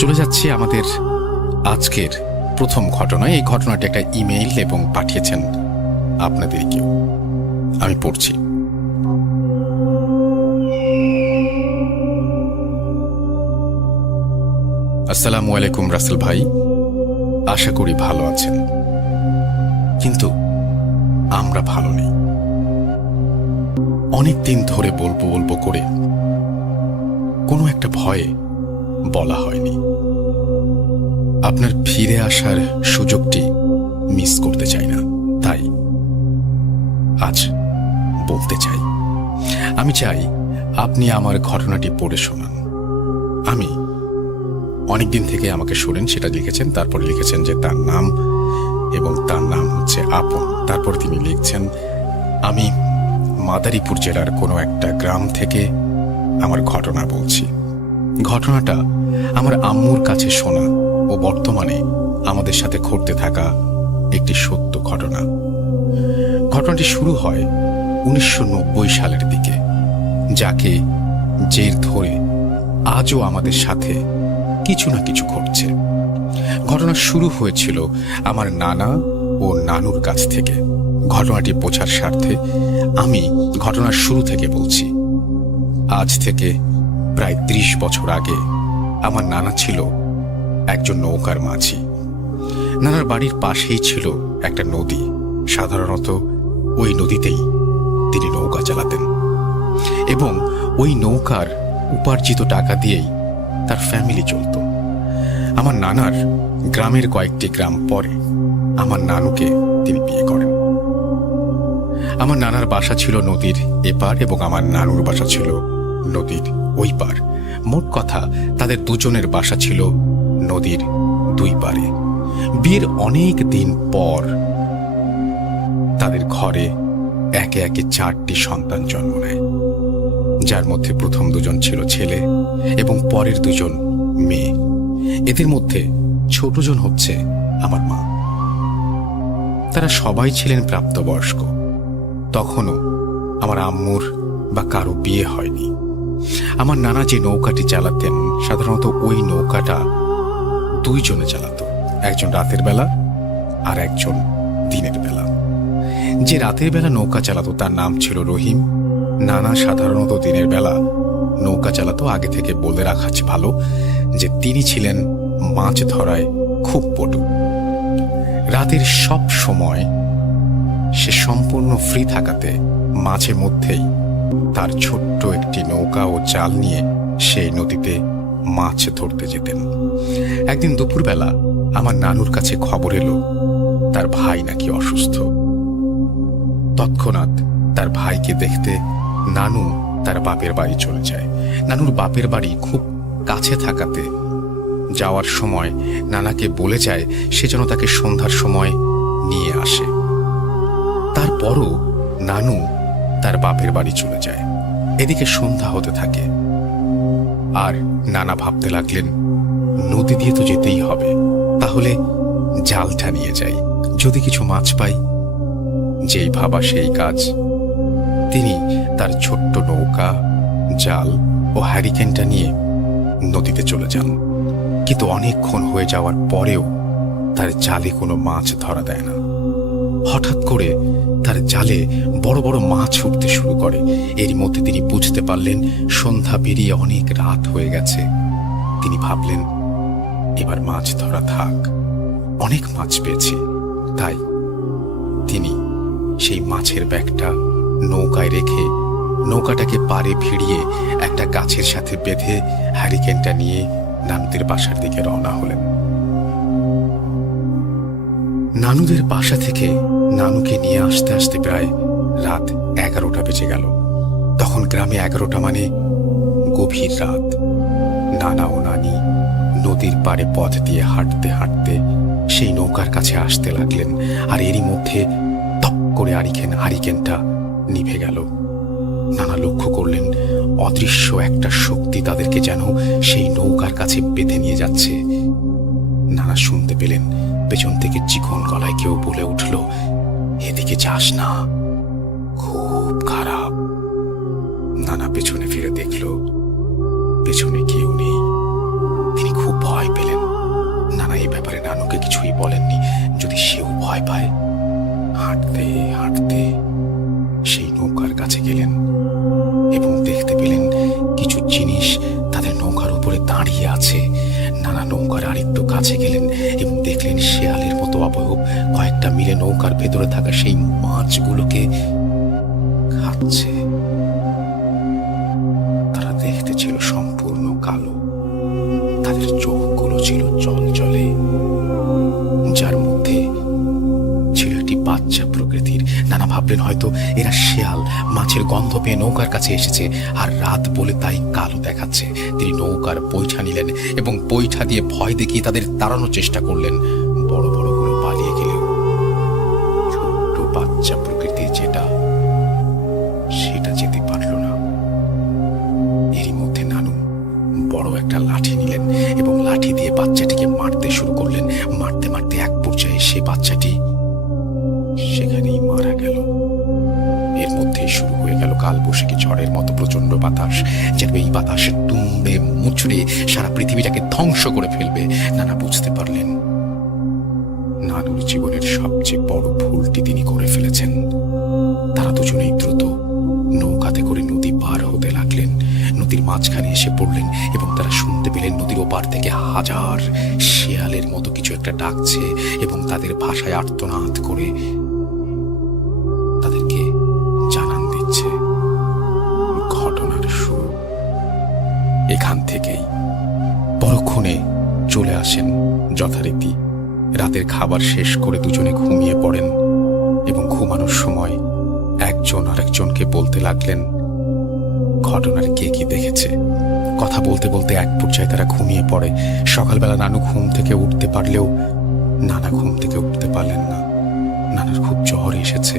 চলে যাচ্ছি আমাদের আজকের প্রথম ঘটনায়। এই ঘটনাটি একটা ইমেইল এবং পাঠিয়েছেন আপনাদের কেউ। আমি পড়ছি। আসসালামু আলাইকুম রাসেল ভাই, আশা করি ভালো আছেন, কিন্তু আমরা ভালো নেই। অনেক দিন ধরে বলবো বলবো করে কোনো একটা ভয়ে বলা হয়নি। আপনার ফিরে আসার সুযোগটি মিস করতে চাই না, তাই আজ বলতে চাই। আমি চাই আপনি আমার ঘটনাটি পড়ে শোনান। আমি অনেকদিন থেকে আমাকে শোনেন সেটা লিখেছেন, তারপরে লিখেছেন যে তার নাম এবং তার নাম হচ্ছে আপন। তারপর তিনি লিখছেন, আমি মাদারীপুর জেলার কোনো একটা গ্রাম থেকে আমার ঘটনা বলছি। ঘটনাটা আমার আম্মুর কাছে শোনা ও বর্তমানে আমাদের সাথে ঘটতে থাকা একটি সত্য ঘটনা। ঘটনাটি শুরু হয় 1990 সালের দিকে, যাকে জের ধরে আজও আমাদের সাথে কিছু না কিছু ঘটছে। ঘটনা শুরু হয়েছিল আমার নানা ও নানুর কাছ থেকে। ঘটনাটি বোঝার স্বার্থে আমি ঘটনার শুরু থেকে বলছি। আজ থেকে প্রায় 30 বছর আগে আমার নানা ছিল একজন নৌকার মাঝি। নানার বাড়ির পাশেই ছিল একটা নদী। সাধারণত ওই নদীতেই তিনি নৌকা চালাতেন এবং ওই নৌকার উপার্জিত টাকা দিয়েই তার ফ্যামিলি চলত। আমার নানার গ্রামের কয়েকটি গ্রাম পরে আমার নানুকে তিনি বিয়ে করেন। আমার নানার বাসা ছিল নদীর এপার এবং আমার নানুর বাসা ছিল নদীর ওই পার। মোট কথা তাদের দুজনের বাসা ছিল নদীর দুই পারে। বিয়ের অনেক দিন পর তাদের ঘরে একে একে 4টি সন্তান জন্ম নেয়, যার মধ্যে প্রথম দুজন ছিল ছেলে এবং পরের দুজন মেয়ে। এদের মধ্যে ছোটজন হচ্ছে আমার মা। তারা সবাই ছিলেন প্রাপ্তবয়স্ক। তখনও আমার আম্মুর বা কারো বিয়ে হয়নি। আমার নানা যে নৌকাটি চালাতেন, সাধারণত ওই নৌকাটা দুইজনে চালাতো, একজন রাতের বেলা আর একজন দিনের বেলা। যে রাতের বেলা নৌকা চালাতো তার নাম ছিল রহিম। নানা সাধারণত দিনের বেলা নৌকা চালাতো। আগে থেকে বলে রাখা ভালো যে তিনি ছিলেন মাছ ধরায় খুব পটু। রাতের সব সময় সে সম্পূর্ণ ফ্রি থাকাতে মাঝে মধ্যেই তার ছোট্ট একটি নৌকা ও জাল নিয়ে সেই নদীতে মাছ ধরতে যেতেন। একদিন দুপুরবেলা আমার নানুর কাছে খবর এলো তার ভাই নাকি অসুস্থ। তৎক্ষণাৎ তার ভাইকে দেখতে নানু তার বাপের বাড়ি চলে যায়। নানুর বাপের বাড়ি খুব কাছে থাকাতে যাওয়ার সময় নানাকে বলে যায় সে যেন তাকে সন্ধ্যার সময় নিয়ে আসে। তারপরও নানু তার বাপের বাড়ি চলে যায়। এদিকে সন্ধ্যা হতে থাকে আর নানা ভাবতে লাগলেন নদী দিয়ে তো যেতেই হবে, তাহলে জালটা নিয়ে যাই, যদি কিছু মাছ পাই। যেই ভাবা সেই কাজ। তিনি তার ছোট্ট নৌকা, জাল ও হ্যারিকেনটা নিয়ে নদীতে চলে যান। কিন্তু অনেকক্ষণ হয়ে যাওয়ার পরেও তার জালে কোনো মাছ ধরা দেয় না। হঠাৎ করে তার জালে বড় বড় মাছ উঠতে শুরু করে। এর মধ্যে তিনি বুঝতে পারলেন সন্ধ্যা পেরিয়ে অনেক রাত হয়ে গেছে। তিনি ভাবলেন এবার মাছ ধরা থাক, অনেক মাছ পেয়েছি। তাই তিনি সেই মাছের ব্যাগটা নৌকায় রেখে নৌকাটাকে পাড়ে ভিড়িয়ে একটা গাছের সাথে বেঁধে হ্যারিকেনটা নিয়ে নানুদের বাসার দিকে রওনা হলেন। নানুদের বাসা থেকে নানুকে নিয়ে আসতে আসতে প্রায় রাত 11টা বেজে গেল। তখন গ্রামে 11টা মানে গভীর রাত। নানা ও নানি নদীর পাড়ে পথ দিয়ে হাঁটতে হাঁটতে সেই নৌকার কাছে আসতে লাগলেন। আর এরই মধ্যে তপ করে হারিকেনটা নিভে গেল। নানা লক্ষ্য করলেন অদৃশ্য একটা শক্তি তাদেরকে যেন সেই নৌকার কাছে বেঁধে নিয়ে যাচ্ছে। নানা শুনতে পেলেন পেছন থেকে চিকন গলায় কেউ বলে উঠল, এদিকে যাস না, খুব খারাপ। নানা পেছনে ফিরে দেখল পেছনে কেউ নেই। তিনি খুব ভয় কাছে গেলেন এবং দেখলেন শেয়ালের মতো অবয়ব কয়েকটা মিলে নৌকার ভেতরে থাকা সেই মাছগুলোকে খাচ্ছে। তারা দেখতে ছিল সম্পূর্ণ কালো, তাদের চোখগুলো ছিল জলজলে, যার মধ্যে ছিল একটি বাচ্চা প্রকৃতির। নানা ভাবলেন হয়তো এরা শেয়াল মাছের গন্ধ পেয়ে নৌকার কাছে এসেছে আর রাত বলে তাই কালো দেখাচ্ছে। তিনি নৌকার বৈঠা নিলেন এবং বৈঠা দিয়ে ভয় দেখিয়ে তাদের তাড়ানোর চেষ্টা করলেন। বড় বড়গুলো পালিয়ে গেলেও ছোট্ট বাচ্চা প্রকৃতি যেটা, সেটা যেতে পারল না। এরই মধ্যে নানু বড় একটা লাঠি নিলেন এবং লাঠি দিয়ে বাচ্চাটিকে মারতে শুরু করলেন। মারতে মারতে এক পর্যায়ে সে বাচ্চাটি সেখানেই মারা গেল। এর মধ্যে শুরু হয়ে গেল কালবৈশাখী ঝড়ের মতো প্রচন্ড বাতাস, যেন এই বাতাসে দুমড়ে মুচড়ে সারা পৃথিবীটাকে ধ্বংস করে ফেলবে। নানা বুঝতে পারলেন নানুর জীবনের সবচেয়ে বড় ভুলটি তিনি করে ফেলেছেন। তারা দুজনেই দ্রুত নৌকাতে করে নদী পার হতে লাগলেন। নদীর মাঝখানে এসে পড়লেন এবং তারা শুনতে পেলেন নদীর ওপার থেকে হাজার শেয়ালের মতো কিছু একটা ডাকছে এবং তাদের ভাষায় আর্তনাদ করে তাদেরকে জানান দিচ্ছে। ঘটনার শুরু এখান থেকেই। পরক্ষণে চলে আসেন যথারীতি। রাতের খাবার শেষ করে দুজনে ঘুমিয়ে পড়েন এবং ঘুমানোর সময় একজন আরেকজনকে বলতে লাগলেন ঘটনার কে কি দেখেছে। কথা বলতে বলতে এক পর্যায়ে তারা ঘুমিয়ে পড়ে। সকালবেলা নানু ঘুম থেকে উঠতে পারলেও নানা ঘুম থেকে উঠতে পারলেন না। নানার খুব জ্বর এসেছে।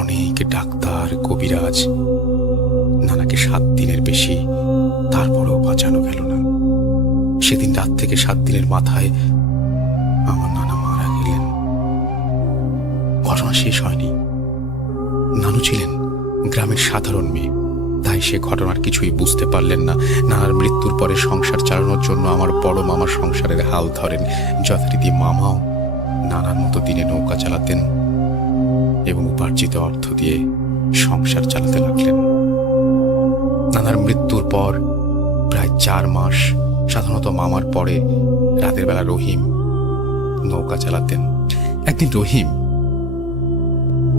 অনেক ডাক্তার, কবিরাজ, নানাকে 7 দিনের বেশি, তারপরেও বাঁচানো গেল না। সেদিন রাত থেকে 7 দিনের মাথায় আমার নানা মারা গেলেন। ঘটনা শেষ হয়নি। নানু ছিলেন গ্রামের সাধারণ মেয়ে, তাই সে ঘটনার কিছুই বুঝতে পারলেন না। নানার মৃত্যুর পরে সংসার চালানোর জন্য আমার বড় মামা সংসারের হাল ধরেন। যথারীতি মামাও নানার মতো দিনে নৌকা চালাতেন এবং উপার্জিত অর্থ দিয়ে সংসার চালাতে লাগলেন। নানার মৃত্যুর পর প্রায় 4 মাস সাধারণত মামার পরে রাতের বেলা রহিম নৌকা চালাতেন। একদিন রহিম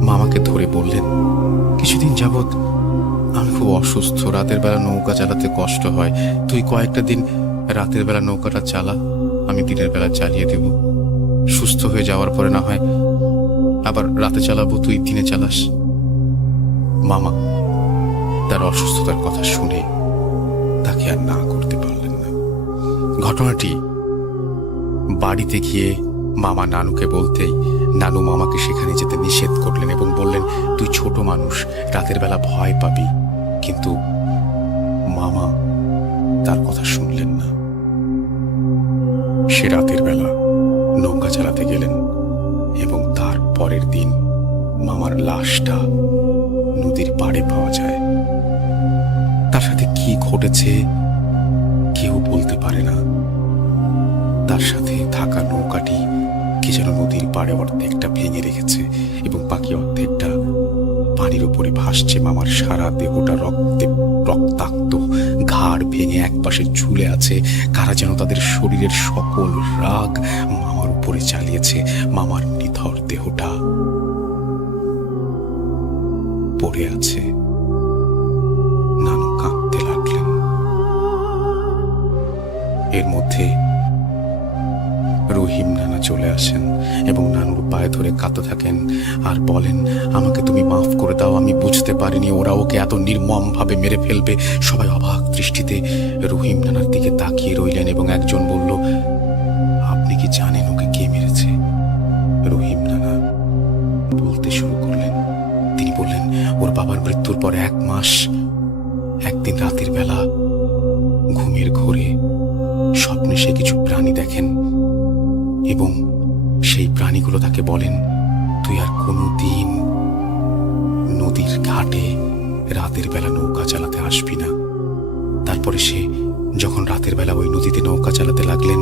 মামাকে ধরে বললেন, কিছুদিন যাবৎ আমি খুব অসুস্থ, রাতের বেলা নৌকা চালাতে কষ্ট হয়, তুই কয়েকটা দিন রাতের বেলা নৌকাটা চালা, আমি দিনের বেলা চালিয়ে দেব। সুস্থ হয়ে যাওয়ার পরে না হয় আবার রাতে চালাবো, তুই দিনে চালাস। মামা তার অসুস্থতার কথা শুনে তাকে আর না করতে পারলেন না। ঘটনাটি বাড়িতে গিয়ে মামা নানুকে বলতেই নানু মামাকে সেখানে যেতে নিষেধ করলেন এবং বললেন, তুই ছোট মানুষ, রাতের বেলা ভয় পাবি। কিন্তু মামা তার কথা শুনলেন না। সে রাতের বেলা নৌকা চালাতে গেলেন এবং তার পরের দিন মামার লাশটা নদীর পাড়ে পাওয়া যায়। তার সাথে কি ঘটেছে কেউ বলতে পারে না। তার সাথে থাকা নৌকাটি কে যেন নদীর পাড়ে অর্ধেকটা ভেঙে রেখেছে এবং বাকি অর্ধেকটা পানির উপরে ভাসছে। মামার সারা দেহটা রক্তে রক্তাক্ত, ঘাড় ভেঙে একপাশে ঝুলে আছে। কারা যেন তাদের শরীরের সকল রাগ মামার উপরে চালিয়েছে। মামার নিথর দেহটা পড়ে আছে। নানু কাঁদতে লাগলেন। এর মধ্যে রহিম নানা চলে আসেন এবং নানুর পায়ে ধরে কাঁদতে থাকেন আর বলেন, আমাকে তুমি মাফ করে দাও, আমি বুঝতে পারিনি ওরা ওকে এত নির্মম ভাবে মেরে ফেলবে। সবাই অবাক দৃষ্টিতে রহিম নানার দিকে তাকিয়ে রইলেন এবং একজন বলল, আপনি কি জানেন ওকে কে মেরেছে? রহিম নানা বলতে শুরু করলেন। তিনি বললেন, ওর বাবার মৃত্যুর পর 1 মাস একদিন রাতের বেলা ঘুমের ঘোরে স্বপ্নে সে কিছু প্রাণী দেখেন এবং সেই প্রাণীগুলো তাকে বলেন, তুই আর কোনোদিন নদীর ঘাটে রাতের বেলা নৌকা চালাতে আসবি না। তারপরে সে যখন রাতের বেলা ওই নদীতে নৌকা চালাতে লাগলেন,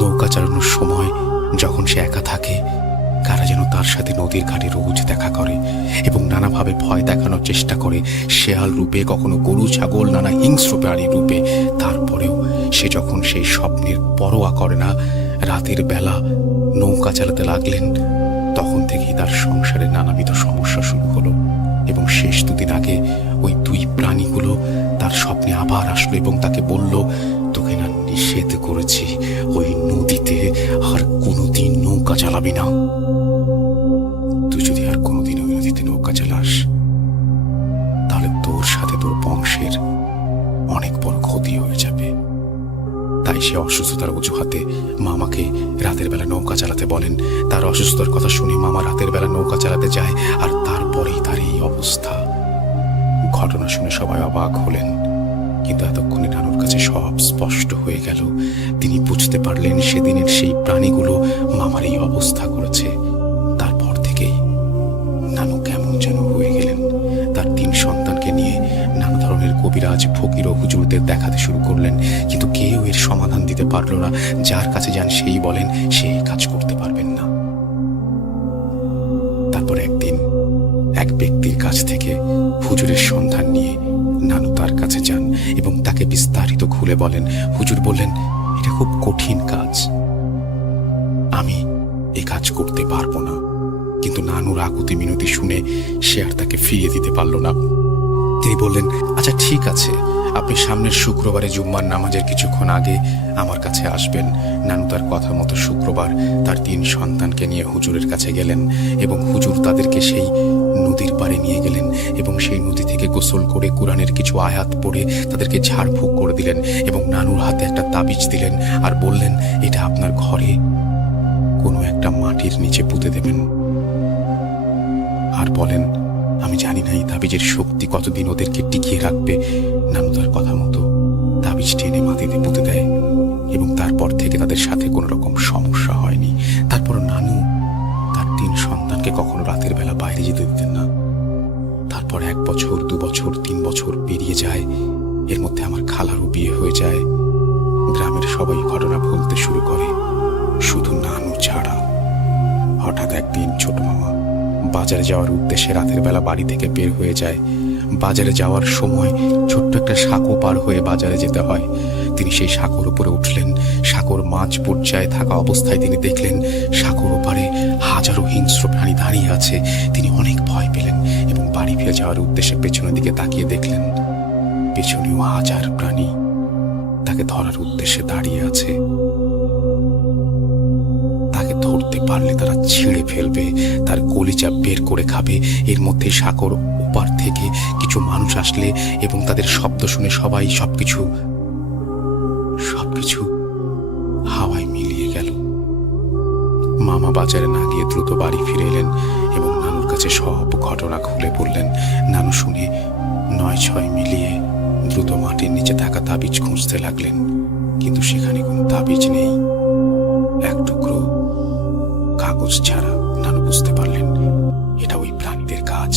নৌকা চালানোর সময় যখন সে একা থাকে, কারা যেন তার সাথে নদীর ঘাটে রোজ দেখা করে এবং নানাভাবে ভয় দেখানোর চেষ্টা করে, শেয়াল রূপে, কখনো গরু ছাগল, নানা হিংস্র প্রাণী রূপে। তারপরেও সে সে যখন সেই স্বপ্নের পরোয়া করে না রাতের বেলা নৌকা চালাতে লাগলেন, তখন থেকেই তার সংসারে নানাবিধ সমস্যা শুরু হলো। এবং শেষ দুদিন আগে ওই দুই প্রাণীগুলো তার স্বপ্নে আবার আসলো এবং তাকে বলল, তোকে না নিষেধ করেছি ওই নদীতে আর কোনোদিন নৌকা চালাবি না। তুই যদি আর কোনোদিন ওই নদীতে নৌকা চালাস তাহলে তোর সাথে তোর বংশের অনেক বড় ক্ষতি হয়ে যাবে। তাই সে অসুস্থতার অজুহাতে মামাকে রাতের বেলা নৌকা চালাতে বলেন। তার অসুস্থতার কথা শুনে মামা রাতের বেলা নৌকা চালাতে যায়, আর তারপরেই তার এই অবস্থা। ঘটনা শুনে সবাই অবাক হলেন, কিন্তু এতক্ষণে নানুর কাছে সব স্পষ্ট হয়ে গেল। তিনি বুঝতে পারলেন সেদিনের সেই প্রাণীগুলো মামার এই অবস্থা করেছে। তারপর থেকেই নানু কেমন যেন হয়ে গেলেন। তার 3 সন্তানকে নিয়ে নানা ধরনের কবিরাজ, ফকির ও হুজুরদের দেখাতে শুরু করলেন, কিন্তু কেউ এর সমাধান দিতে পারল না। যার কাছে যান সেই বলেন সে এই কাজ করতে পারবেন না। তারপর একদিন এক ব্যক্তির কাছ থেকে হুজুরের সন্ধান নিয়ে নানু তার কাছে যান এবং তাকে বিস্তারিত খুলে বলেন। হুজুর বললেন, এটা খুব কঠিন কাজ, আমি এই কাজ করতে পারবো না। কিন্তু নানুর আকুতি মিনতি শুনে সে আর তাকে ফিরিয়ে দিতে পারল না। তিনি বললেন, আচ্ছা ঠিক আছে, আপনি সামনের শুক্রবারে জুম্মার নামাজের কিছুক্ষণ আগে আমার কাছে আসবেন। নানু তার কথা মতো শুক্রবার তার 3 সন্তানকে নিয়ে হুজুরের কাছে গেলেন এবং হুজুর তাদেরকে সেই নদীর পাড়ে নিয়ে গেলেন এবং সেই নদী থেকে গোসল করে কোরআনের কিছু আয়াত পড়ে তাদেরকে ঝাড়ফুঁক করে দিলেন এবং নানুর হাতে একটা তাবিজ দিলেন আর বললেন, এটা আপনার ঘরে কোনো একটা মাটির নিচে পুঁতে দেবেন। আর বলেন, আমি জানি না এই তাবিজের শক্তি কতদিন ওদেরকে টিকিয়ে রাখবে। নানু তার কথা মতো তাবিজ টেনে মাটিতে পুঁতে দেয় এবং তারপর থেকে তাদের সাথে কোনো রকম সমস্যা হয়নি। তারপর নানু তার 3 সন্তানকে কখনো রাতের বেলা বাইরে যেতে দিতেন না। তারপর 1 বছর, 2 বছর, 3 বছর পেরিয়ে যায়। এর মধ্যে আমার খালারও বিয়ে হয়ে যায়। গ্রামের সবাই ঘটনা বলতে শুরু করে, শুধু নানু ছাড়া। হঠাৎ একদিন ছোট মামা বাজারে যাওয়ার উদ্দেশ্যে রাতের বেলা বাড়ি থেকে বের হয়ে যায়। বাজারে যাওয়ার সময় ছোট্ট একটা সাঁকো পার হয়ে বাজারে যেতে হয়। তিনি সেই সাঁকোর উপরে উঠলেন। সাঁকোর মাঝ পর্যায়ে থাকা অবস্থায় তিনি দেখলেন সাঁকোর ওপারে হাজারো হিংস্র প্রাণী দাঁড়িয়ে আছে। তিনি অনেক ভয় পেলেন এবং বাড়ি ফিরে যাওয়ার উদ্দেশ্যে পেছনের দিকে তাকিয়ে দেখলেন পেছনেও হাজার প্রাণী তাকে ধরার উদ্দেশ্যে দাঁড়িয়ে আছে। তাকে ধরতে পারলে তারা ছিঁড়ে ফেলবে, তার কলিজা বের করে খাবে। এর মধ্যে সাঁকোর ওপার থেকে কিছু মানুষ আসলে এবং তাদের শব্দ শুনে সবাই সবকিছু হাওয়ায় মিলিয়ে গেল। মামা বাজারে না গিয়ে দ্রুত বাড়ি ফিরে এলেন এবং নানুর কাছে সব ঘটনা খুলে বললেন। নানু শুনে 9-6 মিলিয়ে দ্রুত মাটির নিচে থাকা তাবিজ খুঁজতে লাগলেন, কিন্তু সেখানে কোনো তাবিজ নেই। এক টুকরো কাগজ ছাড়া। নানু বুঝতে পারলেন এটা ওই প্রাণীদের কাজ।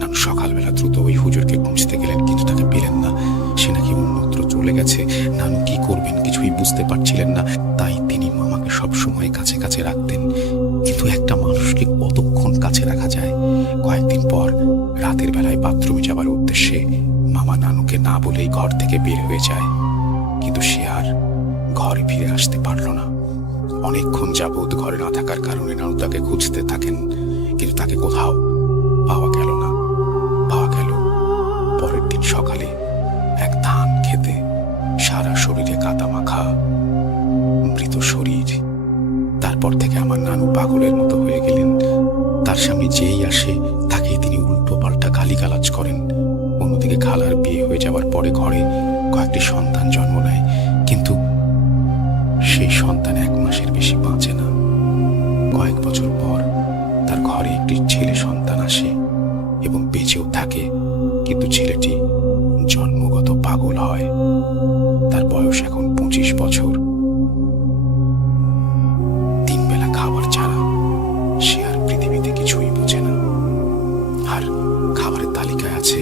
নানু সকালবেলা দ্রুত ওই হুজুরকে খুঁজতে গেলেন, কিন্তু তাকে পেলেন না। সে নাকি অন্যত্র চলে গেছে। নানু কি করবেন কিছুই বুঝতে পারছিলেন না। তাই তিনি মামাকে সবসময় কাছে কাছে রাখতেন। কিন্তু একটা মানুষকে কতক্ষণ কাছে রাখা যায়? কয়েকদিন পর রাতের বেলায় বাথরুমে যাবার উদ্দেশ্যে মামা নানুকে না বলেই ঘর থেকে বের হয়ে যায়, কিন্তু সে আর ঘরে ফিরে আসতে পারল না। অনেকক্ষণ যাবৎ ঘরে না থাকার কারণে নানু তাকে খুঁজতে থাকেন, কিন্তু তাকে কোথাও পাওয়া গেল না। পরের দিন সকালে এক ধান খেতে সারা শরীরে কাদা মাখা মৃত শরীর। তারপর থেকে আমার নানু পাগলের মতো হয়ে গেলেন। তার সামনে যেই আসে তাকেই তিনি উল্টো পাল্টা গালিগালাজ করেন। অন্যদিকে খালার বিয়ে হয়ে যাওয়ার পরে ঘরে কয়েকটি সন্তান জন্ম নেয়, কিন্তু সেই সন্তান 1 মাসের বেশি বাঁচে না। কয়েক বছর পর তার ঘরে একটি ছেলে সন্তান আসে এবং বেঁচেও থাকে, কিন্তু ছেলেটি জন্মগত পাগল হয়। তার বয়স এখন 25 বছর। 3 বেলা খাবার ছাড়া সে আর পৃথিবীতে কিছুই বোঝে না। আর খাবারের তালিকায় আছে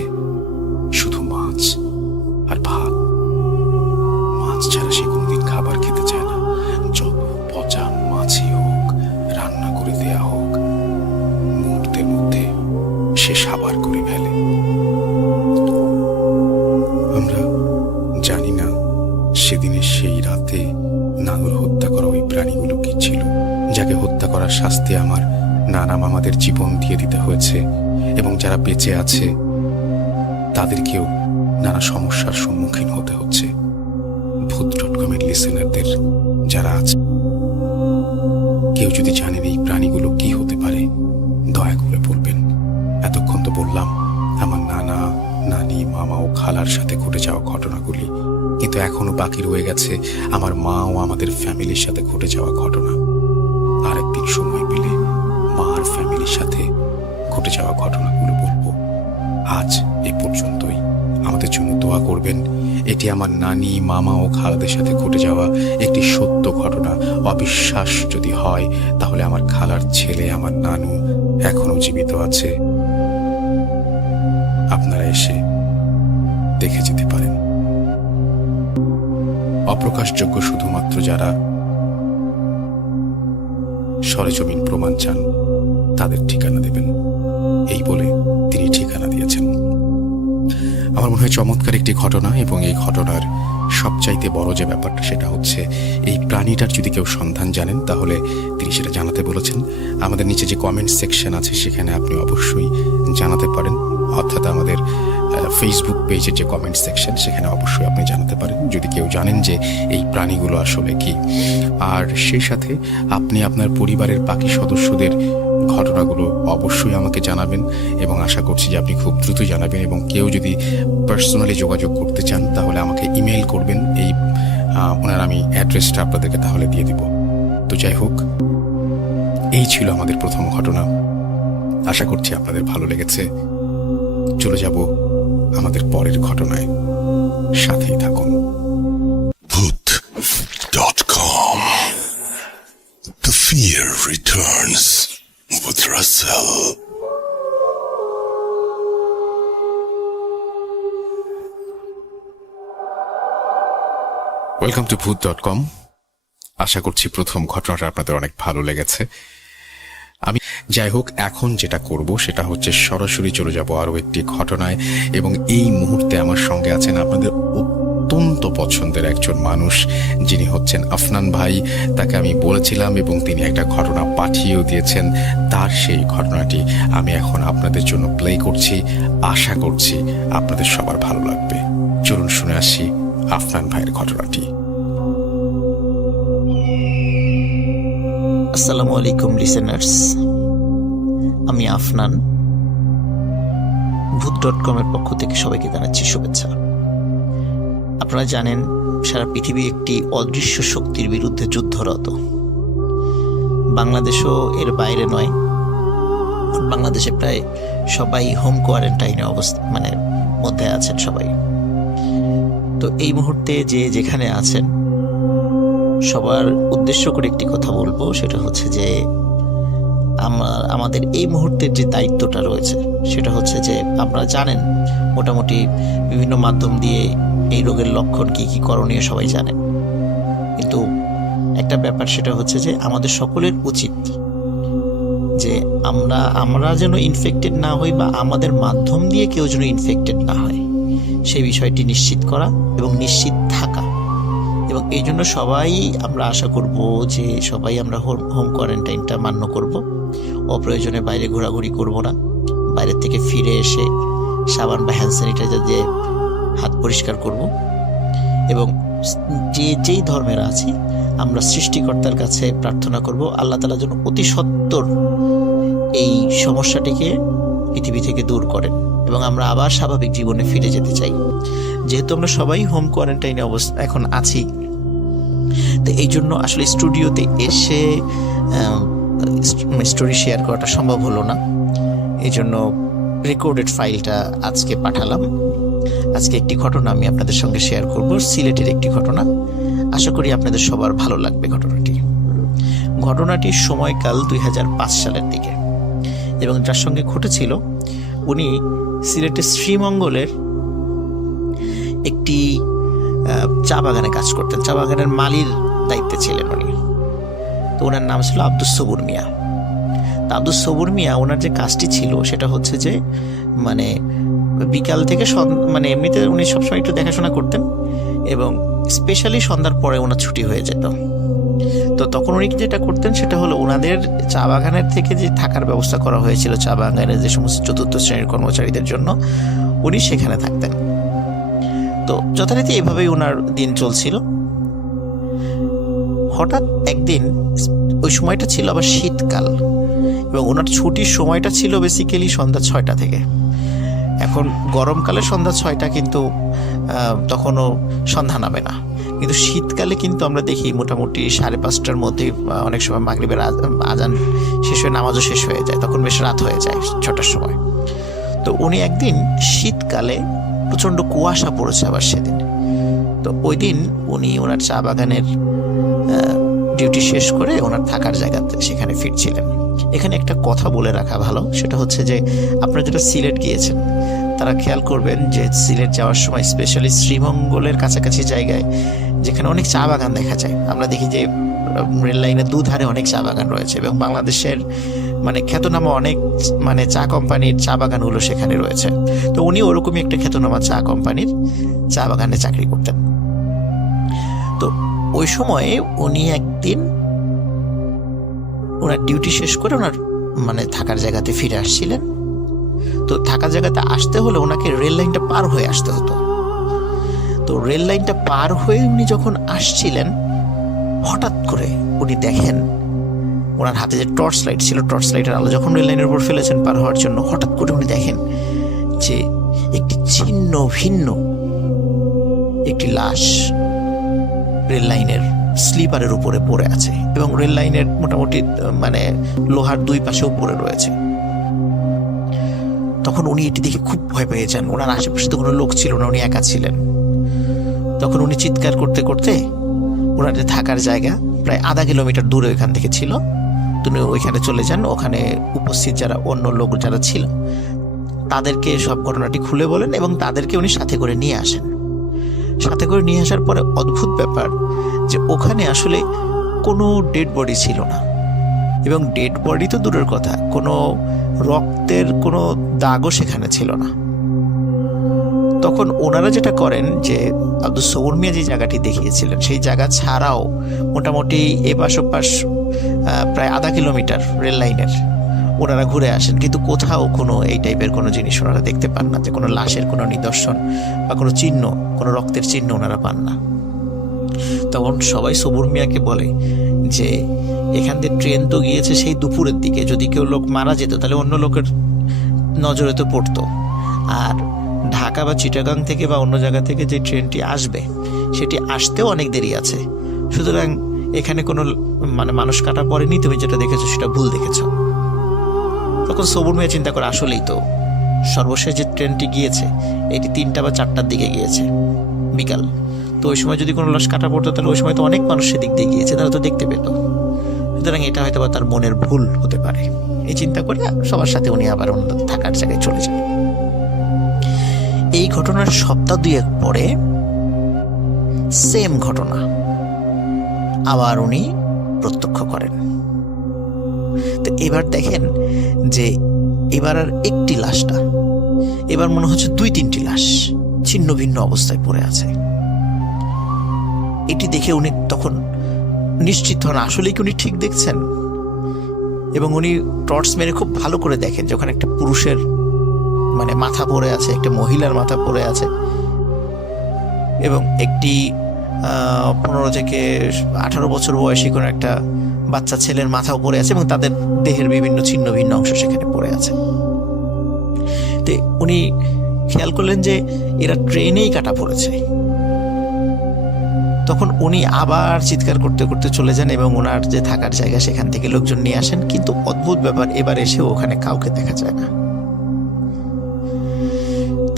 শুধু মাছ আর ভাত। মাছ ছাড়া সে কোনোদিন খাবার খেতে চায় না। যত পচা মাছই হোক, রান্না করে দেয়া হোক, মুহূর্তের মধ্যে সে সাবার করে ফেলে। আমরা জানি না সেদিনের দিনের সেই রাতে নানুর হত্যা করা ওই প্রাণীগুলো কি ছিল, যাকে হত্যা করার শাস্তি আমার নানা মামাদের জীবন দিয়ে দিতে হয়েছে, এবং যারা বেঁচে আছে তাদেরকেও নানা সমস্যার সম্মুখীন হতে হচ্ছে। ভূত.com-এর লিসেনারদের যারা আছে, কেউ যদি জানেন এই প্রাণীগুলো কি হতে পারে, দয়া করে বলবেন। এতক্ষণ তো বললাম আমার নানা, নানি, মামা ও খালার সাথে ঘটে যাওয়া ঘটনাগুলি, কিন্তু এখনো বাকি রয়ে গেছে আমার মা ও আমাদের ফ্যামিলির সাথে ঘটে যাওয়া ঘটনা। আরেকদিন সময় পেলে মা আর ফ্যামিলির সাথে ঘটে যাওয়া ঘটনাগুলো বলবো। আজ এ পর্যন্তই। আমাদের জন্য দোয়া করবেন। এটি আমার নানি, মামা ও খালাদের সাথে ঘটে যাওয়া একটি সত্য ঘটনা। অবিশ্বাস যদি হয় তাহলে আমার খালার ছেলে, আমার নানু এখনো জীবিত আছে। আপনারা এসে দেখে যেতে পারেন। অপ্রকাশযোগ্য শুধুমাত্র যারা সরেজমিন প্রমাণ চান তাদের ঠিকানা দেবেন, এই বলে তিনি ঠিকানা দিয়েছেন। আমার মনে হয় চমৎকার একটি ঘটনা, এবং এই ঘটনার সবচাইতে বড় যে ব্যাপারটা সেটা হচ্ছে এই প্রাণীটার যদি কেউ সন্ধান জানেন তাহলে তিনি সেটা জানাতে বলেছেন। আমাদের নিচে যে কমেন্ট সেকশন আছে সেখানে আপনি অবশ্যই জানাতে পারেন, অর্থাৎ আমাদের ফেসবুক পেজের যে কমেন্ট সেকশন সেখানে অবশ্যই আপনি জানাতে পারেন যদি কেউ জানেন যে এই প্রাণীগুলো আসলে কি। আর সেই সাথে আপনি আপনার পরিবারের বাকি সদস্যদের ঘটনাগুলো অবশ্যই আমাকে জানাবেন, এবং আশা করছি যে আপনি খুব দ্রুত জানাবেন। এবং কেউ যদি পার্সোনালি যোগাযোগ করতে চান তাহলে আমাকে ইমেল করবেন, এই ওনার আমি অ্যাড্রেসটা আপনাদেরকে তাহলে দিয়ে দিব। তো যাই হোক, এই ছিল আমাদের প্রথম ঘটনা। আশা করছি আপনাদের ভালো লেগেছে। চলে যাব আমাদের পরের ঘটনায়, সাথেই থাকুন। Bhoot.com. The fear returns with Russell. Welcome to ভূত.com। আশা করছি প্রথম ঘটনাটা আপনাদের অনেক ভালো লেগেছে। আমি যাই হোক, এখন যেটা করব সেটা হচ্ছে সরাসরি চলে যাব আরো একটি ঘটনায়, এবং এই মুহূর্তে আমার সঙ্গে আছেন আপনাদের অত্যন্ত পছন্দের একজন মানুষ, যিনি হচ্ছেন আফনান ভাই। তাকে আমি বলেছিলাম এবং তিনি একটা ঘটনা পাঠিয়েও দিয়েছেন। তার সেই ঘটনাটি আমি এখন আপনাদের জন্য প্লে করছি। আশা করছি আপনাদের সবার ভালো লাগবে। চলুন শুনে আসি আফনান ভাইয়ের ঘটনাটি। আসসালামু আলাইকুম লিসেনার্স, আমি আফনান। ভূত.com-এর পক্ষ থেকে সবাইকে জানাচ্ছি শুভেচ্ছা। আপনারা জানেন সারা পৃথিবী একটি অদৃশ্য শক্তির বিরুদ্ধে যুদ্ধরত। বাংলাদেশও এর বাইরে নয়। বাংলাদেশে প্রায় সবাই হোম কোয়ারেন্টাইনে মধ্যে আছেন সবাই। তো এই মুহূর্তে যে যেখানে আছেন সবার উদ্দেশ্য করে একটি কথা বলবো, সেটা হচ্ছে যে আমাদের এই মুহূর্তের যে দায়িত্বটা রয়েছে সেটা হচ্ছে যে আপনারা জানেন মোটামুটি বিভিন্ন মাধ্যম দিয়ে এই রোগের লক্ষণ কি কি করণীয় সবাই জানেন, কিন্তু একটা ব্যাপার সেটা হচ্ছে যে আমাদের সকলের উচিত যে আমরা যেন ইনফেক্টেড না হই, বা আমাদের মাধ্যম দিয়ে কেউ যেন ইনফেক্টেড না হয় সেই বিষয়টি নিশ্চিত করা এবং নিশ্চিত থাকা। এবং এই জন্য সবাই আমরা আশা করব যে সবাই আমরা হোম কোয়ারেন্টাইনটা মান্য করব। অপ্রয়োজনে বাইরে ঘোরাঘুরি করব না। বাইরের থেকে ফিরে এসে সাবান বা হ্যান্ড স্যানিটাইজার দিয়ে হাত পরিষ্কার করব। এবং যেই ধর্মের আছি আমরা সৃষ্টিকর্তার কাছে প্রার্থনা করব আল্লাহ তাআলা যেন অতি সত্বর এই সমস্যাটিকে পৃথিবী থেকে দূর করেন এবং আমরা আবার স্বাভাবিক জীবনে ফিরে যেতে চাই। যেহেতু আমরা সবাই হোম কোয়ারেন্টাইনে এখন আছি, তো এই জন্য আসলে স্টুডিওতে এসে স্টোরি শেয়ার করাটা সম্ভব হলো না। এই জন্য রেকর্ডেড ফাইলটা আজকে পাঠালাম। আজকে একটি ঘটনা আমি আপনাদের সঙ্গে শেয়ার করব, সিলেটের একটি ঘটনা। আশা করি আপনাদের সবার ভালো লাগবে ঘটনাটির সময়কাল 2005 সালের দিকে, এবং যার সঙ্গে ঘটেছিল উনি সিলেটের শ্রীমঙ্গলের একটি চা বাগানে কাজ করতেন। চা বাগানের মালির দায়িত্বে ছিলেন উনি। তো ওনার নাম ছিল আব্দুস সবুর মিয়া। তা আব্দুস সবুর মিয়া ওনার যে কাজটি ছিল সেটা হচ্ছে যে বিকাল থেকে এমনিতে উনি সবসময় একটু দেখাশোনা করতেন, এবং স্পেশালি সন্ধ্যার পরে ওনার ছুটি হয়ে যেত। তো তখন উনি যেটা করতেন সেটা হলো ওনাদের চা বাগানের থেকে যে থাকার ব্যবস্থা করা হয়েছিল চা বাগানের যে সমস্ত চতুর্থ শ্রেণীর কর্মচারীদের জন্য, উনি সেখানে থাকতেন। তো যথারীতি এভাবেই ওনার দিন চলছিল। হঠাৎ একদিন, ওই সময়টা ছিল আবার শীতকাল, এবং ওনার ছুটির সময়টা ছিল বেসিক্যালি সন্ধ্যা 6টা থেকে। এখন গরমকালে সন্ধ্যা 6টা কিন্তু তখনও সন্ধ্যা নামে না, কিন্তু শীতকালে কিন্তু আমরা দেখি মোটামুটি 5:30টার মধ্যেই অনেক সময় মাগরিবের আজান শেষ হয়ে নামাজও শেষ হয়ে যায়, তখন বেশ রাত হয়ে যায় 6টার সময়। তো উনি একদিন শীতকালে, প্রচণ্ড কুয়াশা পড়েছে আবার সেদিন, তো ওই দিন উনি ওনার চা বাগানের ডিউটি শেষ করে ওনার থাকার জায়গাতে সেখানে ফিরছিলেন। এখানে একটা কথা বলে রাখা ভালো, সেটা হচ্ছে যে আপনারা যারা সিলেট গিয়েছেন তারা খেয়াল করবেন যে সিলেট যাওয়ার সময় স্পেশালি শ্রীমঙ্গলের কাছাকাছি জায়গায় যেখানে অনেক চা বাগান দেখা যায়, আমরা দেখি যে রেল লাইনের দুধারে অনেক চা বাগান রয়েছে, এবং বাংলাদেশের খ্যাতনামা অনেক চা কোম্পানির চা বাগানগুলো সেখানে রয়েছে। তো উনি ওরকমই একটা খ্যাতনামা চা কোম্পানির চা বাগানে চাকরি করতেন। তো ওই সময়ে উনি একদিন ওনার ডিউটি শেষ করে ওনার থাকার জায়গাতে ফিরে আসছিলেন। তো থাকার জায়গাতে আসতে হলে ওনাকে রেল লাইনটা পার হয়ে আসতে হতো। তো রেল লাইনটা পার হয়ে উনি যখন আসছিলেন, হঠাৎ করে উনি দেখেন ওনার হাতে যে টর্চ লাইট ছিল, টর্চ লাইটের আলো যখন রেল লাইনের উপর ফেলেছেন পার হওয়ার জন্য, হঠাৎ করে উনি দেখেন যে একটি ছিন্ন ভিন্ন একটি লাশ রেল লাইনের স্লিপারের উপরে পড়ে আছে, এবং রেল লাইনের মোটামুটি লোহার দুই পাশেও পড়ে রয়েছে। তখন উনি এটি দেখে খুব ভয় পেয়ে যান। ওনার আশেপাশে তো কোনো লোক ছিল না, উনি একা ছিলেন। তখন উনি চিৎকার করতে করতে ওনার যে থাকার জায়গা প্রায় আধা কিলোমিটার দূরে ওইখান থেকে ছিল, তিনি ওইখানে চলে যান। ওখানে উপস্থিত যারা অন্য লোক যারা ছিল তাদেরকে সব ঘটনাটি খুলে বলেন, এবং তাদেরকে উনি সাথে করে নিয়ে আসেন। সাথে করে নিয়ে আসার পরে অদ্ভুত ব্যাপার যে ওখানে আসলে কোনো ডেড বডি ছিল না, এবং ডেড বডি তো দূরের কথা, কোনো রক্তের কোনো দাগও সেখানে ছিল না। তখন ওনারা যেটা করেন যে আব্দুল সবুর মিয়া যে জায়গাটি দেখিয়েছিলেন সেই জায়গা ছাড়াও মোটামুটি এপাশ ওপাশ প্রায় আধা কিলোমিটার রেল লাইনের ওনারা ঘুরে আসেন, কিন্তু কোথাও কোনো এই টাইপের কোনো জিনিস ওনারা দেখতে পান না, যে কোনো লাশের কোনো নিদর্শন বা কোনো চিহ্ন, কোনো রক্তের চিহ্ন ওনারা পান না। তখন সবাই সবুর মিয়াকে বলে যে এখান দিয়ে ট্রেন তো গিয়েছে সেই দুপুরের দিকে, যদি কেউ লোক মারা যেত তাহলে অন্য লোকের নজরে তো পড়তো, আর ঢাকা বা চিটাগাং থেকে বা অন্য জায়গা থেকে যে ট্রেনটি আসবে সেটি আসতেও অনেক দেরি আছে, সুতরাং এখানে কোনো মানুষ কাটা পড়েনি, তুমি যেটা দেখেছো সেটা ভুল দেখেছো। তখন সবুর মিয়া চিন্তা করে আসলেই তো সর্বশেষ যে ট্রেনটি গিয়েছে এটি 3টা বা 4টার দিকে গিয়েছে বিকাল, তো ওই সময় যদি কোনো লাশ কাটা পড়তো তাহলে ওই সময় তো অনেক মানুষ সেদিক দিয়ে গিয়েছে, তারা তো দেখতে পেত, সুতরাং এটা হয়তো বা তার মনের ভুল হতে পারে। এই চিন্তা করে সবার সাথে উনি আবার ওনাদের থাকার জায়গায় চলে যান। এই ঘটনার সপ্তাহ 2 পরে সেম ঘটনা আবার উনি প্রত্যক্ষ করেন। তো এবার দেখেন যে এবার আর একটি লাশ না, এবার মনে হচ্ছে 2-3টি লাশ ছিন্ন ভিন্ন অবস্থায় পড়ে আছে। এটি দেখে উনি তখন নিশ্চিত হন আসলেই কি উনি ঠিক দেখছেন, এবং উনি টর্চ মেরে খুব ভালো করে দেখেন যে ওখানে একটা পুরুষের মাথা পড়ে আছে, একটা মহিলার মাথা পড়ে আছে, এবং একটি 15 থেকে 18 বছর বয়সী কোনো একটা বাচ্চা ছেলের মাথাও পড়ে আছে, এবং তাদের দেহের বিভিন্ন ছিন্ন ভিন্ন অংশ সেখানে পড়ে আছে। তো উনি খেয়াল করলেন যে এরা ট্রেনেই কাটা পড়েছে। তখন উনি আবার চিৎকার করতে করতে চলে যান এবং ওনার যে থাকার জায়গা সেখান থেকে লোকজন নিয়ে আসেন, কিন্তু অদ্ভুত ব্যাপার, এবার এসে ওখানে কাউকে দেখা যায় না।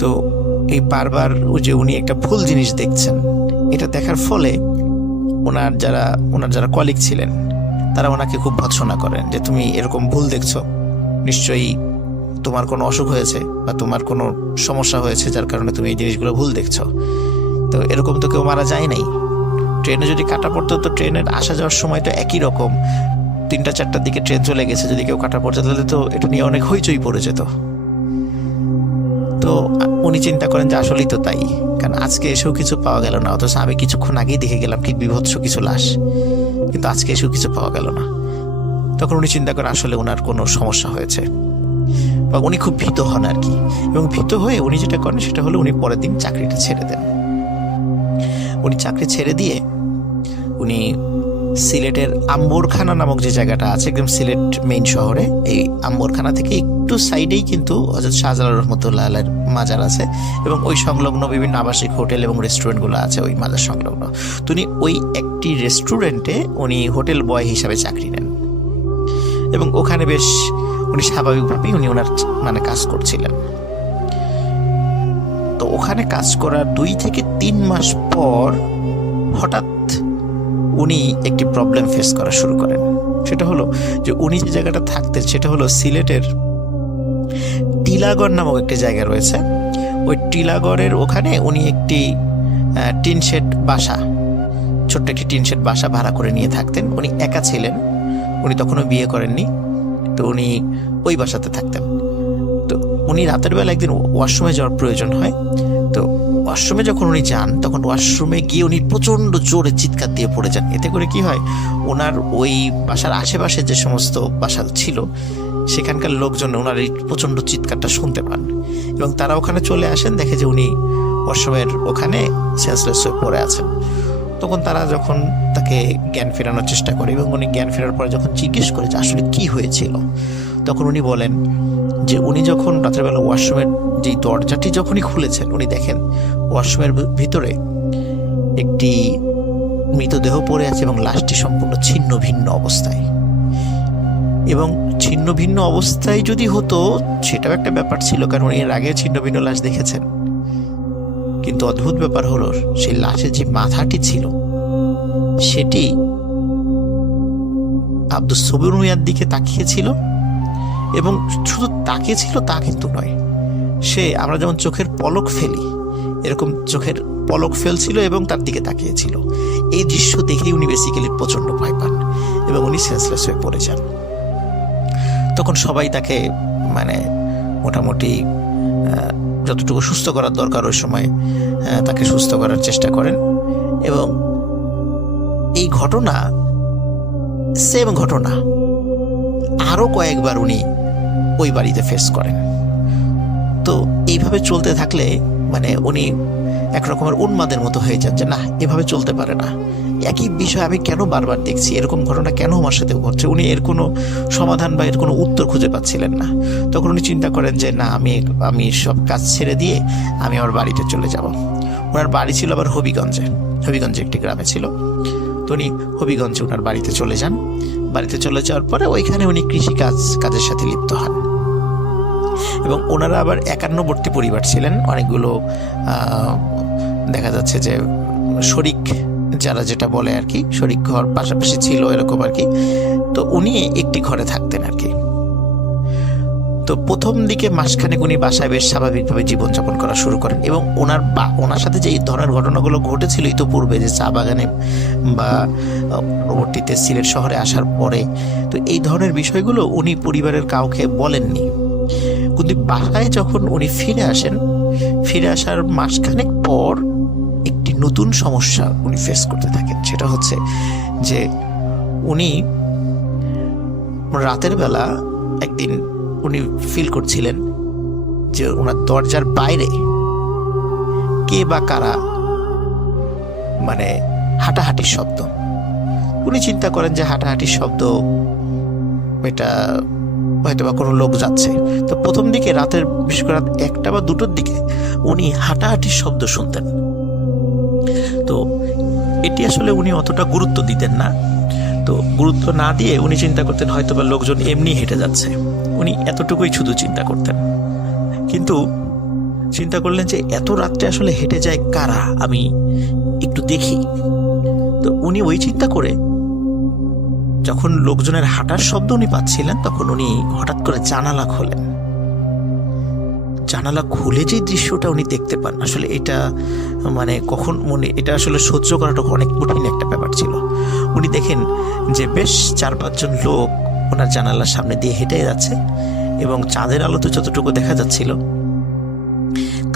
তো এই বারবার যে উনি একটা ভুল জিনিস দেখছেন, এটা দেখার ফলে ওনার যারা কলিগ ছিলেন তারা ওনাকে খুব ভৎসনা করেন যে তুমি এরকম ভুল দেখছো, নিশ্চয়ই তোমার কোনো অসুখ হয়েছে বা তোমার কোনো সমস্যা হয়েছে যার কারণে তুমি এই জিনিসগুলো ভুল দেখছো। তো এরকম তো কেউ মারা যায় নাই, ট্রেনে যদি কাটা পড়তো তো ট্রেনের আসা যাওয়ার সময় তো একই রকম, 3টা-4টার দিকে ট্রেন চলে গেছে, যদি কেউ কাটা পড়তো তাহলে তো এটা নিয়ে অনেক হইচই পড়ে যেত। তো তো উনি চিন্তা করেন যে আসলেই তো তাই, কারণ আজকে এসেও কিছু পাওয়া গেল না, অথচ আমি কিছুক্ষণ আগেই দেখে গেলাম কি বিভৎস কিছু লাশ, কিন্তু আজকে এসেও কিছু পাওয়া গেল না। তখন উনি চিন্তা করেন আসলে ওনার কোনো সমস্যা হয়েছে, বা উনি খুব ভীত হন আর কি। এবং ভীত হয়ে উনি যেটা করেন সেটা হলো উনি পরের দিন চাকরিটা ছেড়ে দেন। উনি চাকরি ছেড়ে দিয়ে উনি সিলেটের আম্বরখানা নামক যে জায়গাটা আছে একদম সিলেট মেইন শহরে, এই আম্বরখানা থেকে একটু সাইডেই কিন্তু হযরত শাহজালাল রহমতুল্লাহ আলাইহির মাজার আছে, এবং ওই সংলগ্ন বিভিন্ন আবাসিক হোটেল এবং রেস্টুরেন্টগুলো আছে ওই মাজার সংলগ্ন। তো উনি ওই একটি রেস্টুরেন্টে উনি হোটেল বয় হিসাবে চাকরি নেন, এবং ওখানে বেশ উনি স্বাভাবিকভাবেই উনি ওনার মানে কাজ করছিলেন। তো ওখানে কাজ করার 2 থেকে 3 মাস পর হঠাৎ উনি একটি প্রবলেম ফেস করা শুরু করেন। সেটা হলো যে উনি যে জায়গাটা থাকতেন সেটা হলো সিলেটের টিলাগড় নামক একটি জায়গা রয়েছে। ওই টিলাগড়ের ওখানে উনি একটি টিন শেড বাসা, ছোট্ট একটি টিন শেড বাসা ভাড়া করে নিয়ে থাকতেন। উনি একা ছিলেন, উনি তখনও বিয়ে করেননি, তো উনি ওই বাসাতে থাকতেন। তো উনি রাতের বেলা একদিন ওয়াশরুমে যাওয়ার প্রয়োজন হয়। তো ওয়াশরুমে যখন উনি যান তখন ওয়াশরুমে গিয়ে উনি প্রচণ্ড জোরে চিৎকার দিয়ে পড়ে যান। এতে করে কি হয়, ওনার ওই বাসার আশেপাশে যে সমস্ত বাসা ছিল সেখানকার লোকজন ওনার এই প্রচণ্ড চিৎকারটা শুনতে পান, এবং তারা ওখানে চলে আসেন, দেখে যে উনি ওয়াশরুমের ওখানে সেন্সলেস হয়ে পড়ে আছেন। তখন তারা যখন তাকে জ্ঞান ফেরানোর চেষ্টা করে এবং উনি জ্ঞান ফেরার পরে যখন জিজ্ঞেস করে যে আসলে কি হয়েছিল, তখন উনি বলেন যে উনি যখন রাত্রেবেলা ওয়াশরুমের যেই দরজাটি যখনই খুলেছেন উনি দেখেন ওয়াশরুমের ভিতরে একটি মৃতদেহ পড়ে আছে এবং লাশটি সম্পূর্ণ ছিন্ন ভিন্ন অবস্থায়। এবং ছিন্ন ভিন্ন অবস্থায় যদি হতো সেটাও একটা ব্যাপার ছিল, কারণ উনি এর আগে ছিন্ন ভিন্ন লাশ দেখেছেন। কিন্তু অদ্ভুত ব্যাপার হলো সেই লাশের যে মাথাটি ছিল সেটি আব্দুস সবুর মিয়ার দিকে তাকিয়েছিল, এবং শুধু তাকিয়েছিল তা কিন্তু নয়, সে আমরা যেমন চোখের পলক ফেলি এরকম চোখের পলক ফেলছিল এবং তার দিকে তাকিয়েছিল। এই দৃশ্য দেখেই উনি বেসিক্যালি প্রচণ্ড ভয় পান এবং উনি সেন্সলেস হয়ে পড়ে যান। তখন সবাই তাকে মানে মোটামুটি যতটুকু সুস্থ করার দরকার ওই সময় তাকে সুস্থ করার চেষ্টা করেন, এবং এই ঘটনা সেম ঘটনা আরও কয়েকবার উনি ওই বাড়িতে ফেস করেন। তো এইভাবে চলতে থাকলে মানে উনি একরকমের উন্মাদের মতো হয়ে যান যে না, এভাবে চলতে পারে না, একই বিষয় আমি কেন বারবার দেখছি, এরকম ঘটনা কেন আমার সাথে ঘটছে। উনি এর কোনো সমাধান বা এর কোনো উত্তর খুঁজে পাচ্ছিলেন না। তখন উনি চিন্তা করেন যে না, আমি সব কাজ ছেড়ে দিয়ে আমি আমার বাড়িতে চলে যাব। ওনার বাড়ি ছিল আবার হবিগঞ্জে একটি গ্রামে ছিল। তো উনি হবিগঞ্জে ওনার বাড়িতে চলে যান। বাড়িতে চলে যাওয়ার পরে ওইখানে উনি কাজের সাথে লিপ্ত হন, এবং ওনারা আবার একান্নবর্তী পরিবার ছিলেন। অনেকগুলো দেখা যাচ্ছে যে শরিক, যারা যেটা বলে আর কি, শরিক ঘর পাশাপাশি ছিল এরকম আর কি। তো উনি একটি ঘরে থাকতেন আর কি। তো প্রথম দিকে মাসখানেক উনি বাসায় বেশ স্বাভাবিকভাবে জীবনযাপন করা শুরু করেন, এবং ওনার সাথে যে এই ধরনের ঘটনাগুলো ঘটেছিল ইতোপূর্বে, যে চা বাগানে বা পরবর্তীতে সিলেট শহরে আসার পরে, তো এই ধরনের বিষয়গুলো উনি পরিবারের কাউকে বলেননি। কিন্তু বাসায় যখন উনি ফিরে আসেন, ফিরে আসার মাসখানেক পর একটি নতুন সমস্যা উনি ফেস করতে থাকেন। সেটা হচ্ছে যে উনি রাতের বেলা একদিন উনি ফিল করছিলেন যে ওনার দরজার বাইরে কে বা কারা মানে হাঁটাহাঁটির শব্দ। উনি চিন্তা করেন যে হাঁটাহাঁটির শব্দ, এটা হয়তো বা কোনো লোক যাচ্ছে। তো প্রথম দিকে রাতের বিশেষ করে রাত 1টা বা 2টোর দিকে উনি হাঁটাহাঁটির শব্দ শুনতেন। তো এটি আসলে উনি অতটা গুরুত্ব দিতেন না। তো গুরুত্ব না দিয়ে উনি চিন্তা করতেন হয়তো বা লোকজন এমনি হেঁটে যাচ্ছে, উনি এতটুকুই শুধু চিন্তা করতেন। কিন্তু চিন্তা করলেন যে এত রাত্রে আসলে হেঁটে যায় কারা, আমি একটু দেখি। তো উনি ওই চিন্তা করে যখন লোকজনের হাঁটার শব্দ উনি পাচ্ছিলেন, তখন উনি হঠাৎ করে জানালা খোলেন। জানালা খুলে যে দৃশ্যটা উনি দেখতে পান, আসলে এটা মানে এটা আসলে সহ্য করাটা অনেক কঠিন একটা ব্যাপার ছিল। উনি দেখেন যে বেশ 4-5 জন লোক ওনার জানালার সামনে দিয়ে হেঁটে যাচ্ছে, এবং চাঁদের আলোতে যতটুকু দেখা যাচ্ছিল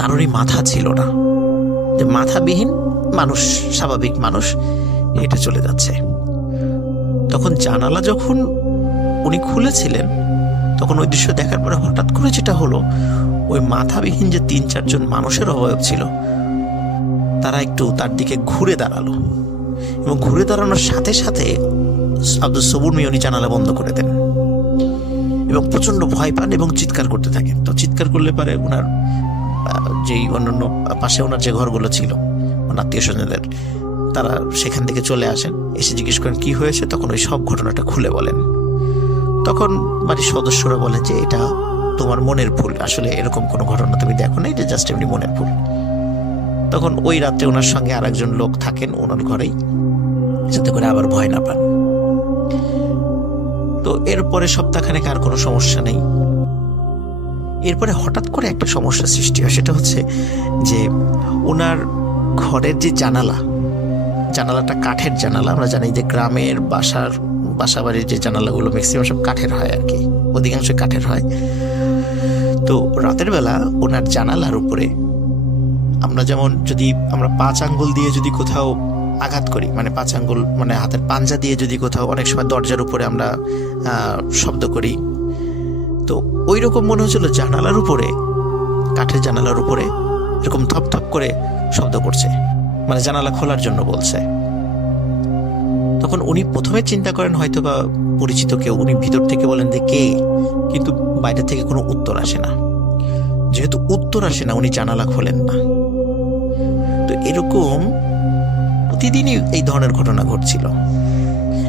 কারোরই মাথা ছিল না, যে মাথাবিহীন মানুষ, স্বাভাবিক মানুষ হেঁটে চলে যাচ্ছে। তখন জানালা যখন উনি খুলেছিলেন, তখন ওই দৃশ্য দেখার পরে হঠাৎ করে যেটা হলো, ওই মাথাবিহীন যে 3-4 জন মানুষের অবয়ব ছিল, তারা একটু তার দিকে ঘুরে দাঁড়ালো, এবং ঘুরে দাঁড়ানোর সাথে সাথে আব্দুল সবুর মিয়া উনি জানালা বন্ধ করে দেন এবং প্রচন্ড ভয় পান এবং চিৎকার করতে থাকেন। তো চিৎকার করলে পারে ওনার যেই অন্যান্য পাশে ওনার যে ঘরগুলো ছিল ওনার আত্মীয় স্বজনদের, তারা সেখান থেকে চলে আসেন, এসে জিজ্ঞেস করেন কি হয়েছে। তখন ওই সব ঘটনাটা খুলে বলেন। তখন বাড়ির সদস্যরা বলেন যে এটা তোমার মনের ভুল, আসলে এরকম কোনো ঘটনা তুমি দেখো না, এটা জাস্ট এমনি মনের ভুল। তখন ওই রাত্রে ওনার সঙ্গে আরেকজন লোক থাকেন ওনার ঘরেই, যাতে করে আবার ভয় না পান। তো এরপরে সপ্তাহখানেক আর কোনো সমস্যা নেই। এরপরে হঠাৎ করে একটা সমস্যার সৃষ্টি হয়, সেটা হচ্ছে যে ওনার ঘরের যে জানালাটা কাঠের জানালা। আমরা জানি যে গ্রামের বাসা বাড়ির যে জানালাগুলো ম্যাক্সিমাম সব কাঠের হয় আর কি, অধিকাংশ কাঠের হয়। তো রাতের বেলা ওনার জানালার উপরে আমরা যেমন যদি আমরা 5 আঙ্গুল দিয়ে যদি কোথাও আঘাত করি, মানে 5 আঙ্গুল মানে হাতের পাঞ্জা দিয়ে যদি কোথাও, অনেক সময় দরজার উপরে আমরা শব্দ করি, তো ওই রকম মনে হচ্ছিল জানালার উপরে, কাঠের জানালার উপরে এরকম ধপ ধপ করে শব্দ করছে, মানে জানালা খোলার জন্য বলছে। তখন উনি প্রথমে চিন্তা করেন হয়তো বা পরিচিত কেউ, উনি ভিতর থেকে বলেন যে কে, কিন্তু বাইরে থেকে কোনো উত্তর আসে না। যেহেতু উত্তর আসে না, উনি জানালা খোলেন না। তো এরকম প্রতিদিনই এই ধরনের ঘটনা ঘটছিল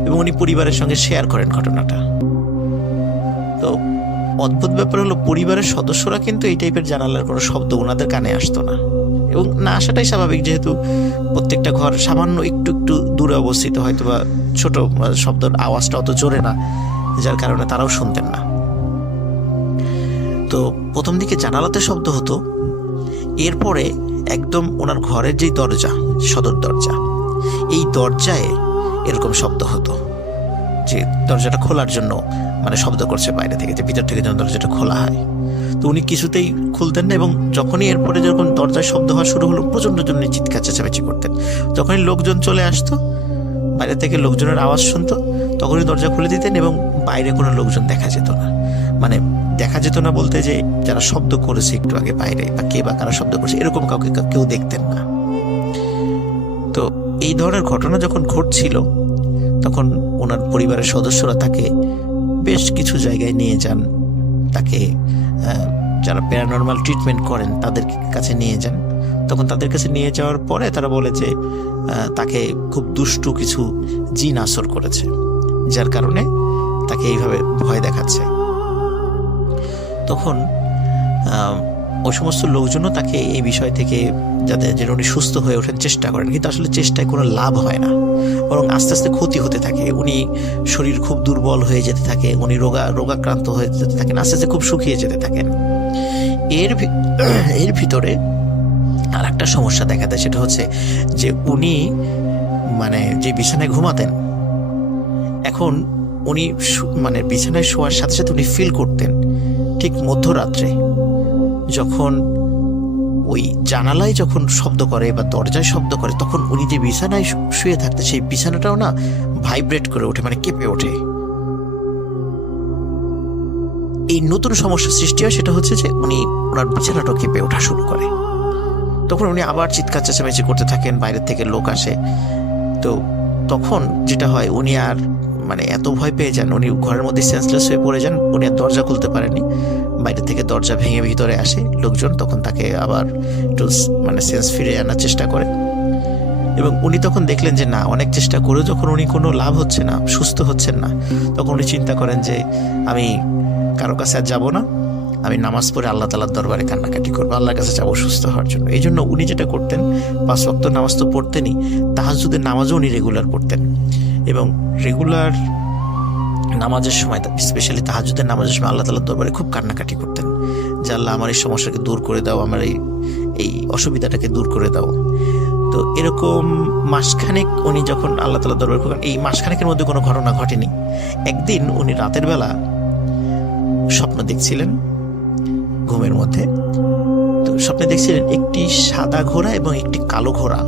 এবং উনি পরিবারের সঙ্গে শেয়ার করেন ঘটনাটা। তো অদ্ভুত ব্যাপার হলো, পরিবারের সদস্যরা কিন্তু এই টাইপের জানালার কোনো শব্দ ওনাদের কানে আসতো না, এবং না আসাটাই স্বাভাবিক, যেহেতু প্রত্যেকটা ঘর সামান্য একটু একটু দূরে অবস্থিত, হয়তো বা ছোট শব্দের আওয়াজটা অত জোরে না, যার কারণে তারাও শুনতেন না। তো প্রথম দিকে জানালাতে শব্দ হতো, এরপরে একদম ওনার ঘরের যেই দরজা, সদর দরজা, এই দরজায় এরকম শব্দ হতো যে দরজাটা খোলার জন্য, মানে শব্দ করছে বাইরে থেকে, যে ভিতর থেকে যেন দরজাটা খোলা হয়। তো উনি কিছুতেই খুলতেন না, এবং যখনই এরপরে যখন দরজায় শব্দ হওয়া শুরু হলো, প্রচণ্ড জন্য চিৎকার চেঁচামেচি করতেন। যখনই লোকজন চলে আসতো, বাইরে থেকে লোকজনের আওয়াজ শুনতো, তখনই দরজা খুলে দিতেন এবং বাইরে কোনো লোকজন দেখা যেত না। মানে দেখা যেত না বলতে যে যারা শব্দ করেছে একটু আগে বাইরে, বা কে বা কারা শব্দ করেছে, এরকম কাউকে কেউ দেখতেন না। তো এই ধরনের ঘটনা যখন ঘটছিল, তখন ওনার পরিবারের সদস্যরা তাকে বেশ কিছু জায়গায় নিয়ে যান, তাকে যারা প্যারানর্মাল ট্রিটমেন্ট করেন তাদের কাছে নিয়ে যান। তখন তাদের কাছে নিয়ে যাওয়ার পরে তারা বলে যে তাকে খুব দুষ্টু কিছু জিন আসর করেছে, যার কারণে তাকে এইভাবে ভয় দেখাচ্ছে। তখন ওই সমস্ত লোকজনও তাকে এই বিষয় থেকে যাতে যেন উনি সুস্থ হয়ে ওঠেন চেষ্টা করেন, কিন্তু আসলে চেষ্টায় কোনো লাভ হয় না, বরং আস্তে আস্তে ক্ষতি হতে থাকে। উনি শরীর খুব দুর্বল হয়ে যেতে থাকে, উনি রোগাক্রান্ত হয়ে যেতে থাকেন, আস্তে আস্তে খুব শুকিয়ে যেতে থাকেন। এর ভিতরে আর একটা সমস্যা দেখা দেয়, সেটা হচ্ছে যে উনি মানে যে বিছানায় ঘুমাতেন, এখন উনি মানে বিছানায় শোয়ার সাথে সাথে উনি ফিল করতেন ঠিক মধ্যরাত্রে যখন ওই জানালায় যখন শব্দ করে বা দরজায় শব্দ করে, তখন উনি যে বিছানায় শুয়ে থাকতেন সেই বিছানাটাও না ভাইব্রেট করে ওঠে, মানে কেঁপে ওঠে। এই নতুন সমস্যা সৃষ্টি হয়, সেটা হচ্ছে যে ওনার বিছানাটাও কেঁপে ওঠা শুরু করে। তখন উনি আবার চিৎকার চেঁচামেচি করতে থাকেন, বাইরের থেকে লোক আসে। তো তখন যেটা হয়, উনি আর মানে এত ভয় পেয়ে যান, উনি ঘরের মধ্যে সেন্সলেস হয়ে পড়ে যান, উনি আর দরজা খুলতে পারেননি। বাইরে থেকে দরজা ভেঙে ভিতরে আসে লোকজন, তখন তাকে আবার একটু মানে সেন্স ফিরে আনার চেষ্টা করে। এবং উনি তখন দেখলেন যে না, অনেক চেষ্টা করেও যখন উনি কোনো লাভ হচ্ছে না, সুস্থ হচ্ছেন না, তখন উনি চিন্তা করেন যে আমি কারো কাছে আর যাবো না, আমি নামাজ পড়ে আল্লাহ তাআলার দরবারে কান্নাকাটি করবো, আল্লাহর কাছে যাবো সুস্থ হওয়ার জন্য। এই জন্য উনি যেটা করতেন, 5 ওয়াক্ত নামাজ তো পড়তেনই, তাহাজ্জুদের নামাজও উনি রেগুলার পড়তেন। এবং রেগুলার নামাজের সময়, স্পেশালি তাহাজ্জুদের নামাজের সময় আল্লাহ তাআলার দরবারে খুব কান্নাকাটি করতেন যে আল্লাহ আমার এই সমস্যাকে দূর করে দাও, আমার এই অসুবিধাটাকে দূর করে দাও। তো এরকম মাসখানেক উনি যখন আল্লাহ তাআলার দরবারে করেন, এই মাসখানেকের মধ্যে কোনো ঘটনা ঘটেনি। একদিন উনি রাতের বেলা স্বপ্ন দেখছিলেন ঘুমের মধ্যে। তো স্বপ্নে দেখছিলেন একটি সাদা ঘোড়া এবং একটি কালো ঘোড়া,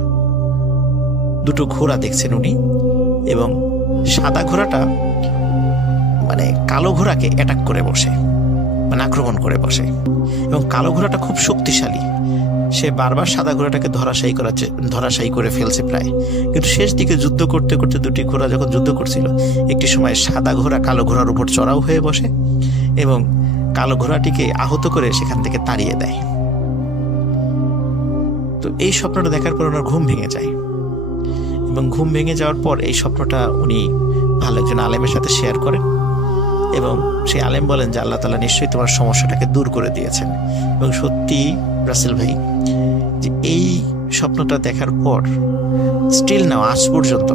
দুটো ঘোড়া দেখছেন উনি। এবং সাদা ঘোড়াটা মানে কালো ঘোড়াকে অ্যাটাক করে বসে, মানে আক্রমণ করে বসে, এবং কালো ঘোড়াটা খুব শক্তিশালী। সে বারবার সাদা ঘোড়াটাকে ধরাশায়ী করে ফেলছে প্রায়। কিন্তু শেষ দিকে যুদ্ধ করতে করতে দুটি ঘোড়া যখন যুদ্ধ করছিল, একটি সময় সাদা ঘোড়া কালো ঘোড়ার উপর চড়াও হয়ে বসে এবং কালো ঘোড়াটিকে আহত করে সেখান থেকে তাড়িয়ে দেয়। তো এই স্বপ্নটা দেখার পর ওনার ঘুম ভেঙে যায়, এবং ঘুম ভেঙে যাওয়ার পর এই স্বপ্নটা উনি ভালো একজন আলেমের সাথে শেয়ার করেন, এবং সেই আলেম বলেন যে আল্লাহ তাআলা নিশ্চয়ই তোমার সমস্যাটাকে দূর করে দিয়েছেন। এবং সত্যি রাসেল ভাই, যে এই স্বপ্নটা দেখার পর স্টিল নাও আজ পর্যন্ত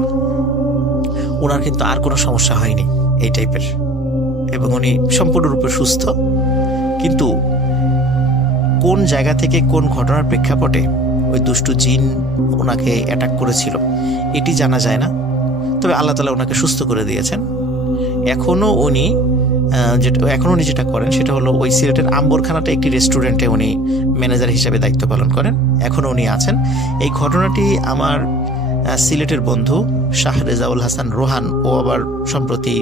ওনার কিন্তু আর কোনো সমস্যা হয়নি এই টাইপের, এবং উনি সম্পূর্ণরূপে সুস্থ। কিন্তু কোন জায়গা থেকে কোন ঘটনার প্রেক্ষাপটে ওই দুষ্টু জিন ওনাকে অ্যাটাক করেছিল এটি জানা যায় না, তবে আল্লাহ তাআলা ওনাকে সুস্থ করে দিয়েছেন। এখনও উনি যেটা করেন সেটা হলো ওই সিলেটের আম্বরখানাতে একটি রেস্টুরেন্টে উনি ম্যানেজার হিসেবে দায়িত্ব পালন করেন, এখনও উনি আছেন। এই ঘটনাটি আমার সিলেটের বন্ধু শাহ রেজাউল হাসান রোহান, ও আবার সম্প্রতি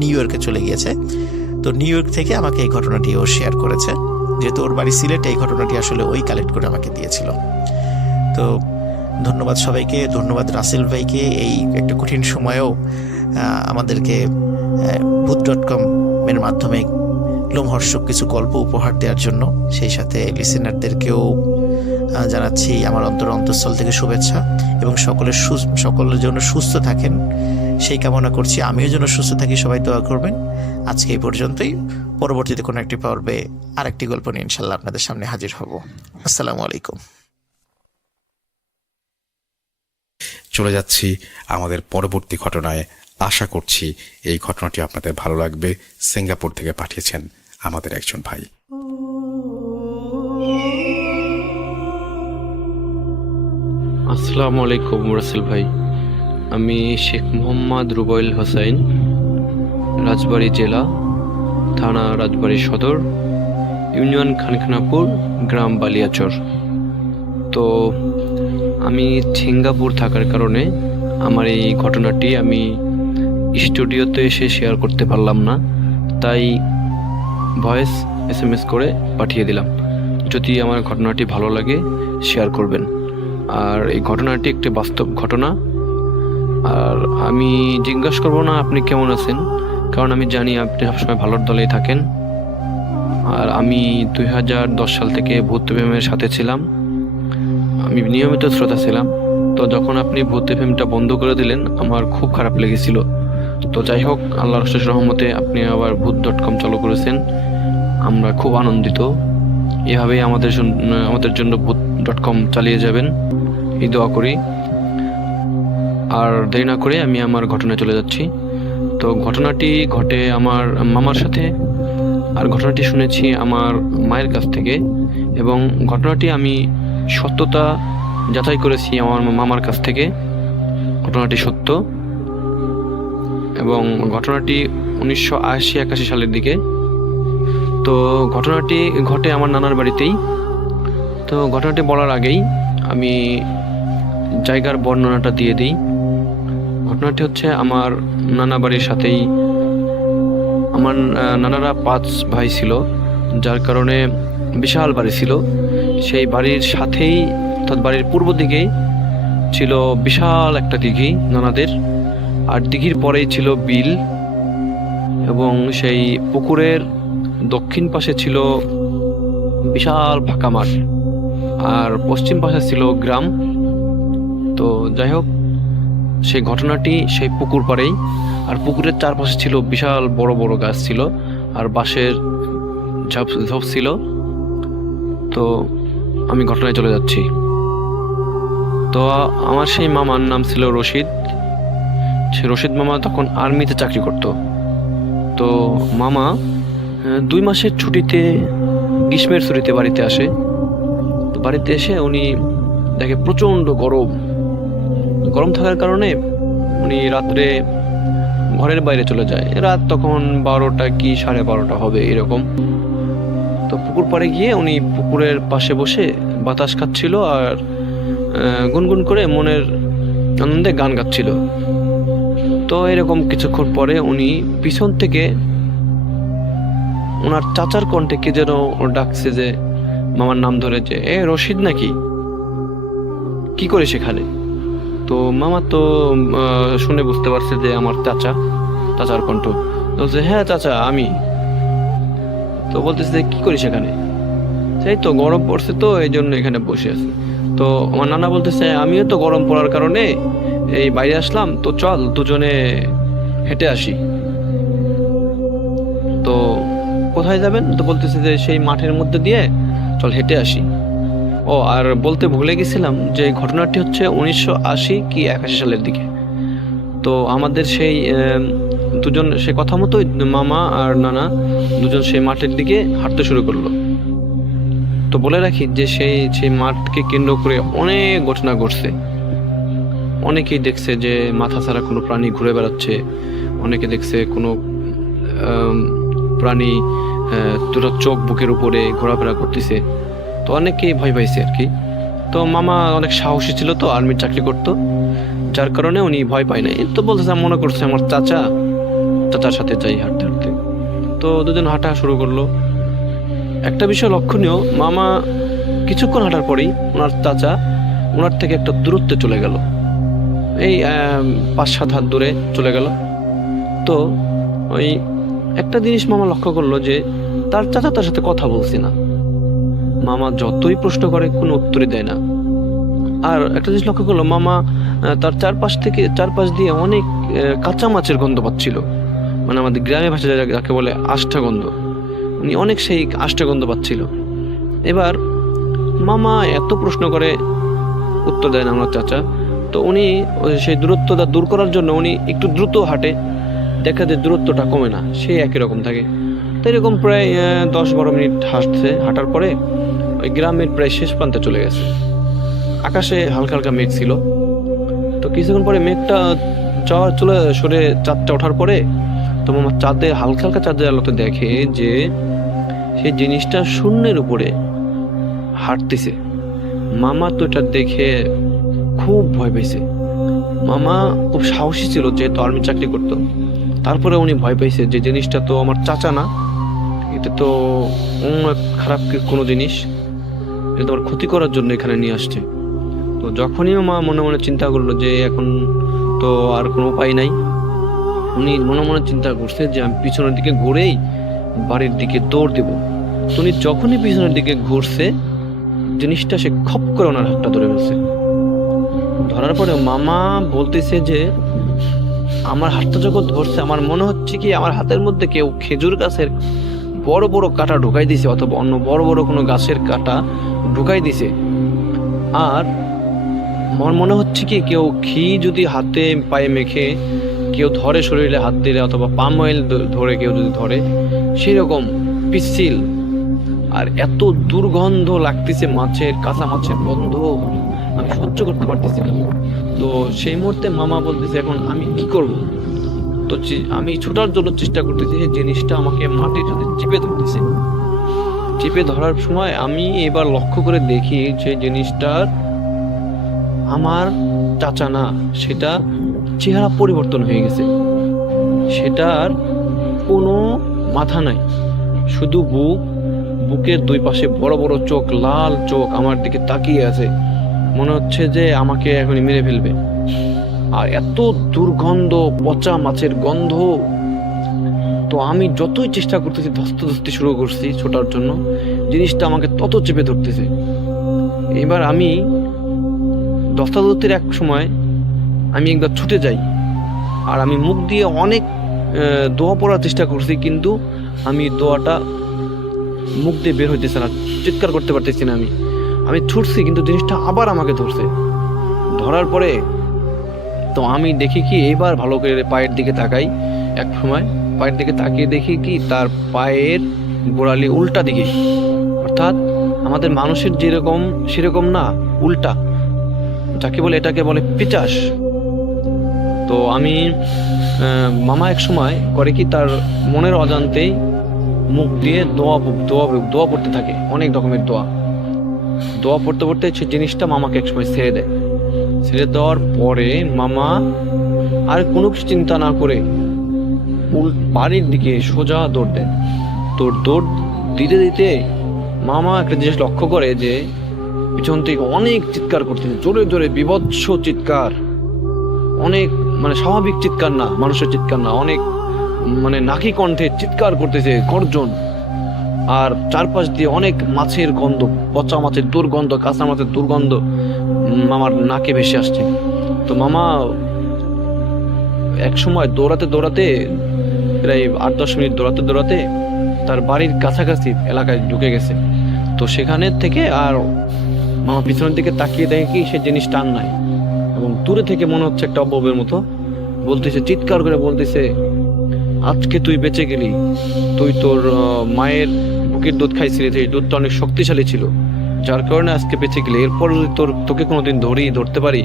নিউ ইয়র্কে চলে গিয়েছে। তো নিউ ইয়র্ক থেকে আমাকে এই ঘটনাটি ও শেয়ার করেছে, যেহেতু ওর বাড়ি সিলেটে। এই ঘটনাটি আসলে ওই কালেক্ট করে আমাকে দিয়েছিল। তো ধন্যবাদ সবাইকে, ধন্যবাদ রাসেল ভাইকে এই একটা কঠিন সময়েও আমাদেরকে ভূত.com এর মাধ্যমে লোমহর্ষক কিছু গল্প উপহার দেওয়ার জন্য। সেই সাথে লিসেনারদেরকেও জানাচ্ছি আমার অন্তঃস্থল থেকে শুভেচ্ছা, এবং সকলের জন্য সুস্থ থাকেন সেই কামনা করছি। আমিও যেন সুস্থ থাকি, সবাই দোয়া করবেন। আজকে এই পর্যন্তই। পরবর্তীতে কোনো একটি পর্বে আরেকটি গল্প নিয়ে ইনশাল্লাহ আপনাদের সামনে হাজির হব। আসসালামু আলাইকুম। চলে যাচ্ছি আমাদের পরবর্তী ঘটনায়। আশা করছি এই ঘটনাটি আপনাদের ভালো লাগবে। সিঙ্গাপুর থেকে পাঠিয়েছেন আমাদের একজন ভাই। আসসালামু আলাইকুম রাসেল ভাই, আমি শেখ মোহাম্মদ রুবাইল হোসাইন, রাজবাড়ী জেলা, থানা রাজবাড়ী সদর, ইউনিয়ন খানখানাপুর, গ্রাম বালিয়াচর। তো আমি সিঙ্গাপুর থাকার কারণে আমার এই ঘটনাটি আমি স্টুডিওতে এসে শেয়ার করতে পারলাম না, তাই ভয়েস SMS করে পাঠিয়ে দিলাম। যদি আমার ঘটনাটি ভালো লাগে শেয়ার করবেন। আর এই ঘটনাটি একটি বাস্তব ঘটনা। আর আমি জিজ্ঞাসা করবো না আপনি কেমন আছেন, কারণ আমি জানি আপনি সবসময় ভালোর দলেই থাকেন। আর আমি 2010 সাল থেকে ভূত প্রেমের সাথে ছিলাম, আমি নিয়মিত শ্রোতা ছিলাম। তো যখন আপনি ভূত প্রেমটা বন্ধ করে দিলেন আমার খুব খারাপ লেগেছিল। তো যাই হোক, আল্লাহর অশেষ রহমতে আপনি আবার ভূত.com চালু করেছেন, আমরা খুব আনন্দিত। এভাবেই আমাদের জন্য ভূত.com চালিয়ে যাবেন এই দোয়া করি। আর দেরি না করে আমি আমার ঘটনায় চলে যাচ্ছি। তো ঘটনাটি ঘটে আমার মামার সাথে, আর ঘটনাটি শুনেছি আমার মায়ের কাছ থেকে, এবং ঘটনাটি আমি সত্যতা যাচাই করেছি আমার মামার কাছ থেকে। ঘটনাটি সত্য, এবং ঘটনাটি 1980-81 সালের দিকে। তো ঘটনাটি ঘটে আমার নানার বাড়িতেই। তো ঘটনাটি বলার আগেই আমি জায়গার বর্ণনাটা দিয়ে দিই। ঘটনাটি হচ্ছে আমার নানা বাড়ির সাথেই। আমার নানারা 5 ভাই ছিল, যার কারণে বিশাল বাড়ি ছিল। সেই বাড়ির সাথেই অর্থাৎ বাড়ির পূর্ব দিকেই ছিল বিশাল একটা দিঘি নানাদের, আর দিঘির পরেই ছিল বিল, এবং সেই পুকুরের দক্ষিণ পাশে ছিল বিশাল ফাঁকা মাঠ, আর পশ্চিম পাশে ছিল গ্রাম। তো যাই হোক, সেই ঘটনাটি সেই পুকুর পাড়েই, আর পুকুরের চারপাশে ছিল বিশাল বড় বড় গাছ ছিল, আর বাঁশের ঝোপ ছিল। তো আমি ঘটনায় চলে যাচ্ছি। তো আমার সেই মামার নাম ছিল রশিদ। সে রশিদ মামা তখন আর্মিতে চাকরি করত। তো মামা 2 মাসের ছুটিতে, গ্রীষ্মের ছুটিতে বাড়িতে আসে। তো বাড়িতে এসে উনি দেখে প্রচণ্ড গরম থাকার কারণে উনি রাত্রে ঘরের বাইরে চলে যায়। রাত তখন 12টা কি 12:30 হবে এরকম। তো পুকুর পাড়ে গিয়ে উনি পুকুরের পাশে বসে বাতাস খাচ্ছিল আর গুনগুন করে মনের আনন্দে গান গাচ্ছিল। তো এরকম কিছুক্ষণ পরে উনি পিছন থেকে ওনার চাচার কণ্ঠে কে যেন ডাকছে, যে মামার নাম ধরে, যে এ রশিদ নাকি, কি করে সেখানে? তো মামা তো শুনে বুঝতে পারছে যে আমার চাচার কণ্ঠ। বলছে হ্যাঁ চাচা আমি। তো বলতেছে যে কি করিস এখানে? সেই তো গরম পড়ছে তো এই জন্য এখানে বসে আছি। তো আমার নানা বলতেছে আমিও তো গরম পড়ার কারণে এই বাইরে আসলাম, তো চল দুজনে হেঁটে আসি। তো কোথায় যাবেন? তো বলতেছে যে সেই মাঠের মধ্যে দিয়ে চল হেঁটে আসি। ও আর বলতে ভুলে গেছিলাম যে ঘটনাটি হচ্ছে 1980 কি 81 সালের দিকে। তো আমাদের সেই দুজন সে কথা মতোই মামা আর নানা দুজন সেই মাঠের দিকে হাঁটতে শুরু করলো। তো বলে রাখি যে সেই মাঠকে কেন্দ্র করে অনেক ঘটনা ঘটছে। অনেকেই দেখছে যে মাথা ছাড়া কোনো প্রাণী ঘুরে বেড়াচ্ছে, অনেকে দেখছে কোনো প্রাণী দুটো চোখ বুকের উপরে ঘোরাফেরা করতেছে। তো অনেকেই ভয় পাইছে আর কি। তো মামা অনেক সাহসী ছিল, তো আর্মির চাকরি করতো, যার কারণে উনি ভয় পায় নাই। তো বলতেছে মনে করছে আমার চাচার সাথে যাই হাঁটতে হাঁটতে। তো দুজন হাঁটা শুরু করলো। একটা বিষয় লক্ষণীয়, মামা কিছুক্ষণ হাঁটার পরেই ওনার থেকে একটা দূরত্বে চলে গেল, এই 5-7 হাত দূরে চলে গেল। তো ওই একটা জিনিস মামা লক্ষ্য করলো যে তার চাচা তার সাথে কথা বলছে না। মামা যতই প্রশ্ন করে কোনো উত্তরই দেয় না। আর একটা জিনিস লক্ষ্য করলো, মামা তার চারপাশ দিয়ে অনেক কাঁচা মাছের গন্ধ পাচ্ছিল, মানে আমাদের গ্রামে ভাষায় যাকে বলে আষ্টা গন্ধ। উনি অনেক সেই আষ্টা গন্ধ পাচ্ছিল। এবার মামা এত প্রশ্ন করে উত্তর দেয় না আমার চাচা। তো উনি সেই দূরত্বটা দূর করার জন্য উনি একটু দ্রুত হাঁটে, দেখা যায় দূরত্বটা কমে না, সেই একই রকম থাকে। তো এরকম প্রায় 10-12 মিনিট হাঁটার পরে ওই গ্রামের প্রায় শেষ প্রান্তে চলে গেছে। আকাশে হালকা হালকা মেঘ ছিল। তো কিছুক্ষণ পরে মেঘটা সরে চাঁদটা ওঠার পরে তো মামা হালকা হালকা চাঁদের আলোতে দেখে যে সেই জিনিসটা শূন্যের উপরে হাঁটতেছে। মামা তো এটা দেখে খুব ভয় পেয়েছে। মামা খুব সাহসী ছিল, যেহেতু আর্মি চাকরি করতো, তারপরে উনি ভয় পেয়েছে যে জিনিসটা তো আমার চাচা না, এটা তো অন্য খারাপ কোনো জিনিস, এটা তো আমার ক্ষতি করার জন্য এখানে নিয়ে আসছে। তো যখনই মা মনে মনে চিন্তা করলো যে এখন তো আর কোনো উপায় নাই, উনি মনে মনে চিন্তা করছে যে আমি পিছনের দিকে ঘুরেই বাড়ির দিকে দৌড় দেব। উনি যখনই পিছনের দিকে ঘুরছে, জিনিসটা সে খপ করে ওনার হাতটা ধরে ফেলছে। ধরার পরে মামা বলতেছে যে আমার হাতটা যখন ধরছে, আমার মনে হচ্ছে কি আমার হাতের মধ্যে কেউ খেজুর গাছের বড় বড় কাঁটা ঢুকাই দিছে, অথবা অন্য বড় বড় কোনো গাছের কাঁটা ঢুকাই দিছে। আর আমার মনে হচ্ছে কি কেউ ঘি যদি হাতে পায়ে মেখে কেউ ধরে, শরীরে হাত দিলে, অথবা পাম অয়েল ধরে কেউ যদি ধরে, সেরকম পিচ্ছিল। আর এত দুর্গন্ধ লাগতেছে, কাঁচা মাছের গন্ধ আমি সহ্য করতে পারতেছি না। তো সেই মুহূর্তে মামা বলতেছে এখন আমি কি করব? তো আমি ছোটার জন্য চেষ্টা করতেছি, সেই জিনিসটা আমাকে মাটির সাথে চিপে ধরার সময় আমি এবার লক্ষ্য করে দেখি যে জিনিসটার আমার চাচা না, সেটা চেহারা পরিবর্তন হয়ে গেছে। সেটার কোনো মাথা নাই, শুধু বুকের দুই পাশে বড় বড় চোখ, লাল চোখ আমার দিকে তাকিয়ে আছে, মনে হচ্ছে যে আমাকে এখনই মেরে ফেলবে। আর এত দুর্গন্ধ, পচা মাছের গন্ধ। তো আমি যতই চেষ্টা করতেছি, ধস্তাধস্তি শুরু করছি ছোটার জন্য, জিনিসটা আমাকে তত চেপে ধরতেছে। এবার আমি ধস্তাধস্তির এক সময় আমি একবার ছুটে যাই, আর আমি মুখ দিয়ে অনেক দোয়া পড়ার চেষ্টা করছি, কিন্তু আমি দোয়াটা মুখ দিয়ে বের হইতেছে না, চিৎকার করতে পারতেছি না। আমি ছুটছি, কিন্তু জিনিসটা আবার আমাকে ধরার পরে তো আমি দেখি কি এবার ভালো করে পায়ের দিকে তাকাই। এক সময় পায়ের দিকে তাকিয়ে দেখি কি তার পায়ের গোড়ালি উল্টা দিকে, অর্থাৎ আমাদের মানুষের যেরকম সেরকম না, উল্টা, যাকে বলে এটাকে বলে পিচাস। তো আমি মামা এক সময় করে কি তার মনের অজান্তেই মুখ দিয়ে দোয়া পড়তে থাকে, অনেক রকমের দোয়া পড়তে পড়তে সে জিনিসটা মামাকে একসময় ছেড়ে দেয়। ছেড়ে দেওয়ার পরে মামা আর কোনো কিছু চিন্তা না করে বাড়ির দিকে সোজা দৌড় দেয়। তো দৌড় দিতে দিতে মামা একটা জিনিস লক্ষ্য করে যে পিছন থেকে অনেক চিৎকার করতেছে, জোরে জোরে বিভৎস চিৎকার, অনেক মানে স্বাভাবিক চিৎকার না, মানুষের চিৎকার না, অনেক মানে নাকি কণ্ঠে চিৎকার করতেছে গর্জন। আর চারপাশ দিয়ে অনেক মাছের গন্ধ, পচা মাছের দুর্গন্ধ, কাঁচা মাছের দুর্গন্ধ মামার নাকে ভেসে আসছে। তো মামা এক সময় দৌড়াতে প্রায় 8-10 মিনিট দৌড়াতে তার বাড়ির কাছাকাছি এলাকায় ঢুকে গেছে। তো সেখানে থেকে আর মামা পিছনের দিকে তাকিয়ে দেখে কি সে জিনিস টান নাই, এবং দূরে থেকে মনে হচ্ছে একটা অববের মতো বলতেছে, চিৎকার করে বলতেছে, আজকে তুই বেঁচে গেলি, তুই তোর মায়ের বুকের দুধ খাইছিলি, সেই দুধটা অনেক শক্তিশালী ছিল, যার কারণে আজকে বেঁচে গেলি। এরপর যদি তোকে কোনোদিন ধরতে পারি,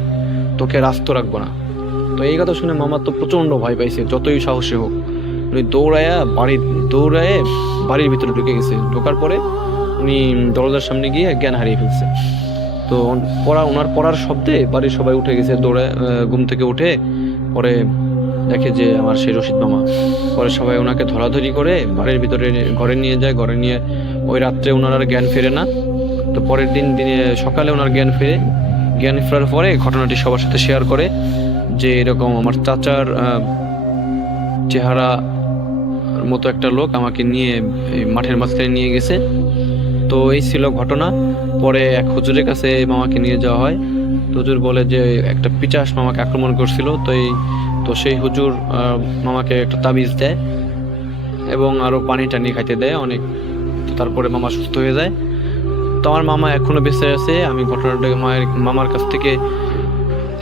তোকে রাস্ত রাখবো না। তো এই কথা শুনে মামা তো প্রচন্ড ভয় পাইছে, যতই সাহসী হোক। উনি দৌড়ায় বাড়ির ভিতরে ঢুকে গেছে। ঢোকার পরে উনি দরজার সামনে গিয়ে জ্ঞান হারিয়ে ফেলছে। তো ওনার পড়ার শব্দে বাড়ির সবাই উঠে গেছে, ঘুম থেকে উঠে পরে দেখে যে আমার সেই রশিদ মামা। পরে সবাই ওনাকে ধরাধরি করে বাড়ির ভিতরে ঘরে নিয়ে যায়। ঘরে নিয়ে ওই রাত্রে ওনার আর জ্ঞান ফেরে না। তো পরের দিনে সকালে ওনার জ্ঞান ফেরার পরে ঘটনাটি সবার সাথে শেয়ার করে যে এরকম আমার চাচার চেহারা মতো একটা লোক আমাকে নিয়ে মাঠের মাঝখানে নিয়ে গেছে। তো এই ছিল ঘটনা। পরে এক হুজুরের কাছে মামাকে নিয়ে যাওয়া হয়। হুজুর বলে যে একটা পিচাস মামাকে আক্রমণ করছিল। তো সেই হুজুর মামাকে একটা তাবিজ দেয় এবং আরও পানি টানি খাইতে দেয় অনেক। তারপরে মামা সুস্থ হয়ে যায়। তো আমার মামা এখনো বেঁচে আছে। আমি ঘটনাটা মামার কাছ থেকে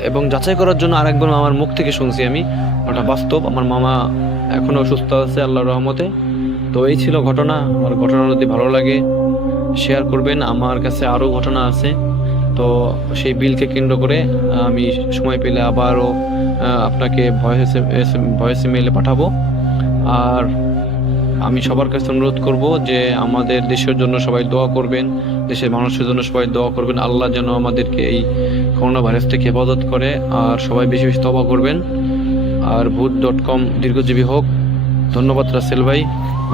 এবং যাচাই করার জন্য আরেকবার মামার মুখ থেকে শুনছি আমি, ওটা বাস্তব। আমার মামা এখনো সুস্থ আছে আল্লাহর রহমতে। তো এই ছিল ঘটনা। আমার ঘটনা যদি ভালো লাগে শেয়ার করবেন। আমার কাছে আরও ঘটনা আছে। তো সেই বিলকে কেন্দ্র করে আমি সময় পেলে আবারও আপনাকে ভয়েস মেইলে পাঠাবো। আর আমি সবার কাছে অনুরোধ করব যে আমাদের দেশের জন্য সবাই দোয়া করবেন, দেশের মানুষের জন্য সবাই দোয়া করবেন। আল্লাহ যেন আমাদেরকে এই করোনা ভাইরাস থেকে হেফাজত করে। আর সবাই বেশি বেশি তওবা করবেন। আর ভূত.com দীর্ঘজীবী হোক। ধন্যবাদ রাসেল ভাই।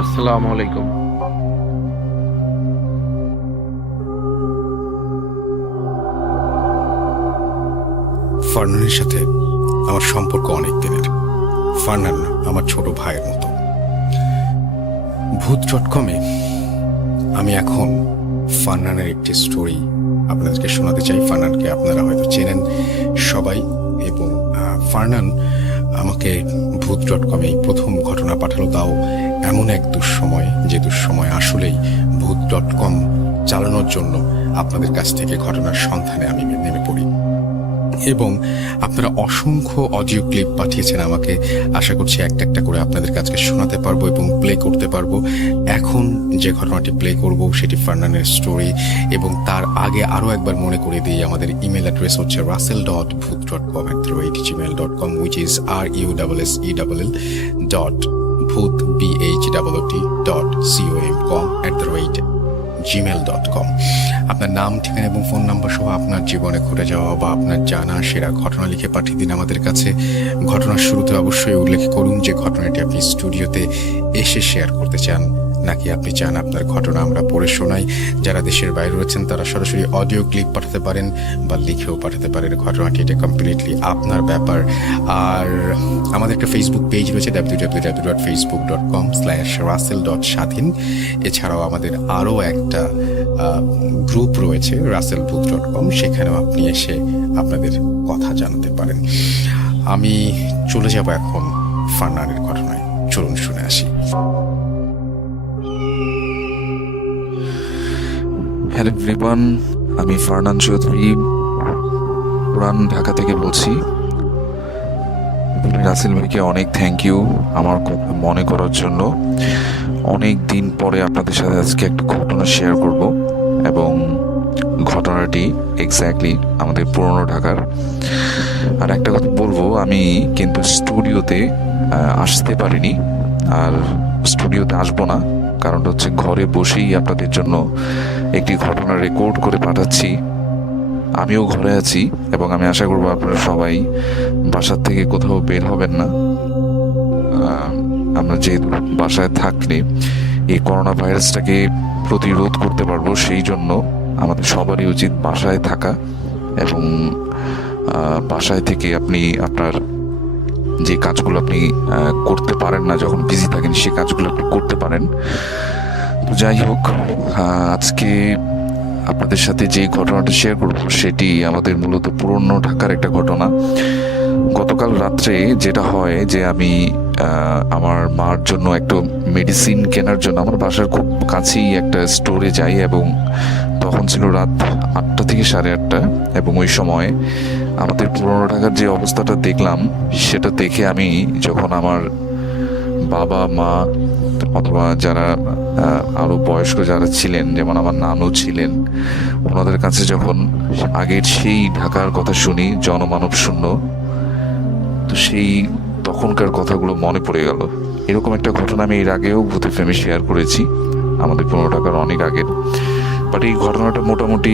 আসসালামু আলাইকুম। ফারনানের সাথে আমার সম্পর্ক অনেক দিনের। ফারনান আমার ছোট ভাইয়ের মতো। ভূত.com-এ আমি এখন ফারনানের একটি স্টোরি আপনাদেরকে শোনাতে চাই। ফারনানকে আপনারা হয়তো চেনেন সবাই, এবং ফারনান আমাকে ভূত.com-এ প্রথম ঘটনা পাঠালো, তাও এমন এক দুঃসময়, যে দুঃসময় আসলেই ভূত.com চালানোর জন্য আপনাদের কাছ থেকে ঘটনার সন্ধানে আমি নেমে পড়ি। এবং আপনারা অসংখ্য অডিও ক্লিপ পাঠিয়েছেন আমাকে। আশা করছি একটা একটা করে আপনাদের কাছে শোনাতে পারবো এবং প্লে করতে পারবো। এখন যে ঘটনাটি প্লে করব সেটি ফারনানের স্টোরি। এবং তার আগে আরও একবার মনে করে দিই, আমাদের ইমেল অ্যাড্রেস হচ্ছে russell.bhoot.com@gmail.com, which is russell.bhoot.com@gmail.com। আপনার নাম, ঠিকানা এবং ফোন নাম্বার সহ আপনার জীবনে ঘটে যাওয়া বা আপনার জানা সেরা ঘটনা লিখে পাঠিয়ে দিন আমাদের কাছে। ঘটনার শুরুতে অবশ্যই উল্লেখ করুন যে ঘটনাটি আপনি স্টুডিওতে এসে শেয়ার করতে চান, নাকি আপনি চান আপনার ঘটনা আমরা পড়ে শোনাই। যারা দেশের বাইরে রয়েছেন তারা সরাসরি অডিও ক্লিপ পাঠাতে পারেন বা লিখেও পাঠাতে পারেন ঘটনাটি। এটা কমপ্লিটলি আপনার ব্যাপার। আর আমাদের একটা ফেসবুক পেজ রয়েছে www.facebook.com/russell.স্বাধীন। এছাড়াও আমাদের আরও একটা গ্রুপ রয়েছে russellbooth.com, সেখানেও আপনি এসে আপনাদের কথা জানাতে পারেন। আমি চলে যাব এখন ফারনানের ঘটনায়। চলুন শুনে আসি। হ্যালো এভরিওয়ান, আমি ফারনান চৌধুরী পুরান ঢাকা থেকে বলছি। রাসেল ভাইকে অনেক থ্যাংক ইউ আমার কথা মনে করার জন্য। অনেক দিন পরে আপনাদের সাথে আজকে একটা ঘটনা শেয়ার করব, এবং ঘটনাটি এক্স্যাক্টলি আমাদের পুরনো ঢাকার। আর একটা কথা বলবো, আমি কিন্তু স্টুডিওতে আসতে পারিনি, আর স্টুডিওতে আসবো না, কারণ হচ্ছে ঘরে বসেই আপনাদের জন্য একটি ঘটনা রেকর্ড করে পাঠাচ্ছি। আমিও ঘরে আছি এবং আমি আশা করবো আপনারা সবাই বাসার থেকে কোথাও বের হবেন না। আমরা যেহেতু বাসায় থাকলে এই করোনা ভাইরাসটাকে প্রতিরোধ করতে পারবো, সেই জন্য আমাদের সবারই উচিত বাসায় থাকা এবং বাসায় থেকে আপনি আপনার যে কাজগুলো আপনি করতে পারেন না, যখন বিজি থাকেন সেই কাজগুলো আপনি করতে পারেন। তো যাই হোক, আজকে আপনাদের সাথে যে ঘটনাটা শেয়ার করব সেটি আমাদের মূলত পুরনো ঢাকার একটা ঘটনা। গতকাল রাত্রে যেটা হয় যে আমি আমার মার জন্য একটা মেডিসিন কেনার জন্য আমার বাসার খুব কাছেই একটা স্টোরে যাই এবং তখন ছিল রাত 8টা থেকে 8:30 এবং ওই সময় আমাদের পুরনো ঢাকার যে অবস্থাটা দেখলাম সেটা দেখে আমি যখন আমার বাবা মা অথবা যারা আরো বয়স্ক যারা ছিলেন, যেমন আমার নানু ছিলেন, ওনাদের কাছে যখন আগের সেই ঢাকার কথা শুনি জনমানব শূন্য, তো সেই তখনকার কথাগুলো মনে পড়ে গেল। এরকম একটা ঘটনা আমি এর আগেও ভূতে ফেমে শেয়ার করেছি, আমাদের পুরনো ঢাকার অনেক আগের। বাট এই ঘটনাটা মোটামুটি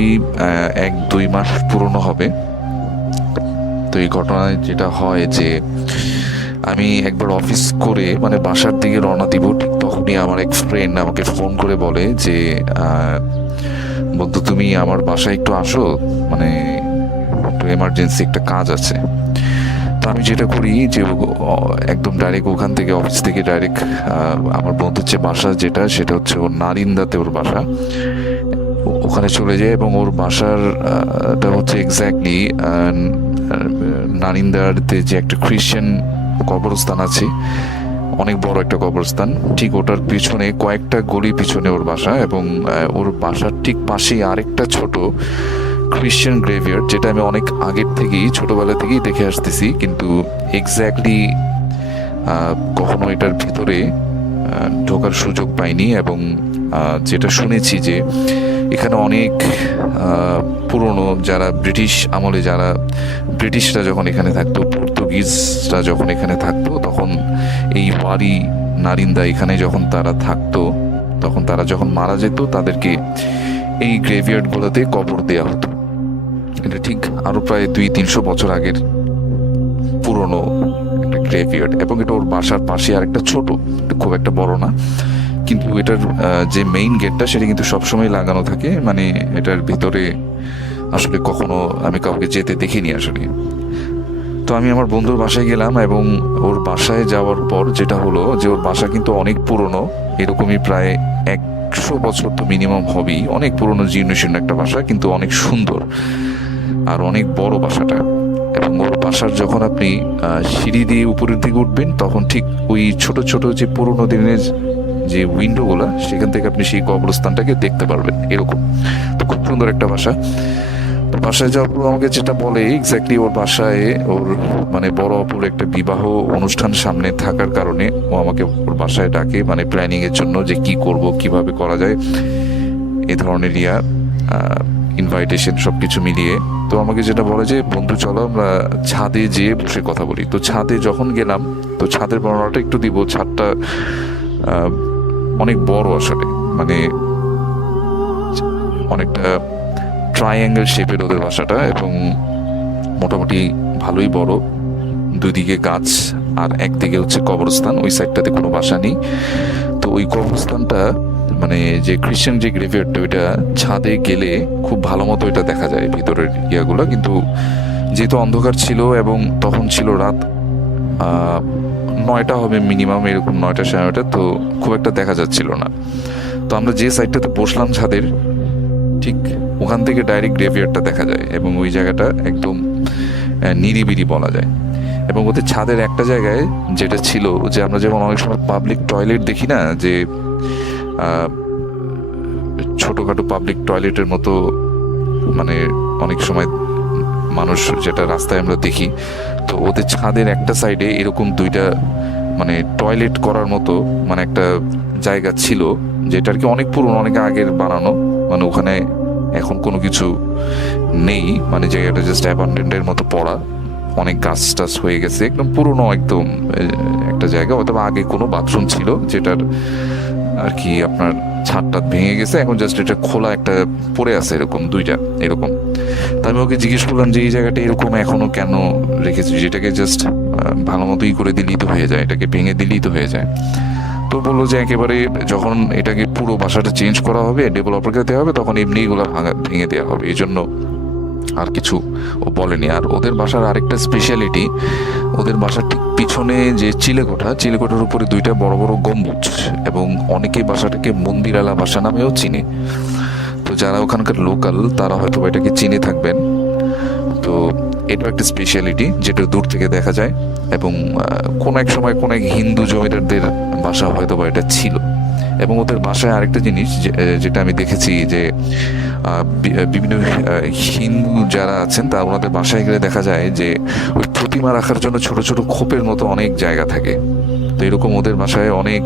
1-2 মাস পুরনো হবে। তো এই ঘটনায় যেটা হয় যে আমি একবার অফিস করে মানে বাসার দিকে রওনা দিব, ঠিক তখনই আমার এক ফ্রেন্ড আমাকে ফোন করে বলে যে বন্ধু তুমি আমার বাসায় একটু আসো, মানে একটু এমার্জেন্সি একটা কাজ আছে। তো আমি যেটা করি যে একদম ডাইরেক্ট ওখান থেকে অফিস থেকে ডাইরেক্ট আমার বন্ধুর যে বাসা সেটা হচ্ছে ওর নারিন্দাতে ওর বাসা, ওখানে চলে যায় এবং ওর বাসারটা হচ্ছে এক্স্যাক্টলি নারিন্দাতে যে একটা খ্রিশ্চান কবরস্থান আছে, অনেক বড় একটা কবরস্থান, ঠিক ওটার পিছনে কয়েকটা গলি পিছনে ওর বাসা এবং ওর বাসার ঠিক পাশেই আরেকটা ছোট খ্রিশ্চান গ্রেভিয়ার্ড, যেটা আমি অনেক আগের থেকেই ছোটবেলা থেকেই দেখে আসতেছি, কিন্তু এক্স্যাক্টলি কখনো এটার ভিতরে ঢোকার সুযোগ পাইনি। এবং যেটা শুনেছি যে এখানে অনেক পুরনো যারা ব্রিটিশ আমলে, যারা ব্রিটিশরা যখন এখানে থাকতো, পর্তুগিজরা যখন এখানে থাকতো, তখন এই ওয়ারি নারিন্দা এখানে যখন তারা থাকতো, তখন তারা যখন মারা যেত তাদেরকে এই গ্রেভিয়ার্ডগুলোতে কবর দেওয়া হতো। এটা ঠিক আরো প্রায় 200-300 বছর আগের পুরনো একটা গ্রেভিয়ার্ড এবং এটা ওর বাসার পাশে আরেকটা ছোট, খুব একটা বড় না, কিন্তু এটার যে মেইন গেটটা সেটা কিন্তু সবসময় লাগানো থাকে, মানে এটার ভিতরে আসলে কখনো আমি কাউকে যেতে দেখিনি আসলে। তো আমি আমার বন্ধুর বাসায় গেলাম এবং ওর বাসায় যাওয়ার পর যেটা হলো যে ওর বাসা কিন্তু অনেক পুরনো, এরকমই প্রায় 100 বছর তো মিনিমাম হবেই, অনেক পুরনো জীর্ণশীর্ণ একটা বাসা, কিন্তু অনেক সুন্দর আর অনেক বড় বাসাটা। এবং ওর বাসার যখন আপনি সিঁড়ি দিয়ে উপরের দিকে উঠবেন তখন ঠিক ওই ছোট ছোট যে পুরোনো দিনের যে উইন্ডোগুলো, সেখান থেকে আপনি সেই কবরস্থানটাকে দেখতে পারবেন, এরকম। তো খুব সুন্দর একটা বাসা। বাসায় যাওয়ার পর আমাকে যেটা বলে এক্স্যাক্টলি ওর বাসায় ওর মানে বড় অপুর একটা বিবাহ অনুষ্ঠান সামনে থাকার কারণে ও আমাকে ওর বাসায় ডাকে, মানে প্ল্যানিং এর জন্য যে কি করব, কিভাবে করা যায়, এ ধরনের ইনভাইটেশন সবকিছু মিলিয়ে। তো আমাকে যেটা বলে যে বন্ধু চলো আমরা ছাদে যেয়ে বসে কথা বলি। তো ছাদে যখন গেলাম, তো ছাদের বর্ণনাটা একটু দিব। ছাদটা অনেক বড় আসলে, মানে অনেকটা ট্রায়াঙ্গেল শেপের ওদের বাসাটা এবং মোটামুটি ভালোই বড়, দুদিকে গাছ আর একদিকে হচ্ছে কবরস্থান, ওই সাইডটাতে কোনো বাসা নেই। তো ওই কবরস্থানটা মানে যে খ্রিশ্চান যে গ্রেভিয়ার্ডটা, ওইটা ছাদে গেলে খুব ভালো মতো এটা দেখা যায় ভিতরের ইয়াগুলো, কিন্তু যেহেতু অন্ধকার ছিল এবং তখন ছিল রাত 9টা হবে মিনিমাম, এরকম 9টা 9:30, তো খুব একটা দেখা যাচ্ছিল না। তো আমরা যে সাইডটাতে বসলাম ছাদের, ঠিক ওখান থেকে ডাইরেক্ট গ্রেভিয়ার্ডটা দেখা যায় এবং ওই জায়গাটা একদম নিরিবিলি বলা যায়। এবং ওদের ছাদের একটা জায়গায় যেটা ছিল যে আমরা যেমন অনেক সময় পাবলিক টয়লেট দেখি না, যে ছোটখাটো পাবলিক টয়লেটের মতো, মানে অনেক সময় মানুষ যেটা রাস্তায় আমরা দেখি, তো ওদের ছাদের একটা সাইডে এরকম 2টা মানে টয়লেট করার মতো মানে একটা জায়গা ছিল, যেটা আর কি অনেক পুরনো, অনেক আগের বানানো, মানে ওখানে এখন কোনো কিছু নেই, মানে জায়গাটা জাস্ট অ্যাবান্ডেন্টের মতো পড়া, অনেক গাছ টাছ হয়ে গেছে, একদম পুরনো একদম একটা জায়গা। অথবা আগে কোনো বাথরুম ছিল যেটার আর কি আপনার ছাদটা ভেঙে গেছে, এখন জাস্ট এটা খোলা একটা পড়ে আছে এরকম দুইটা এরকম। তা আমি ওকে জিজ্ঞেস করলাম যে এই জায়গাটা এরকম এখনো কেন রেখেছিস, এটাকে জাস্ট ভালো মতোই করে দিলেই তো হয়ে যায়, এটাকে ভেঙে দিলেই তো হয়ে যায়। তো বললো যে একেবারে যখন এটাকে পুরো বাসাটা চেঞ্জ করা হবে, ডেভেলপারকে দেওয়া হবে, তখন এমনি এগুলো ভেঙে দেওয়া হবে, এই জন্য আর কিছু ও বলেনি। আর ওদের বাসার আরেকটা স্পেশালিটি, ওদের বাসার ঠিক পিছনে যে চিলেকোঠার উপরে দুইটা বড় বড় গম্বুজ, এবং অনেকে বাসাটাকে মন্দিরালা বাসা নামেও চিনে। তো যারা ওখানকার লোকাল তারা হয়তো এটাকে চিনে থাকবেন। তো এটা একটা স্পেশালিটি যেটা দূর থেকে দেখা যায়, এবং কোন এক সময় কোন এক হিন্দু জমিদারদের বাসা হয়তো বা এটা ছিল। এবং ওদের বাসায় আরেকটা জিনিস যেটা আমি দেখেছি যে বিভিন্ন হিন্দু যারা আছেন তা ওনাদের বাসায় গেলে দেখা যায় যে ওই প্রতিমা রাখার জন্য ছোট ছোট খোপের মতো অনেক জায়গা থাকে। তো এরকম ওদের বাসায় অনেক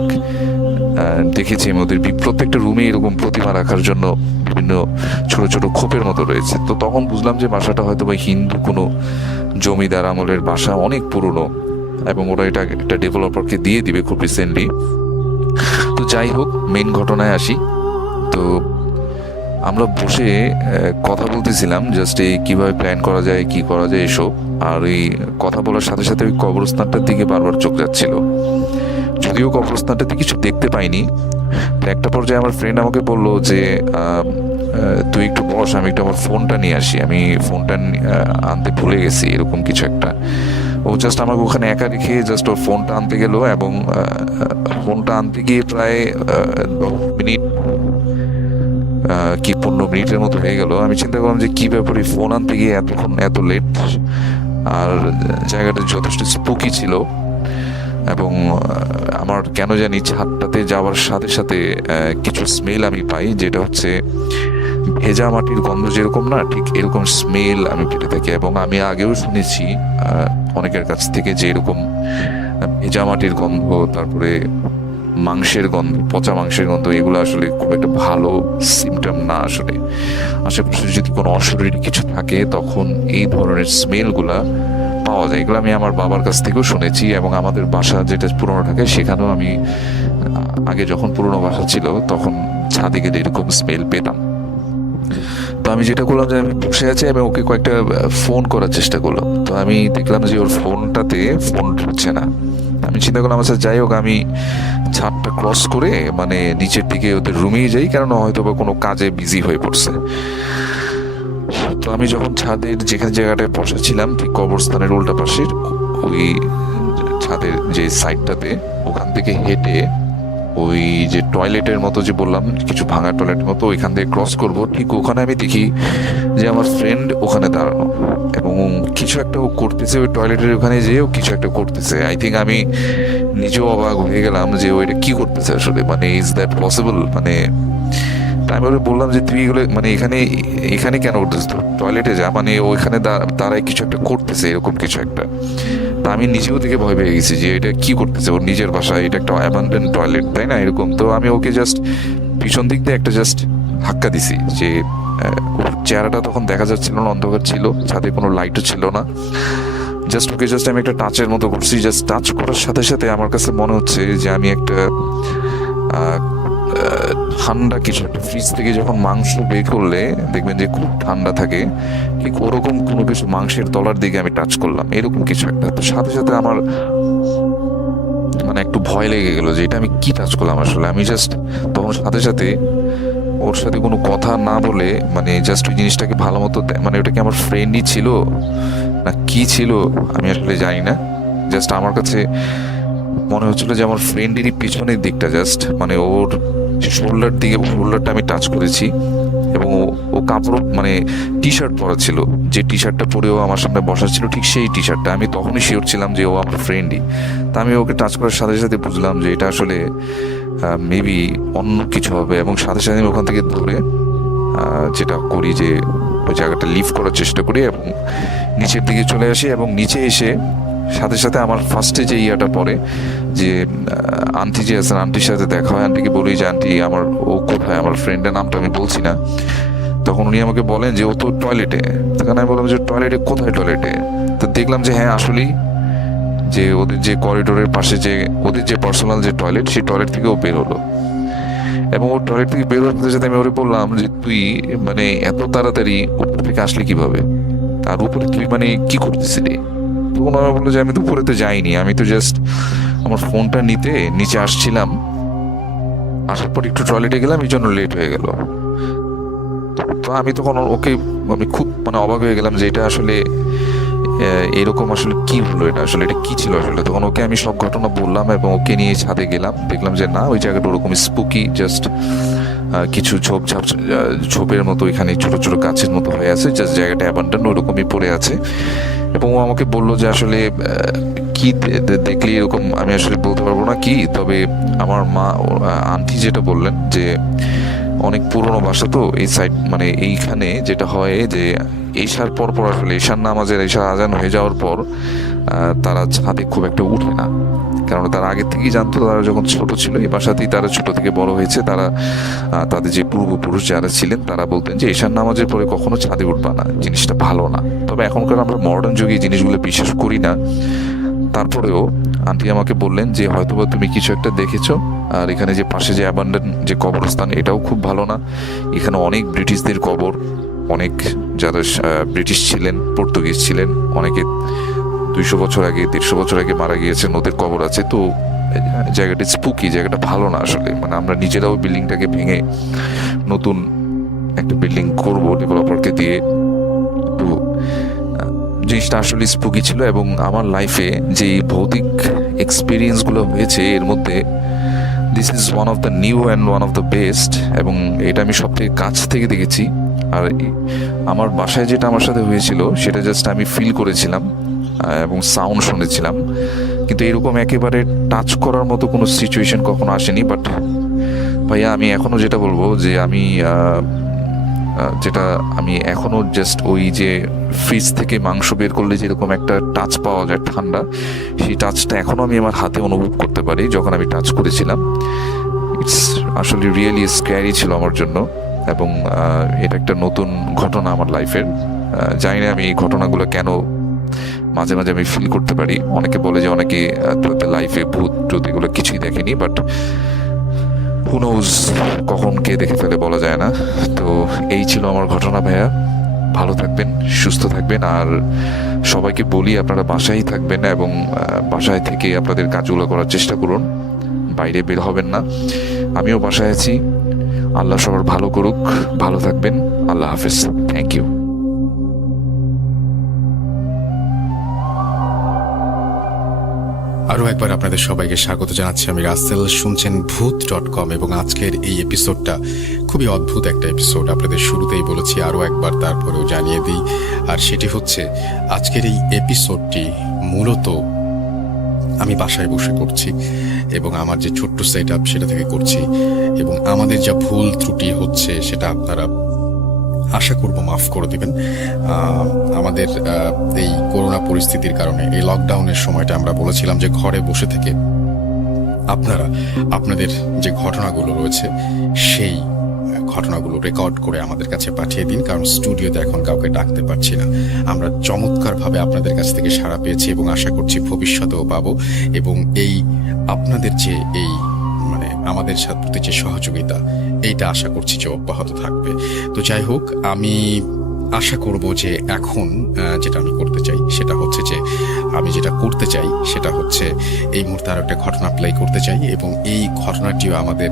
দেখেছি আমি, ওদের প্রত্যেকটা রুমে এরকম প্রতিমা রাখার জন্য বিভিন্ন ছোট ছোট খোপের মতো রয়েছে। তো তখন বুঝলাম যে বাসাটা হয়তো বা হিন্দু কোনো জমিদার আমলের বাসা, অনেক পুরনো, এবং ওরা এটা একটা ডেভেলপারকে দিয়ে দিবে খুব রিসেন্টলি। তো যাই হোক, মেইন ঘটনায় আসি। তো আমরা বসে কথা বলতেছিলাম জাস্ট এই কীভাবে প্ল্যান করা যায়, কি করা যায় এসব। আর এই কথা বলার সাথে সাথে ওই কবরস্থানটার দিকে বারবার চোখ যাচ্ছিল, যদিও কবরস্থানটাতে কিছু দেখতে পাইনি। একটা পর্যায়ে আমার ফ্রেন্ড আমাকে বললো যে তুই একটু বস, আমি একটু আমার ফোনটা নিয়ে আসি, আমি ফোনটা আনতে ভুলে গেছি, এরকম কিছু একটা। ও জাস্ট আমাকে ওখানে একা রেখে জাস্ট ওর ফোনটা আনতে গেল, এবং ফোনটা আনতে গিয়ে প্রায় 10 মিনিট কি 15 মিনিটের মতো হয়ে গেল। আমি চিন্তা করলাম যে কি ব্যাপারে ফোন আনতে গিয়ে এতক্ষণ এত লেট। আর জায়গাটা যথেষ্ট স্পুকি ছিল, এবং আমার কেন জানি ছাদটাতে যাওয়ার সাথে সাথে কিছু স্মেল আমি পাই, যেটা হচ্ছে ভেজা মাটির গন্ধ যেরকম না, ঠিক এরকম স্মেল আমি পেতে থাকি। এবং আমি আগেও শুনেছি অনেকের কাছ থেকে যে এরকম ভেজা মাটির গন্ধ, তারপরে মাংসের গন্ধ, পচা মাংসের গন্ধ, এগুলো আসলে খুব একটা ভালো সিমটম না। আসলে আশেপাশে যদি কোনো অশরীরী কিছু থাকে তখন এই ধরনের স্মেলগুলা পাওয়া যায়। এগুলো আমি আমার বাবার কাছ থেকেও শুনেছি, এবং আমাদের বাসা যেটা পুরোনো থাকে সেখানেও আমি আগে যখন পুরোনো বাসা ছিল তখন ছাদে গেলে এরকম স্মেল পেতাম। তো আমি যেটা করলাম যে আমি বসে আছি, আমি ওকে কয়েকটা ফোন করার চেষ্টা করলাম। তো আমি দেখলাম যে ওর ফোনটাতে ফোন হচ্ছে না। আমি চিন্তা করলাম আচ্ছা যাই হোক, আমি ছাদটা ক্রস করে মানে নিচের দিকে ওদের রুমেই যাই, কারণ হয়তো বা কোনো কাজে বিজি হয়ে পড়ছে। তো আমি যখন ছাদের যেখানে জায়গাটায় বসেছিলাম ঠিক কবরস্থানের উল্টা পাশের ওই ছাদের যে সাইডটাতে, ওখান থেকে হেঁটে ওই যে টয়লেটের মতো যে বললাম কিছু ভাঙা টয়লেটের মতো, ওইখান থেকে ক্রস করব, ঠিক ওখানে আমি দেখি যে আমার ফ্রেন্ড ওখানে দাঁড়ানো, এবং কিছু একটা ও করতেছে ওই টয়লেটের ওখানে যেয়ে ও কিছু একটা করতেছে। আই থিঙ্ক আমি নিজেও অবাক হয়ে গেলাম যে ও এটা কি করতেছে আসলে, মানে ইজ দ্যাট পসিবল? মানে আমি ওরে বললাম যে তুই এগুলো মানে এখানে কেন করতেছিস, টয়লেটে যা, মানে ওইখানে দাঁড়ায় কিছু একটা করতেছে এরকম কিছু একটা। তা আমি নিজেও থেকে ভয় পেয়ে গেছি যে এটা কি করতেছে, ওর নিজের বাসায়, এটা একটা অ্যাবান্ডেন টয়লেট, তাই না এরকম। তো আমি ওকে জাস্ট পিছন দিক দিয়ে একটা জাস্ট ধাক্কা দিছি, যে ওর চেহারাটা তখন দেখা যাচ্ছিল না, অন্ধকার ছিল, ছাদে কোনো লাইটও ছিল না। জাস্ট ওকে জাস্ট আমি একটা টাচের মতো করছি। জাস্ট টাচ করার সাথে সাথে আমার কাছে মনে হচ্ছে যে আমি একটা ঠান্ডা কিছু একটা, ফ্রিজ থেকে যখন মাংস বের করলে দেখবেন যে খুব ঠান্ডা থাকে, ঠিক ওরকম কোনো কিছু মাংসের তলার দিকে আমি টাচ করলাম, এরকম কিছু একটা। তো সাথে সাথে আমার মানে একটু ভয় লেগে গেল যে এটা আমি কি টাচ করলাম আসলে। আমি জাস্ট তখন সাথে সাথে ওর সাথে কোনো কথা না বলে মানে জাস্ট ওই জিনিসটাকে ভালো মতো, মানে ওটা কি আমার ফ্রেন্ডই ছিল না কি ছিল আমি আসলে জানি না। জাস্ট আমার কাছে মনে হচ্ছিল যে আমার ফ্রেন্ডেরই পিছনের দিকটা জাস্ট মানে ওর শোল্ডার দিকে, শোল্ডারটা আমি টাচ করেছি। এবং ও কাপড় মানে টি শার্ট পরা ছিল, যে টি শার্টটা পরেও আমার সামনে বসা ছিল ঠিক সেই টি শার্টটা। আমি তখনই শিওর ছিলাম যে ও আমার ফ্রেন্ডই। তা আমি ওকে টাচ করার সাথে সাথে বুঝলাম যে এটা আসলে মেবি অন্য কিছু হবে, এবং সাথে সাথে আমি ওখান থেকে ধরে যেটা করি যে ওই জায়গাটা লিভ করার চেষ্টা করি এবং নিচের দিকে চলে আসি। এবং নিচে এসে সাথে সাথে আমার ফার্স্টে যে ইয়াটা পড়ে যে আন্টি যে আছেন, আন্টির সাথে দেখা হয়। আন্টিকে বলি যে আন্টি আমার ও কোথায়, আমার ফ্রেন্ডের নামটা আমি বলছি না। তখন উনি আমাকে বলেন যে ও তো টয়লেটে। তখন আমি বললাম যে টয়লেটে কোথায়, টয়লেটে? তো দেখলাম যে হ্যাঁ আসলেই যে ওদের যে করিডোরের পাশে যে ওদের যে পার্সোনাল যে টয়লেট, সেই টয়লেট থেকে ও বের হলো। এবং ওর টয়লেট থেকে বের হতে সাথে আমি ওরে বললাম যে তুই মানে এত তাড়াতাড়ি উপর থেকে আসলি কিভাবে, আর উপরে তুই মানে কি করতেছিলি? তখন ওরা বললো যে আমি তো উপরেতে যাইনি, আমি তো জাস্ট আমার ফোনটা নিতে নিচে আসছিলাম, আসার পর একটু টয়লেটে গেলাম, এই জন্য লেট হয়ে গেল। তো আমি তখন ওকে আমি খুব মানে অবাক হয়ে গেলাম যে এটা আসলে এরকম আসলে কি হলো, এটা আসলে এটা কি ছিল আসলে। তখন ওকে আমি সব ঘটনা বললাম এবং ওকে নিয়ে ছাদে গেলাম, দেখলাম যে না ওই জায়গাটা ওরকম স্পুকি, জাস্ট কিছু ঝোপের মতো এখানে ছোট ছোট গাছের মতো হয়ে আছে, জাস্ট জায়গাটা অ্যাবান্ডন ওরকমই পড়ে আছে। এবং ও আমাকে বললো যে আসলে কি দেখলি এরকম, আমি আসলে বলতে পারবো না কি, তবে আমার মা আন্টি যেটা বললেন যে অনেক পুরনো বাসা তো এই সাইড, মানে এইখানে যেটা হয় যে এশার পর আসলে এশার নামাজের এশার আজান হয়ে যাওয়ার পর তারা ছাদে খুব একটা উঠে না, কারণ তারা আগে থেকেই জানতো, তারা যখন ছোট ছিল এই বাসাতেই তারা ছোট থেকে বড় হয়েছে, তারা তাদের যে পূর্বপুরুষ যারা ছিলেন তারা বলতেন যে এশার নামাজের পরে কখনো ছাদে উঠবা না, জিনিসটা ভালো না। তবে এখনকার আমরা মডার্ন যুগে এই জিনিসগুলো বিশ্বাস করি না, তারপরেও আন্টি আমাকে বললেন যে হয়তোবা তুমি কিছু একটা দেখেছো, আর এখানে যে পাশে যে অ্যাবান্ডন যে কবরস্থান এটাও খুব ভালো না, এখানে অনেক ব্রিটিশদের কবর, অনেক যারা ব্রিটিশ ছিলেন, পর্তুগিজ ছিলেন, অনেকে 200 বছর আগে 150 বছর আগে মারা গিয়েছেন, ওদের কবর আছে। তো জায়গাটা স্পুকি, জায়গাটা ভালো না আসলে, মানে আমরা নিজেরাও বিল্ডিংটাকে ভেঙে নতুন একটা বিল্ডিং করবো ডেভেলপারকে দিয়ে, তো জিনিসটা আসলে স্পুকি ছিল। এবং আমার লাইফে যে ভৌতিক এক্সপিরিয়েন্সগুলো হয়েছে এর মধ্যে this is one of the new and one of the best, এবং এটা আমি সব থেকে কাছ থেকে দেখেছি। আর আমার বাসায় যেটা আমার সাথে হয়েছিল সেটা জাস্ট আমি ফিল করেছিলাম এবং সাউন্ড শুনেছিলাম, কিন্তু এরকম একেবারে টাচ করার মতো কোনো সিচুয়েশন কখনো আসেনি। বাট ভাইয়া আমি এখনও যেটা বলবো যে আমি এখনও জাস্ট ওই যে ফ্রিজ থেকে মাংস বের করলে যেরকম একটা টাচ পাওয়া যায় ঠান্ডা, সেই টাচটা এখনও আমি আমার হাতে অনুভব করতে পারি যখন আমি টাচ করেছিলাম। ইটস আসলে রিয়েলি স্ক্যারি ছিল আমার জন্য, এবং এটা একটা নতুন ঘটনা আমার লাইফের। জানি না আমি এই ঘটনাগুলো কেন মাঝে মাঝে আমি ফিল করতে পারি। অনেকে বলে যে অনেকে তাদের লাইফে ভূত টুত এগুলো কিছুই দেখেনি, বাট হু নোজ কখন কে দেখে ফেলে বলা যায় না। তো এই ছিল আমার ঘটনা ভাইয়া, ভালো থাকবেন, সুস্থ থাকবেন, আর সবাইকে বলি আপনারা বাসায় থাকবেন এবং বাসায় থেকে আপনাদের কাজগুলো করার চেষ্টা করুন, বাইরে বের হবেন না। আমিও বাসায় আছি, আল্লাহ সবার ভালো করুক, ভালো থাকবেন, আল্লাহ হাফেজ, থ্যাংক ইউ। আরও একবার আপনাদের সবাইকে স্বাগত জানাচ্ছি, আমি রাসেল, শুনছেন ভূত.com, এবং আজকের এই এপিসোডটা খুবই অদ্ভুত একটা এপিসোড। আপনাদের শুরুতেই বলেছি, আরও একবার তারপরেও জানিয়ে দিই, আর সেটি হচ্ছে আজকের এই এপিসোডটি মূলত আমি বাসায় বসে করছি, এবং আমার যে ছোট্ট সেট আপ সেটা থেকে করছি, এবং আমাদের যা ভুল ত্রুটি হচ্ছে সেটা আপনারা আশা করব মাফ করে দেবেন। আমাদের এই করোনা পরিস্থিতির কারণে এই লকডাউনের সময়টা আমরা বলেছিলাম যে ঘরে বসে থেকে আপনারা আপনাদের যে ঘটনাগুলো রয়েছে সেই ঘটনাগুলো রেকর্ড করে আমাদের কাছে পাঠিয়ে দিন, কারণ স্টুডিওতে এখন কাউকে ডাকতে পারছি না। আমরা চমৎকারভাবে আপনাদের কাছ থেকে সাড়া পেয়েছি এবং আশা করছি ভবিষ্যতেও পাবো, এবং এই আপনাদের যে এই মানে আমাদের প্রতি যে সহযোগিতা এইটা আশা করছি যে অব্যাহত থাকবে। তো যাই হোক, আমি আশা করব যে এখন যেটা আমি করতে চাই সেটা হচ্ছে যে সেটা হচ্ছে এই মুহূর্তে আরো একটা ঘটনা প্লে করতে চাই, এবং এই ঘটনাটিও আমাদের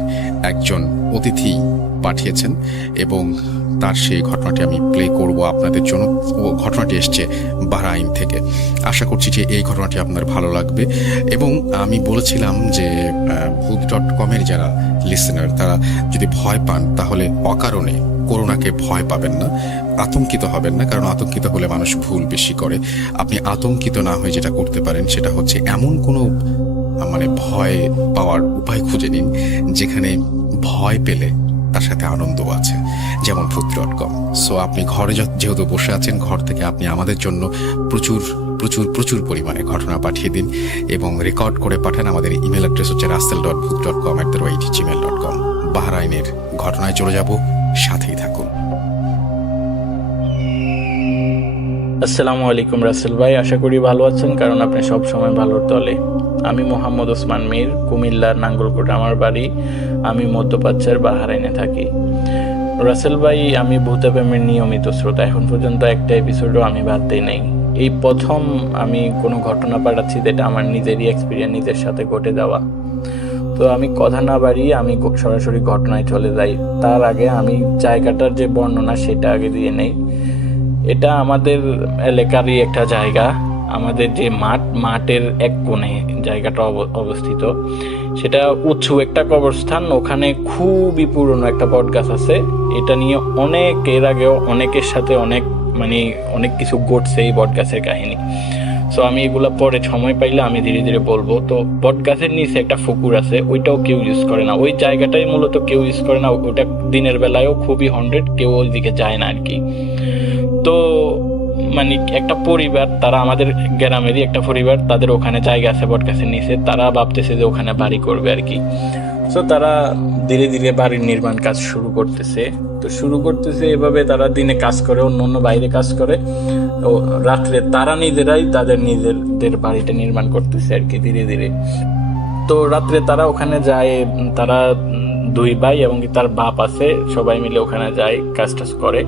একজন অতিথি পাঠিয়েছেন এবং তার সেই ঘটনাটি আমি প্লে করব আপনাদের জন্য। ও ঘটনাটি এসছে বাহরাইন থেকে। আশা করছি যে এই ঘটনাটি আপনার ভালো লাগবে, এবং আমি বলেছিলাম যে ভূত.com-এর যারা লিসেনার তারা যদি ভয় পান তাহলে অকারণে করোনাকে ভয় পাবেন না, আতঙ্কিত হবেন না, কারণ আতঙ্কিত হলে মানুষ ভুল বেশি করে। আপনি আতঙ্কিত না হয়ে যেটা করতে পারেন সেটা হচ্ছে এমন কোনো মানে ভয় পাওয়ার উপায় খুঁজে নিন যেখানে ভয় পেলে তার সাথে আনন্দ আছে, যেমন ভূত.com। সো আপনি ঘরে যেহেতু বসে আছেন, ঘর থেকে আপনি আমাদের জন্য প্রচুর প্রচুর প্রচুর পরিমাণে ঘটনা পাঠিয়ে দিন এবং রেকর্ড করে পাঠান। আমাদের ইমেল অ্যাড্রেস হচ্ছে rastel.bhoot.com@gmail.com। বাহরাইনের ঘটনায় চলে যাব, সাথেই থাকুন। আসসালামু আলাইকুম রাসেল ভাই, আশা করি ভালো আছেন, কারণ আপনি সব সময় ভালোর দলে। আমি মোহাম্মদ ওসমান মীর, কুমিল্লার নাঙ্গলকোট আমার বাড়ি। আমি মধ্যপ্রাচ্যের বাহারাইনে থাকি। রাসেল ভাই, আমি ভূতে প্রেমের নিয়মিত শ্রোতা। এখন পর্যন্ত একটা এপিসোডও আমি বাদ দিই নাই। এই প্রথম আমি কোনো ঘটনা পাঠাচ্ছি যেটা আমার নিজেরই এক্সপিরিয়েন্স, নিজের সাথে ঘটে যাওয়া। তো আমি কথা না বাড়িয়ে আমি সরাসরি ঘটনায় চলে যাই। তার আগে আমি জায়গাটার যে বর্ণনা সেটা আগে দিয়ে নেই। এটা আমাদের এলাকারই একটা জায়গা। আমাদের যে মাঠের এক কোণে জায়গাটা অবস্থিত, সেটা উঁচু একটা কবরস্থান। ওখানে খুবই পুরনো একটা বট গাছ আছে। এটা নিয়ে এর আগেও অনেকের সাথে অনেক কিছু ঘটছে এই বট গাছের কাহিনী। সো আমি এগুলা পরে সময় পাইলে আমি ধীরে ধীরে বলবো। তো বট গাছের নিচে একটা পুকুর আছে, ওইটাও কেউ ইউজ করে না। ওই জায়গাটাই মূলত কেউ ইউজ করে না। ওটা দিনের বেলায়ও খুবই 100, কেউ ওই দিকে যায় না আর কি। তো একটা পরিবার, তারা আমাদের গ্রামেরই একটা পরিবার, তাদের ওখানে জায়গা আছে বট গাছের নিচে। তারা ভাবতেছে যে ওখানে বাড়ি করবে আর কি। তো তারা ধীরে ধীরে বাড়ির নির্মাণ কাজ শুরু করতেছে। এভাবে তারা দিনে কাজ করে, অন্য বাইরে কাজ করে। ও রাত্রে তারা নিজেরাই তাদের নিজেদের বাড়িটা নির্মাণ করতেছে আর কি ধীরে ধীরে। তো রাত্রে তারা ওখানে যায়, তারা 2 ভাই এবং তার বাপ আছে, সবাই মিলে ওখানে যায়, কাজ টাজ করে,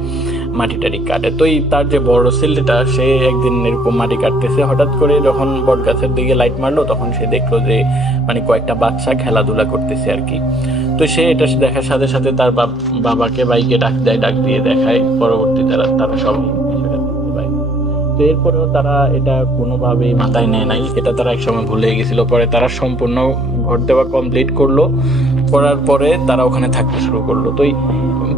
মাটি টাটি কাটে। তো তার যে বড় ছেলেটা, সে একদিন এরকম মাটি কাটতেছে, হঠাৎ করে যখন বট গাছের দিকে লাইট মারলো, তখন সে দেখলো যে কয়েকটা বাচ্চা খেলাধুলা করতেছে আর কি। তো সে এটা দেখার সাথে সাথে তার বাবাকে বাইকে ডাক দিয়ে দেখায়। পরবর্তীতে তারা সবাই তো এরপরেও তারা এটা কোনোভাবেই মাথায় নেয় নাই। এটা তারা একসময় ভুলে গেছিল। পরে তারা সম্পূর্ণ ঘর দেওয়া কমপ্লিট করার পরে তারা ওখানে থাকতে শুরু করলো। তো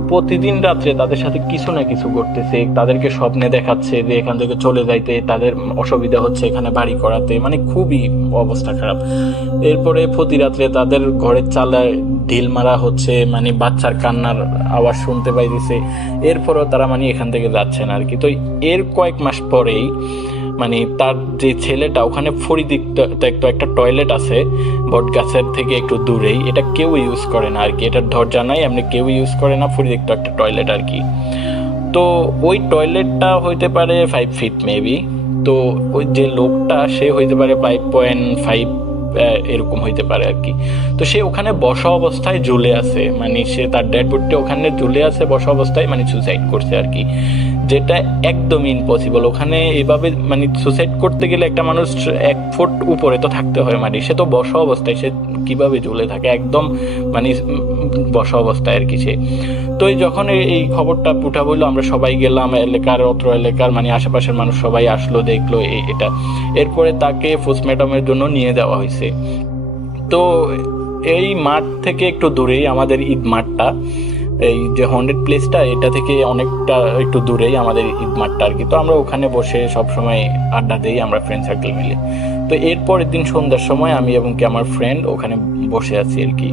প্রতিদিন রাত্রে তাদের সাথে কিছু না কিছু করতেছে। তাদেরকে স্বপ্নে দেখাচ্ছে যে এখান থেকে চলে যাইতে, তাদের অসুবিধা হচ্ছে এখানে বাড়ি করাতে, খুবই অবস্থা খারাপ। এরপরে প্রতি রাত্রে তাদের ঘরের চালায় ঢিল মারা হচ্ছে, বাচ্চার কান্নার আওয়াজ শুনতে পাইতেছে। এরপরেও তারা এখান থেকে যাচ্ছে না আর কি। তো এর কয়েক মাস পরেই তার যে ছেলেটা, ওখানে ফরিদিক্ত একটা টয়লেট আছে বট গাছের থেকে একটু দূরেই। এটা কেউ ইউজ করে না আর কি, এটার দরজা নাই, কেউ ইউজ করে না, ফরিদিক্ত একটা টয়লেট আর কি। তো ওই টয়লেটটা হইতে পারে 5 ফিট মেবি। তো ওই যে লোকটা, সে হইতে পারে 5.5 এরকম হইতে পারে আর কি। তো সে ওখানে বসা অবস্থায় ঝুলে আছে, সে তার ডেড বডিটা ওখানে ঝুলে আছে বসা অবস্থায়, সুসাইড করছে আর কি, যেটা একদমই ইম্পসিবল। ওখানে এভাবে সুসাইড করতে গেলে একটা মানুষ 1 ফুট উপরে তো থাকতে হয় সে তো বসা অবস্থায়, সে কিভাবে ঝুলে থাকে একদম বসা অবস্থায় আর কি সে। তো যখন এই খবরটা পুঠা বললো, আমরা সবাই গেলাম, অত্র এলাকার আশেপাশের মানুষ সবাই আসলো, দেখলো এটা। এরপরে তাকে পোস্টমর্টমের জন্য নিয়ে যাওয়া হয়েছে। তো এই মাঠ থেকে একটু দূরেই আমাদের ঈদ মাঠটা, এই যে 100 প্লেসটা, এটা থেকে অনেকটা একটু দূরেই আমাদের ঈদ মাঠটা আর কি। তো আমরা ওখানে বসে সব সময় আড্ডা দিই, আমরা ফ্রেন্ড সার্কেল মিলে। তো এরপরের দিন সন্ধ্যার সময় আমি এবং আমার ফ্রেন্ড ওখানে বসে আছি আর কি।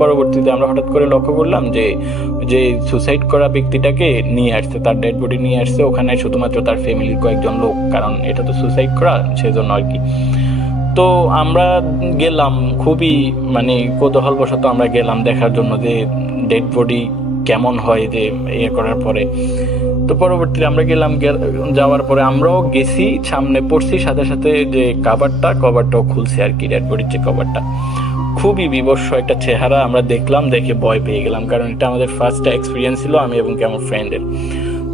পরবর্তীতে আমরা হঠাৎ করে লক্ষ্য করলাম যে সুসাইড করা ব্যক্তিটাকে নিয়ে আসছে, তার ডেড বডি নিয়ে আসছে ওখানে শুধুমাত্র তার ফ্যামিলির কয়েকজন লোক, কারণ এটা তো সুসাইড করা, সেজন্য আর কি। তো আমরা গেলাম, খুবই কৌতূহলবশত আমরা গেলাম দেখার জন্য যে ডেড বডি কেমন হয় যে করার পরে। তো পরবর্তীতে আমরা গেলাম, যাওয়ার পরে আমরাও গেছি, সামনে পড়ছি, সাথে সাথে যে কভারটাও খুলছে আর কি, ডেড বডির যে কভারটা। খুবই বিবস্ব একটা চেহারা আমরা দেখলাম, দেখে ভয় পেয়ে গেলাম, কারণ এটা আমাদের ফার্স্ট এক্সপিরিয়েন্স ছিল আমি এবং আমার ফ্রেন্ডের।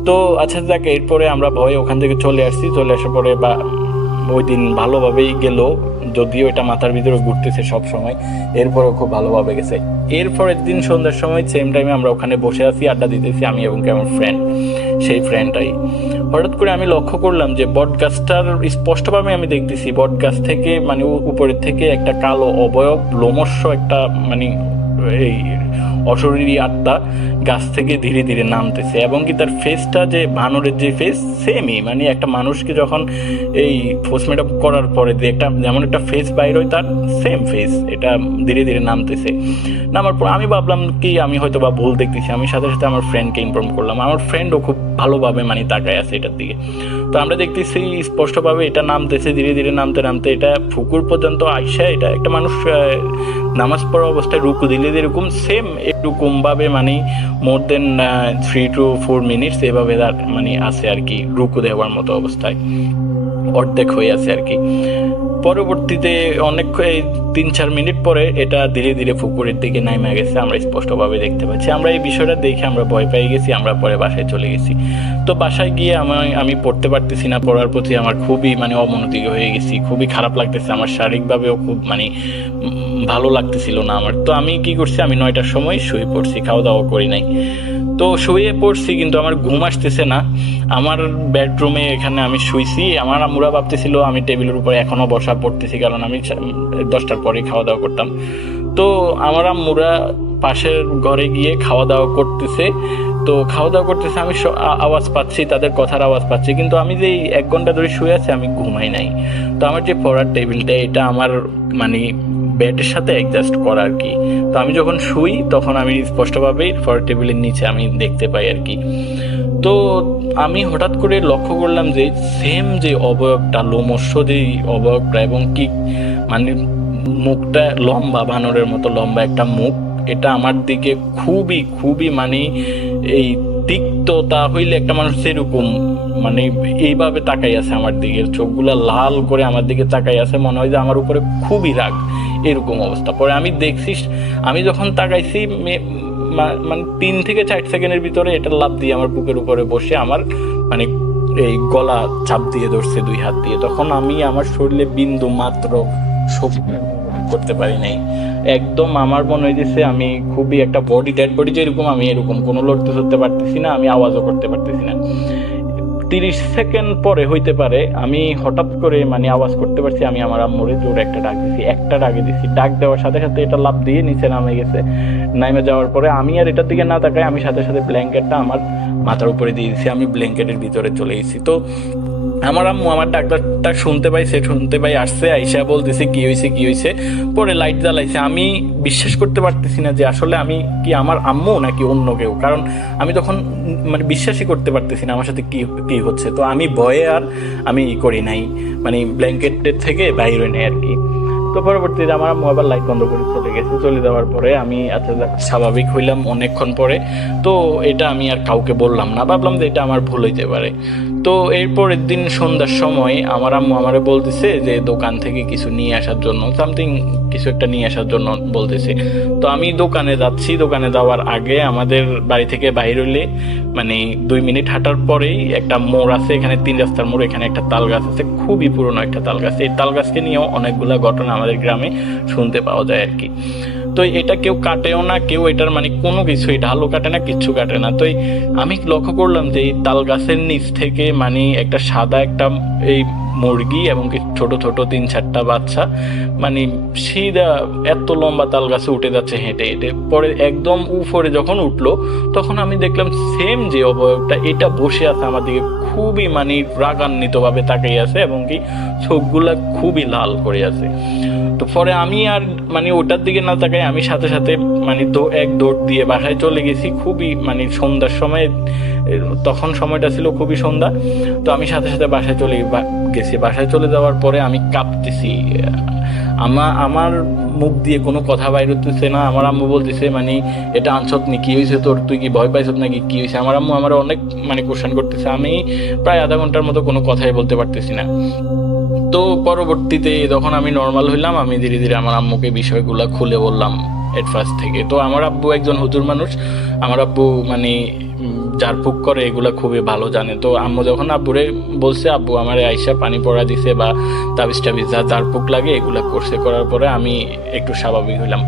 তো আচ্ছা যাক, এরপরে আমরা ভয়ে ওখান থেকে চলে আসার পরে ওই দিন ভালোভাবেই গেল, যদিও এটা মাথার ভিতরে ঘুরতেছে সব সময়, এরপরেও খুব ভালোভাবে গেছে। এরপরের দিন সন্ধ্যার সময় সেম টাইমে আমরা ওখানে বসে আছি, আড্ডা দিতেছি আমি এবং আমার ফ্রেন্ড। সেই ফ্রেন্ডটাই হঠাৎ করে আমি লক্ষ্য করলাম যে বট গাছটার স্পষ্টভাবে আমি দেখতেছি বট গাছ থেকে উপরের থেকে একটা কালো অবয়ব লোমস্য একটা এই অশরীরী আত্মা গাছ থেকে ধীরে ধীরে নামতেছে, এবং কি তার ফেসটা যে বানরের যে ফেস সেমই, একটা মানুষকে যখন এই পোস্টমর্টম করার পরে যে যেমন একটা ফেস বাইর হয়, তার সেম ফেস এটা ধীরে ধীরে নামতেছে। নামার পর আমি ভাবলাম কি আমি হয়তো বা ভুল দেখতেছি, আমি সাথে সাথে আমার ফ্রেন্ডকে ইনফর্ম করলাম। আমার ফ্রেন্ডও খুব ভালোভাবে তাকায় আছে এটার দিকে। তো আমরা দেখতেছি স্পষ্টভাবে এটা নামতেছে, ধীরে ধীরে নামতে নামতে এটা পুকুর পর্যন্ত আইসা, এটা একটা মানুষ নামাজ পড়া অবস্থায় রুকু দিলে যেরকম সেম একটু কমভাবে মানে মোর দেন 3 to 4 মিনিটস এভাবে মানে আছে আর কি, রুকু দেওয়ার মতো অবস্থায় অর্ধেক হয়ে আছে আর কি। পরবর্তীতে অনেক 3-4 মিনিট পরে এটা ধীরে ধীরে পুকুরের দিকে নামে গেছে, আমরা স্পষ্টভাবে দেখতে পাচ্ছি। আমরা এই বিষয়টা দেখে আমরা ভয় পেয়ে গেছি, আমরা পরে বাসায় চলে গেছি। তো বাসায় গিয়ে আমি পড়তে পারতেছি না, পড়ার প্রতি আমার খুবই মানে অমনোযোগী হয়ে গেছি, খুবই খারাপ লাগতেছে, আমার শারীরিকভাবেও খুব মানে ভালো লাগতেছিল না আমার। তো আমি কি করছি, আমি 9টার সময় শুয়ে পড়ছি, খাওয়া দাওয়া করি নাই। তো শুয়ে পড়ছি কিন্তু আমার ঘুম আসতেছে না। আমার বেডরুমে এখানে আমি শুইছি, আমার আম্মুরা ভাবতেছিল আমি টেবিলের উপরে এখনও বসা পড়তেছি, কারণ আমি 10টার পরেই খাওয়া দাওয়া করতাম। তো আমার আম্মুরা পাশের ঘরে গিয়ে খাওয়া দাওয়া করতেছে। তো খাওয়া দাওয়া করতেছে, আমি আওয়াজ পাচ্ছি, তাদের কথার আওয়াজ পাচ্ছি, কিন্তু আমি যে 1 ঘন্টা ধরে শুয়ে আছি আমি ঘুমাই নাই। তো আমার যে পড়ার টেবিলটা এটা আমার মানে বেডের সাথে অ্যাডজাস্ট করা আর কি। তো আমি যখন শুই তখন আমি স্পষ্টভাবেই পড়ার টেবিলের নিচে আমি দেখতে পাই আর কি। তো আমি হঠাৎ করে লক্ষ্য করলাম যে সেম যে অবয়বটা, লোমস্য যে অবয়বটা, এবং কি মানে মুখটা লম্বা, বানরের মতো লম্বা একটা মুখ, এটা আমার দিকে খুবই খুবই মানে এই তিক্ততা হইলে একটা মানুষ সেরকম মানে এইভাবে তাকাই আছে আমার দিকে, চোখগুলা লাল করে আমার দিকে তাকাই আছে, মনে হয় যে আমার উপরে খুবই রাগ, এরকম অবস্থা। পরে আমি দেখছি, আমি যখন তাকাইছি মানে 3 থেকে 4 সেকেন্ডের ভিতরে এটা লাফ দিয়ে আমার বুকের উপরে বসে আমার মানে এই গলা চাপ দিয়ে ধরছে 2 হাত দিয়ে। তখন আমি আমার শরীরে বিন্দু মাত্র শক্তি করতে পারি নাই, একদম আমার মনে হয়েছে আমি খুবই একটা ডেড বডি যেরকম, আমি এরকম কোনো লড়তে চড়তে পারতেছি না, আমি আওয়াজও করতে পারতেছি না। 30 সেকেন্ড পরে হইতে পারে আমি হঠাৎ করে মানে আওয়াজ করতে পারছি, আমি আমার আম্মুরে জোরে একটা ডাক দিছি, একটা ডাকে দিছি, ডাক দেওয়ার সাথে সাথে এটা লাফ দিয়ে নিচে নামে গেছে। নামে যাওয়ার পরে আমি আর এটার দিকে না তাকাই, আমি সাথে সাথে ব্ল্যাঙ্কেটটা আমার মাথার উপরে দিয়ে দিয়েছি, আমি ব্ল্যাঙ্কেটের ভিতরে চলে গেছি। তো আমার আম্মু আমার ডাক্তারটা শুনতে পাই আসছে, আইসা বলতেছে কি হয়েছে। পরে লাইট জ্বালাইছে, আমি বিশ্বাস করতে পারতেছি না যে আসলে আমি কি আমার আম্মু নাকি অন্য কেউ, কারণ আমি তখন মানে বিশ্বাসই করতে পারতেছি না আমার সাথে কি হচ্ছে। তো আমি ভয়ে আর আমি করি নাই, মানে ব্ল্যাঙ্কেটের থেকে বাইরে নেই আর কি। তো পরবর্তীতে আমার আম্মু আবার লাইট বন্ধ করে চলে গেছে। চলে যাওয়ার পরে আমি আচ্ছা স্বাভাবিক হইলাম অনেকক্ষণ পরে। তো এটা আমি আর কাউকে বললাম না, ভাবলাম যে এটা আমার ভুল হইতে পারে। তো এরপরের দিন সন্ধ্যার সময় আমার আম্মু আমারে বলতেছে যে দোকান থেকে কিছু নিয়ে আসার জন্য, সামথিং কিছু একটা নিয়ে আসার জন্য বলতেছে। তো আমি দোকানে যাচ্ছি, দোকানে যাওয়ার আগে আমাদের বাড়ি থেকে বাইর হইলে মানে 2 মিনিট হাঁটার পরেই একটা মোড় আছে, এখানে 3 রাস্তার মোড়, এখানে একটা তাল গাছ আছে, খুবই পুরনো একটা তাল গাছ। এই তাল গাছকে নিয়েও অনেকগুলা ঘটনা আমাদের গ্রামে শুনতে পাওয়া যায় আর কি। তো এটা কেউ কাটেও না, কেউ এটার মানে কোনো কিছুই ঢালও কাটে না, কিচ্ছু কাটে না। তো আমি লক্ষ্য করলাম যে এই তাল গাছের নিচ থেকে মানে একটা সাদা একটা এই মুরগি এবং ছোট ছোট 3-4টা বাচ্চা মানে সিধা এত লম্বা তাল গাছে উঠে যাচ্ছে হেঁটে হেঁটে। পরে একদম উপরে যখন উঠলো তখন আমি দেখলাম সেম যে অবয়বটা এটা বসে আছে আমার দিকে, খুবই মানে রাগান্বিতভাবে তাকিয়ে আছে এবং কি চোখগুলা খুবই লাল করে আছে। তো পরে আমি আর মানে ওটার দিকে না তাকাই আমি সাথে সাথে মানে দৌড় দিয়ে বাসায় চলে গেছি, খুবই মানে সন্ধ্যার সময়, তখন সময়টা ছিল খুবই সন্ধ্যা। তো আমি সাথে সাথে বাসায় চলে গেছি। বাসায় চলে যাওয়ার পরে আমি কাঁপতেছি, আমার মুখ দিয়ে কোনো কথা বাইর হতেছে না। আমার আম্মু বলতেছে মানে এটা আনছত নি, কি হয়েছে তোর, তুই কি ভয় পাইছত নাকি, কি হয়েছে? আমার আম্মু আমার অনেক মানে কোশ্চেন করতেছে। আমি প্রায় আধা ঘন্টার মতো কোনো কথাই বলতে পারতেছি না। তো পরবর্তীতে যখন আমি নর্মাল হইলাম, আমি ধীরে ধীরে আমার আম্মুকে বিষয়গুলো খুলে বললাম এট ফার্স্ট থেকে। তো আমার আব্বু একজন হুজুর মানুষ, আমার আব্বু মানে ঝাড়ফুঁক করে এগুলা খুবই ভালো জানে। তো আম্মু যখন আব্বুরে বলছে, আব্বু আমার আইসা পানি পড়া দিছে বা তাবিজ টাবিজ যা ঝাড়ফুঁক লাগে এগুলা করছে, করার পরে আমি একটু স্বাভাবিক হইলাম।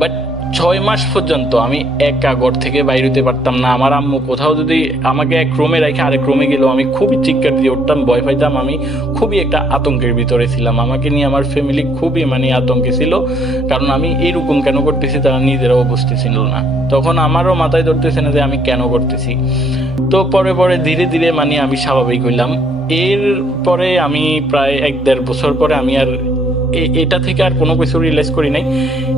বাট 6 মাস পর্যন্ত আমি একা ঘর থেকে বাইর হতে পারতাম না। আমার আম্মু কোথাও যদি আমাকে এক রুমে রেখে আরেক রুমে গেলেও আমি খুবই চিৎকার দিয়ে উঠতাম, ভয় পাইতাম। আমি খুবই একটা আতঙ্কের ভিতরে ছিলাম, আমাকে নিয়ে আমার ফ্যামিলি খুবই মানে আতঙ্কে ছিল, কারণ আমি এরকম কেন করতেছি তারা নিজেরাও বুঝতেছিল না। তখন আমারও মাথায় ধরতেছে না যে আমি কেন করতেছি। তো পরে ধীরে ধীরে মানে আমি স্বাভাবিক হইলাম। এরপরে আমি প্রায় 1-1.5 বছর পরে আমি আর এটা থেকে আর কোনো কিছু রিয়েলাইজ করি নাই।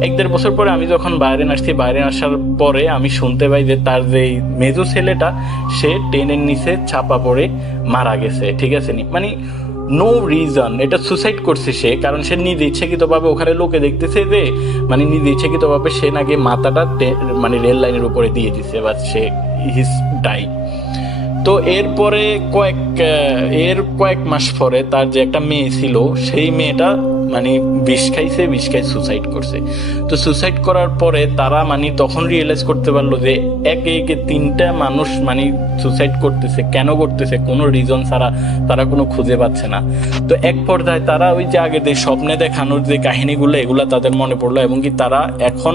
1-1.5 বছর পরে আমি যখন বাইরে আসছি, বাইরে আসার পরে আমি শুনতে পাই যে তার যে মেজো ছেলেটা সে ট্রেনের নিচে চাপা পড়ে মারা গেছে, ঠিক আছে নি, মানে নো রিজন এটা সুসাইড করছে সে, কারণ সে নিজে ইচ্ছাকৃতভাবে ওখানে লোকে দেখতেছে যে মানে নিজে ইচ্ছাকৃতভাবে সে নাকি মাথাটা মানে রেল লাইনের উপরে দিয়ে দিছে, বা সে হিজ ডাই। তো এরপরে কয়েক মাস পরে তার যে একটা মেয়ে ছিল, সেই মেয়েটা মানে বিষ খাই সুসাইড করছে। তো সুসাইড করার পরে তারা মানে তখন রিয়েলাইজ করতে পারলো যে একে একে 3টা মানুষ মানে সুসাইড করতেছে, কেন করতেছে কোনো রিজন ছাড়া, তারা কোনো খুঁজে পাচ্ছে না। তো এক পর্যায়ে তারা ওই যে আগে যে স্বপ্নে দেখানোর যে কাহিনীগুলো, এগুলা তাদের মনে পড়লো, এবং কি তারা এখন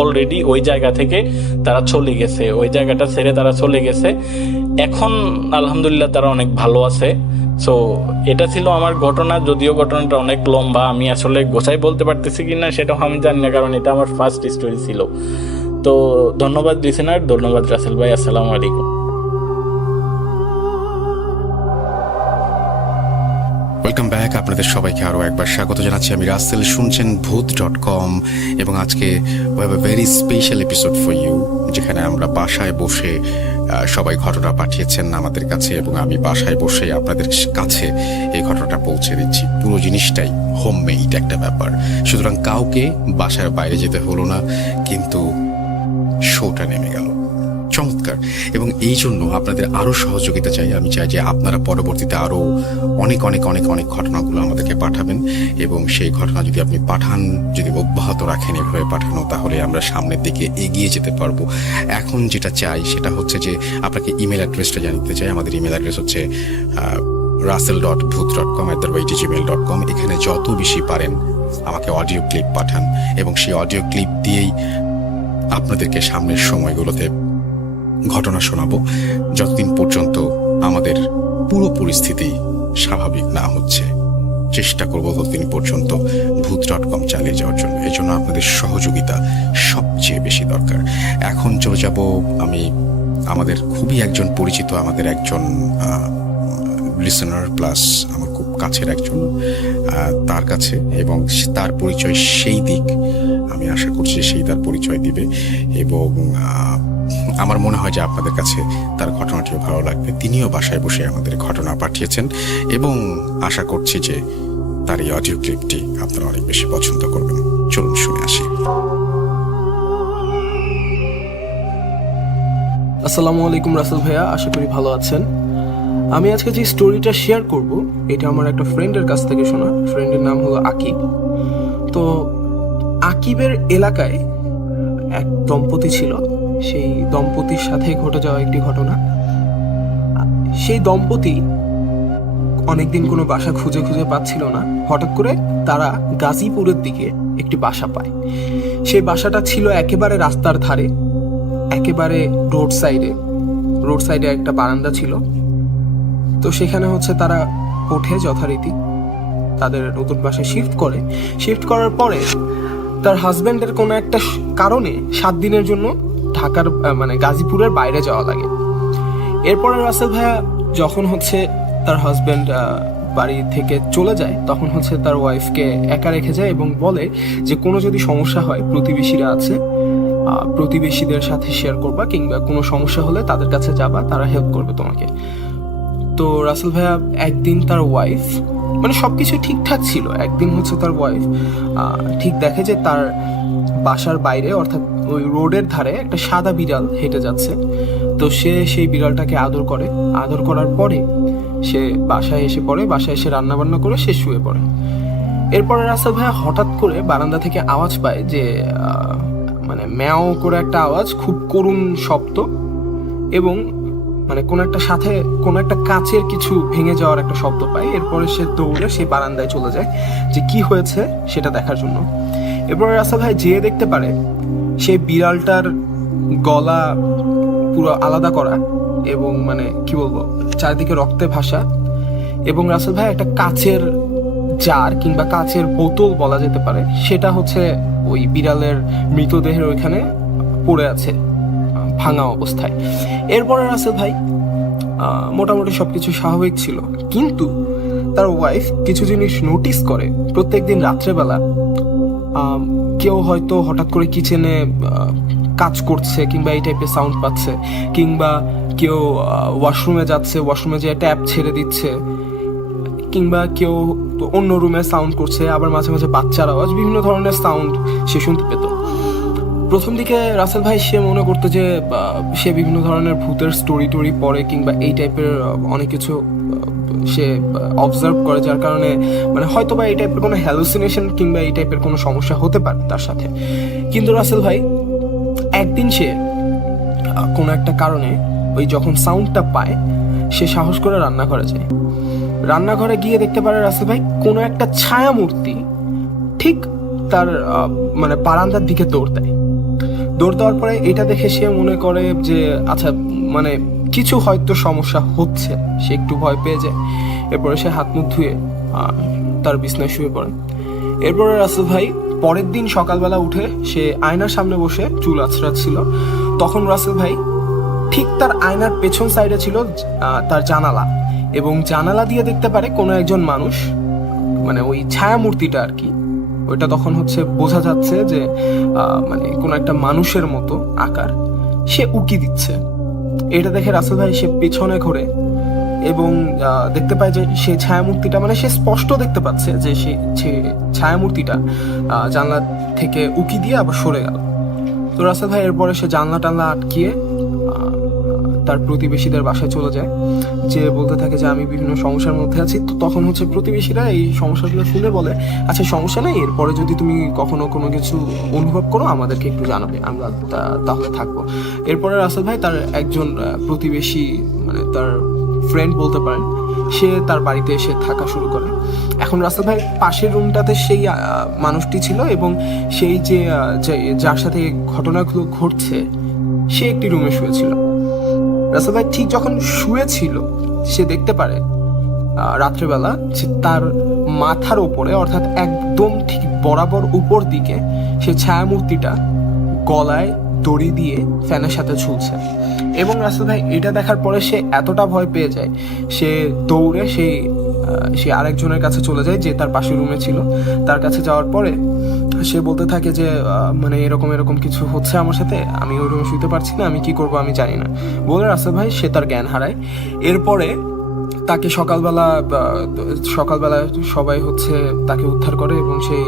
অলরেডি ওই জায়গা থেকে তারা চলে গেছে, ওই জায়গাটা ছেড়ে তারা চলে গেছে। এখন আলহামদুলিল্লাহ তারা অনেক ভালো আছে। সো এটা ছিল আমার ঘটনা, যদিও ঘটনাটা অনেক লম্বা, আমি আসলে গোছাই বলতে পারতেছি কিনা সেটাও আমি জানি না, কারণ এটা আমার ফার্স্ট স্টোরি ছিল। তো ধন্যবাদ লিসেনার, ধন্যবাদ রাসেল ভাই, আসসালামু আলাইকুম। ওয়েলকাম ব্যাক, আপনাদের সবাইকে আরও একবার স্বাগত জানাচ্ছি। আমি রাসেল, শুনছেন ভূত.com, এবং আজকে we have a very special episode for you, যেখানে আমরা বাসায় বসে সবাই ঘটনা পাঠিয়েছেন আমাদের কাছে, এবং আমি বাসায় বসে আপনাদের কাছে এই ঘটনাটা পৌঁছে দিচ্ছি। পুরো জিনিসটাই হোমমেড একটা ব্যাপার, সুতরাং কাউকে বাসার বাইরে যেতে হলো না, কিন্তু শোটা নেমে গেল। চমৎকার। এবং এই জন্য আপনাদের আরও সহযোগিতা চাই। আমি চাই যে আপনারা পরবর্তীতে আরও অনেক অনেক অনেক অনেক ঘটনাগুলো আমাদেরকে পাঠাবেন, এবং সেই ঘটনা যদি আপনি পাঠান, যদি অব্যাহত রাখেন এভাবে পাঠানো, তাহলে আমরা সামনের দিকে এগিয়ে যেতে পারবো। এখন যেটা চাই সেটা হচ্ছে যে আপনাকে ইমেল অ্যাড্রেসটা জানতে চাই। আমাদের ইমেল অ্যাড্রেস হচ্ছে russell.booth.com@gmail.com। এখানে যত বেশি পারেন আমাকে অডিও ক্লিপ পাঠান, এবং সেই অডিও ক্লিপ দিয়েই আপনাদেরকে সামনের সময়গুলোতে ঘটনা শোনাবো, যতদিন পর্যন্ত আমাদের পুরো পরিস্থিতি স্বাভাবিক না হচ্ছে। চেষ্টা করবো ততদিন পর্যন্ত ভূত.com চালিয়ে যাওয়ার জন্য। এই জন্য আপনাদের সহযোগিতা সবচেয়ে বেশি দরকার। এখন চলে যাব আমি আমাদের খুবই একজন পরিচিত, আমাদের একজন লিসেনার প্লাস আমার খুব কাছের একজন, তার কাছে, এবং তার পরিচয় সেই দিক আমি আশা করছি সেই তার পরিচয় দিবে, এবং আমার মনে হয় যে আপনাদের কাছে তার ঘটনাটিও ভালো লাগবে। তিনিও বাসায় বসে আমাদের ঘটনা পাঠিয়েছেন, এবং আশা করছি যে তার এই অডিও ক্লিপটি আপনারা অনেক বেশি পছন্দ করবেন। চলুন শুনে আসি। আসসালামু আলাইকুম রাসেল ভাইয়া, আশা করি ভালো আছেন। আমি আজকে যে স্টোরিটা শেয়ার করব, এটা আমার একটা ফ্রেন্ডের কাছ থেকে শোনা। ফ্রেন্ডের নাম হলো আকিব। তো আকিবের এলাকায় এক দম্পতি ছিল, সেই দম্পতির সাথে ঘটে যাওয়া একটি ঘটনা। সেই দম্পতি অনেকদিন কোনো বাসা খুঁজে পাচ্ছিল না। হঠাৎ করে তারা গাজীপুরের দিকে একটি বাসা পায়। সেই বাসাটা ছিল একেবারে রাস্তার ধারে, একেবারে রোড সাইডে একটা বারান্দা ছিল। তো সেখানে হচ্ছে তারা ওঠে যথারীতি, তাদের নতুন বাসায় শিফট করার পরে তার হাজব্যান্ডের কোনো একটা কারণে 7 দিনের জন্য ঢাকার মানে গাজীপুরের বাইরে যাওয়া লাগে। এরপরে রাসেল ভাইয়া যখন হচ্ছে তার হাজব্যান্ড বাড়ি থেকে চলে যায়, তখন হচ্ছে তার ওয়াইফকে একা রেখে যায় এবং বলে যে কোনো যদি সমস্যা হয় প্রতিবেশীরা আছে, প্রতিবেশীদের সাথে শেয়ার করবা, কিংবা কোনো সমস্যা হলে তাদের কাছে যাবা, তারা হেল্প করবে তোমাকে। তো রাসেল ভাইয়া একদিন তার ওয়াইফ মানে সবকিছু ঠিকঠাক ছিল, একদিন হচ্ছে তার ওয়াইফ ঠিক দেখে যে তার বাসার বাইরে অর্থাৎ ওই রোডের ধারে একটা সাদা বিড়াল হেঁটে যাচ্ছে। তো সে সেই বিড়ালটাকে আদর করার পরে সে বাসায় এসে রান্না বান্না করে সে শুয়ে পড়ে। এরপরে রাসেল ভাইয়া হঠাৎ করে বারান্দা থেকে আওয়াজ পায় যে মানে ম্যাও করে একটা আওয়াজ, খুব করুণ শব্দ, এবং মানে কোনো একটা কাচের কিছু ভেঙে যাওয়ার একটা শব্দ পায়। এরপরে সে দৌড়ে সেই বারান্দায় চলে যায় যে কি হয়েছে সেটা দেখার জন্য। এরপরে রাসেল ভাই যেয়ে দেখতে পারে সেই বিড়ালটার গলা পুরো আলাদা করা, এবং মানে কি বলবো, চারিদিকে রক্তে ভাসা, এবং রাসেল ভাই একটা কাচের জার কিংবা কাচের বোতল বলা যেতে পারে, সেটা হচ্ছে ওই বিড়ালের মৃতদেহের ওইখানে পড়ে আছে ভাঙা অবস্থায়। এরপরে রাসেল ভাই মোটামুটি সবকিছু স্বাভাবিক ছিল, কিন্তু তার ওয়াইফ কিছু জিনিস নোটিস করে। প্রত্যেকদিন রাত্রেবেলা কেউ হয়তো হঠাৎ করে কিচেনে কাজ করছে কিংবা এই টাইপের সাউন্ড পাচ্ছে, কিংবা কেউ ওয়াশরুমে যাচ্ছে, ওয়াশরুমে যে ট্যাপ ছেড়ে দিচ্ছে, কিংবা কেউ তো অন্য রুমে সাউন্ড করছে, আবার মাঝে মাঝে বাচ্চার আওয়াজ, বিভিন্ন ধরনের সাউন্ড সে শুনতে পেত। প্রথম দিকে রাসেল ভাই সে মনে করতো যে সে বিভিন্ন ধরনের ভূতের স্টোরি টোরি পড়ে কিংবা এই টাইপের অনেক কিছু সে অবজার্ভ করে, যার কারণে মানে হয়তো বা এই টাইপের কোনো হ্যালুসিনেশন কিংবা এই টাইপের কোনো সমস্যা হতে পারে তার সাথে। কিন্তু রাসেল ভাই একদিন সে কোনো একটা কারণে ওই যখন সাউন্ডটা পায় সে সাহস করে রান্নাঘরে যায়। রান্নাঘরে গিয়ে দেখতে পারে রাসেল ভাই কোনো একটা ছায়া মূর্তি ঠিক তার মানে বারান্দার দিকে দৌড় দেয়। দৌড় দেওয়ার পরে এটা দেখে সে মনে করে যে আচ্ছা মানে কিছু হয়তো সমস্যা হচ্ছে, সে একটু ভয় পেয়ে যায়। এরপরে সে হাত মুখ ধুয়ে তার বিছনায় শুয়ে পড়ে। এরপরে রাসেল ভাই পরের দিন সকালবেলা উঠে সে আয়নার সামনে বসে চুল আঁচড়াচ্ছিল। তখন রাসেল ভাই ঠিক তার আয়নার পেছন সাইডে ছিল তার জানালা, এবং জানালা দিয়ে দেখতে পারে কোনো একজন মানুষ, মানে ওই ছায়া মূর্তিটা আর কি, ওইটা তখন হচ্ছে বোঝা যাচ্ছে যে মানে কোনো একটা মানুষের মতো আকার, সে উকি দিচ্ছে। এটা দেখে রাসেল ভাই সে পেছনে ঘোরে এবং দেখতে পায় যে সে ছায়ামূর্তিটা, মানে সে স্পষ্ট দেখতে পাচ্ছে যে সে ছায়ামূর্তিটা জানলা থেকে উকি দিয়ে আবার সরে গেল। তো রাসেল ভাই এরপরে সে জানলা টানলা আটকিয়ে তার প্রতিবেশীদের বাসায় চলে যায়, যে বলতে থাকে যে আমি বিভিন্ন সমস্যার মধ্যে আছি। তো তখন হচ্ছে প্রতিবেশীরা এই সমস্যাগুলো শুনে বলে আচ্ছা সমস্যা নেই, এরপরে যদি তুমি কখনো কোনো কিছু অনুভব করো আমাদেরকে একটু জানাবে, আমরা তাহলে থাকবো। এরপরে রাসেল ভাই তার একজন প্রতিবেশী, মানে তার ফ্রেন্ড বলতে পারেন, সে তার বাড়িতে এসে থাকা শুরু করে। এখন রাসেল ভাই পাশের রুমটাতে সেই মানুষটি ছিল, এবং সেই যে যার সাথে ঘটনাগুলো ঘটছে সে একটি রুমে শুয়েছিল। রাসেল ভাই ঠিক যখন শুয়েছিল সে দেখতে পারে রাত্রেবেলা যে তার মাথার উপরে, অর্থাৎ একদম ঠিক বরাবর উপর দিকে সে ছায়ামূর্তিটা গলায় দড়ি দিয়ে ফ্যানের সাথে ঝুলছে। এবং রাসেল ভাই এটা দেখার পরে সে এতটা ভয় পেয়ে যায়, সে দৌড়ে সে আরেকজনের কাছে চলে যায় যে তার পাশের রুমে ছিল। তার কাছে যাওয়ার পরে সে বলতে থাকে যে মানে এরকম এরকম কিছু হচ্ছে আমার সাথে, আমি ওই রুমে শুতে পারছি না, আমি কি করব আমি জানি না বলে রাসেল ভাই সে তার জ্ঞান হারায়। এরপরে তাকে সকালবেলা সবাই হচ্ছে তাকে উদ্ধার করে, এবং সেই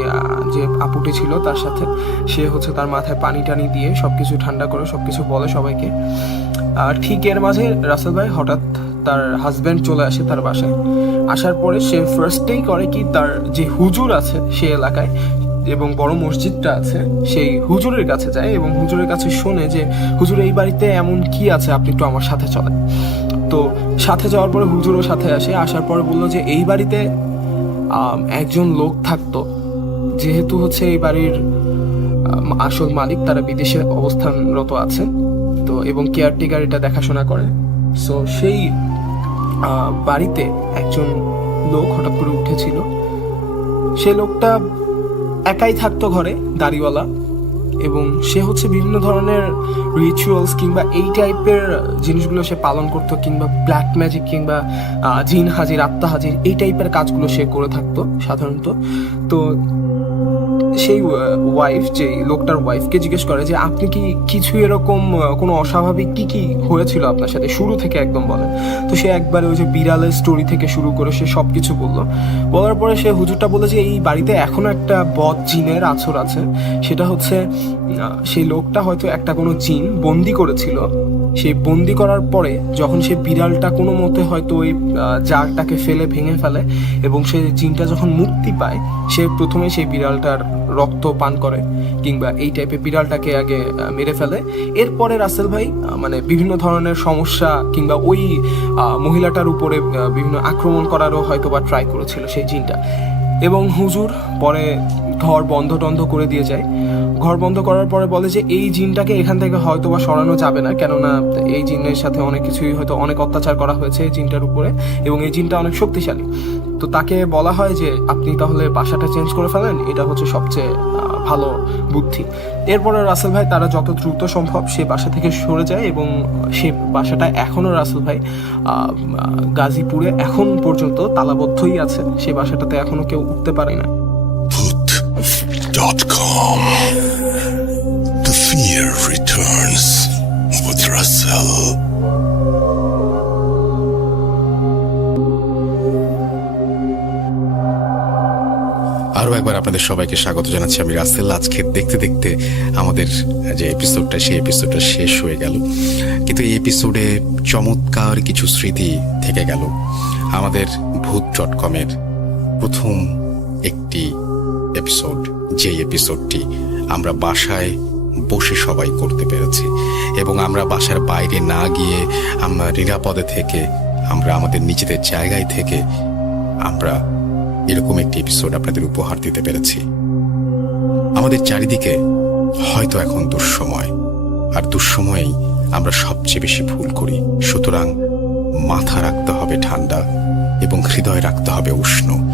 যে আপুটি ছিল তার সাথে সে হচ্ছে তার মাথায় পানি টানি দিয়ে সবকিছু ঠান্ডা করে সবকিছু বলে সবাইকে। আর ঠিক এর মাঝে রাসেল ভাই হঠাৎ তার হাজব্যান্ড চলে আসে তার বাসায়। আসার পরে সে ফার্স্টেই করে কি, তার যে হুজুর আছে সে এলাকায় এবং বড় মসজিদটা আছে সেই হুজুরের কাছে যায়, এবং হুজুরের কাছে শোনে যে হুজুর এই বাড়িতে এমন কি আছে, আপনি একটু আমার সাথে চলেন। তো সাথে যাওয়ার পরে হুজুরও সাথে আসে। আসার পরে বললো যে এই বাড়িতে একজন লোক থাকতো, যেহেতু হচ্ছে এই বাড়ির আসল মালিক তারা বিদেশে অবস্থানরত আছেন, তো এবং কেয়ারটেকার এটা দেখাশোনা করে। সো সেই বাড়িতে একজন লোক হঠাৎ করে উঠেছিল। সেই লোকটা একাই থাকতো ঘরে, দাড়িওয়ালা, এবং সে হচ্ছে বিভিন্ন ধরনের রিচুয়ালস কিংবা এই টাইপের জিনিসগুলো সে পালন করতো, কিংবা ব্ল্যাক ম্যাজিক কিংবা জিন হাজির, আত্মা হাজির, এই টাইপের কাজগুলো সে করে থাকতো সাধারণত। তো সেই ওয়াইফ, যে লোকটার ওয়াইফকে জিজ্ঞেস করে যে আপনি কি কিছু এরকম কোনো অস্বাভাবিক কি হয়েছিল আপনার সাথে, শুরু থেকে একদম বলেন। তো সে একবারে ওই যে বিড়ালের স্টোরি থেকে শুরু করে সে সব কিছু বললো। বলার পরে সে হুজুরটা বলে যে এই বাড়িতে এখনো একটা বদ জিনের আছর আছে, সেটা হচ্ছে সেই লোকটা হয়তো একটা কোনো জিন বন্দি করেছিল। সেই বন্দি করার পরে যখন সে বিড়ালটা কোনো মতে হয়তো ওই জারটাকে ভেঙে ফেলে, এবং সে জিনটা যখন মুক্তি পায় সে প্রথমে সেই বিড়ালটার রক্ত পান করে কিংবা এই টাইপের বিড়ালটাকে আগে মেরে ফেলে। এরপরে রাসেল ভাই মানে বিভিন্ন ধরনের সমস্যা কিংবা ওই মহিলাটার উপরে বিভিন্ন আক্রমণ করারও হয়তো বা ট্রাই করেছিল সেই জিনটা। এবং হুজুর পরে ঘর বন্ধ টন্ধ করে দিয়ে যায়। ঘর বন্ধ করার পরে বলে যে এই জিনটাকে এখান থেকে হয়তো বা সরানো যাবে না, কেননা এই জিনের সাথে অনেক কিছুই হয়তো অনেক অত্যাচার করা হয়েছে এই জিনটার উপরে, এবং এই জিনটা অনেক শক্তিশালী। তো তাকে বলা হয় যে আপনি তাহলে বাসাটা চেঞ্জ করে ফেলেন, এটা হচ্ছে সবচেয়ে ভালো বুদ্ধি। এরপরে রাসেল ভাই তারা যত দ্রুত সম্ভব সে বাসা থেকে সরে যায়, এবং সে বাসাটা এখনও রাসেল ভাই গাজীপুরে এখন পর্যন্ত তালাবদ্ধই আছে। সে বাসাটাতে এখনো কেউ উঠতে পারে না। Put.com. The fear returns with Russell. সবাইকে স্বাগত জানাচ্ছি। আমি রাসেল। আজকে দেখতে দেখতে আমাদের যে এপিসোডটা, সেই এপিসোডটা শেষ হয়ে গেল, কিন্তু এই এপিসোডে চমৎকার কিছু স্মৃতি থেকে গেল। আমাদের ভূত.com-এর প্রথম একটি এপিসোড, যে এপিসোডটি আমরা বাসায় বসে সবাই করতে পেরেছি, এবং আমরা বাসার বাইরে না গিয়ে আমরা নিরাপদে থেকে, আমরা আমাদের নিজেদের জায়গায় থেকে আমরা এরকম একটি এপিসোড আপনাদের উপহার দিতে পেরেছি। আমাদের চারিদিকে হয়তো এখন দুঃসময়, আর দুঃসময়েই আমরা সবচেয়ে বেশি ভুল করি। সুতরাং মাথা রাখতে হবে ঠান্ডা এবং হৃদয় রাখতে হবে উষ্ণ।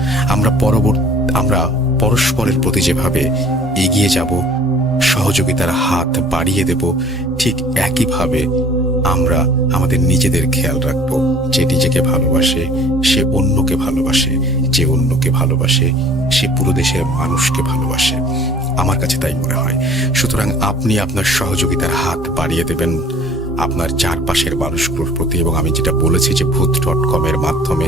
আমরা পরস্পরের প্রতি যেভাবে এগিয়ে যাব, সহযোগিতার হাত বাড়িয়ে দেব, ঠিক একইভাবে আমরা আমাদের নিজেদের খেয়াল রাখব। যে নিজেকে ভালোবাসে সে অন্যকে ভালোবাসে, যে অন্যকে ভালোবাসে সে পুরো দেশের মানুষকে ভালোবাসে। আমার কাছে তাই মনে হয়। সুতরাং আপনি আপনার সহযোগিতার হাত বাড়িয়ে দেবেন আপনার চারপাশের মানুষগুলোর প্রতি। এবং আমি যেটা বলেছি যে ভূত.com-এর মাধ্যমে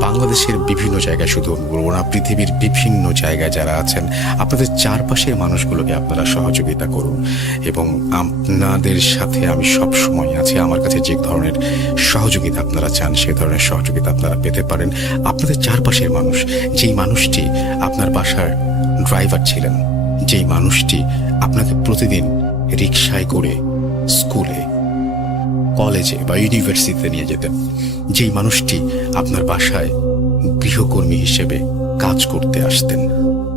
বাংলাদেশের বিভিন্ন জায়গায়, শুধু বলবো না, পৃথিবীর বিভিন্ন জায়গায় যারা আছেন, আপনাদের চারপাশের মানুষগুলোকে আপনারা সহযোগিতা করুন। এবং আপনাদের সাথে আমি সব সময় আছি। আমার কাছে যে ধরনের সহযোগিতা আপনারা চান, সেই ধরনের সহযোগিতা আপনারা পেতে পারেন। আপনাদের চারপাশের মানুষ, যেই মানুষটি আপনার বাসার ড্রাইভার ছিলেন, যেই মানুষটি আপনাকে প্রতিদিন রিকশায় করে স্কুলে, কলেজে বা ইউনিভার্সিটিতে নিয়ে যেতেন, যেই মানুষটি আপনার বাসায় গৃহকর্মী হিসেবে কাজ করতে আসতেন,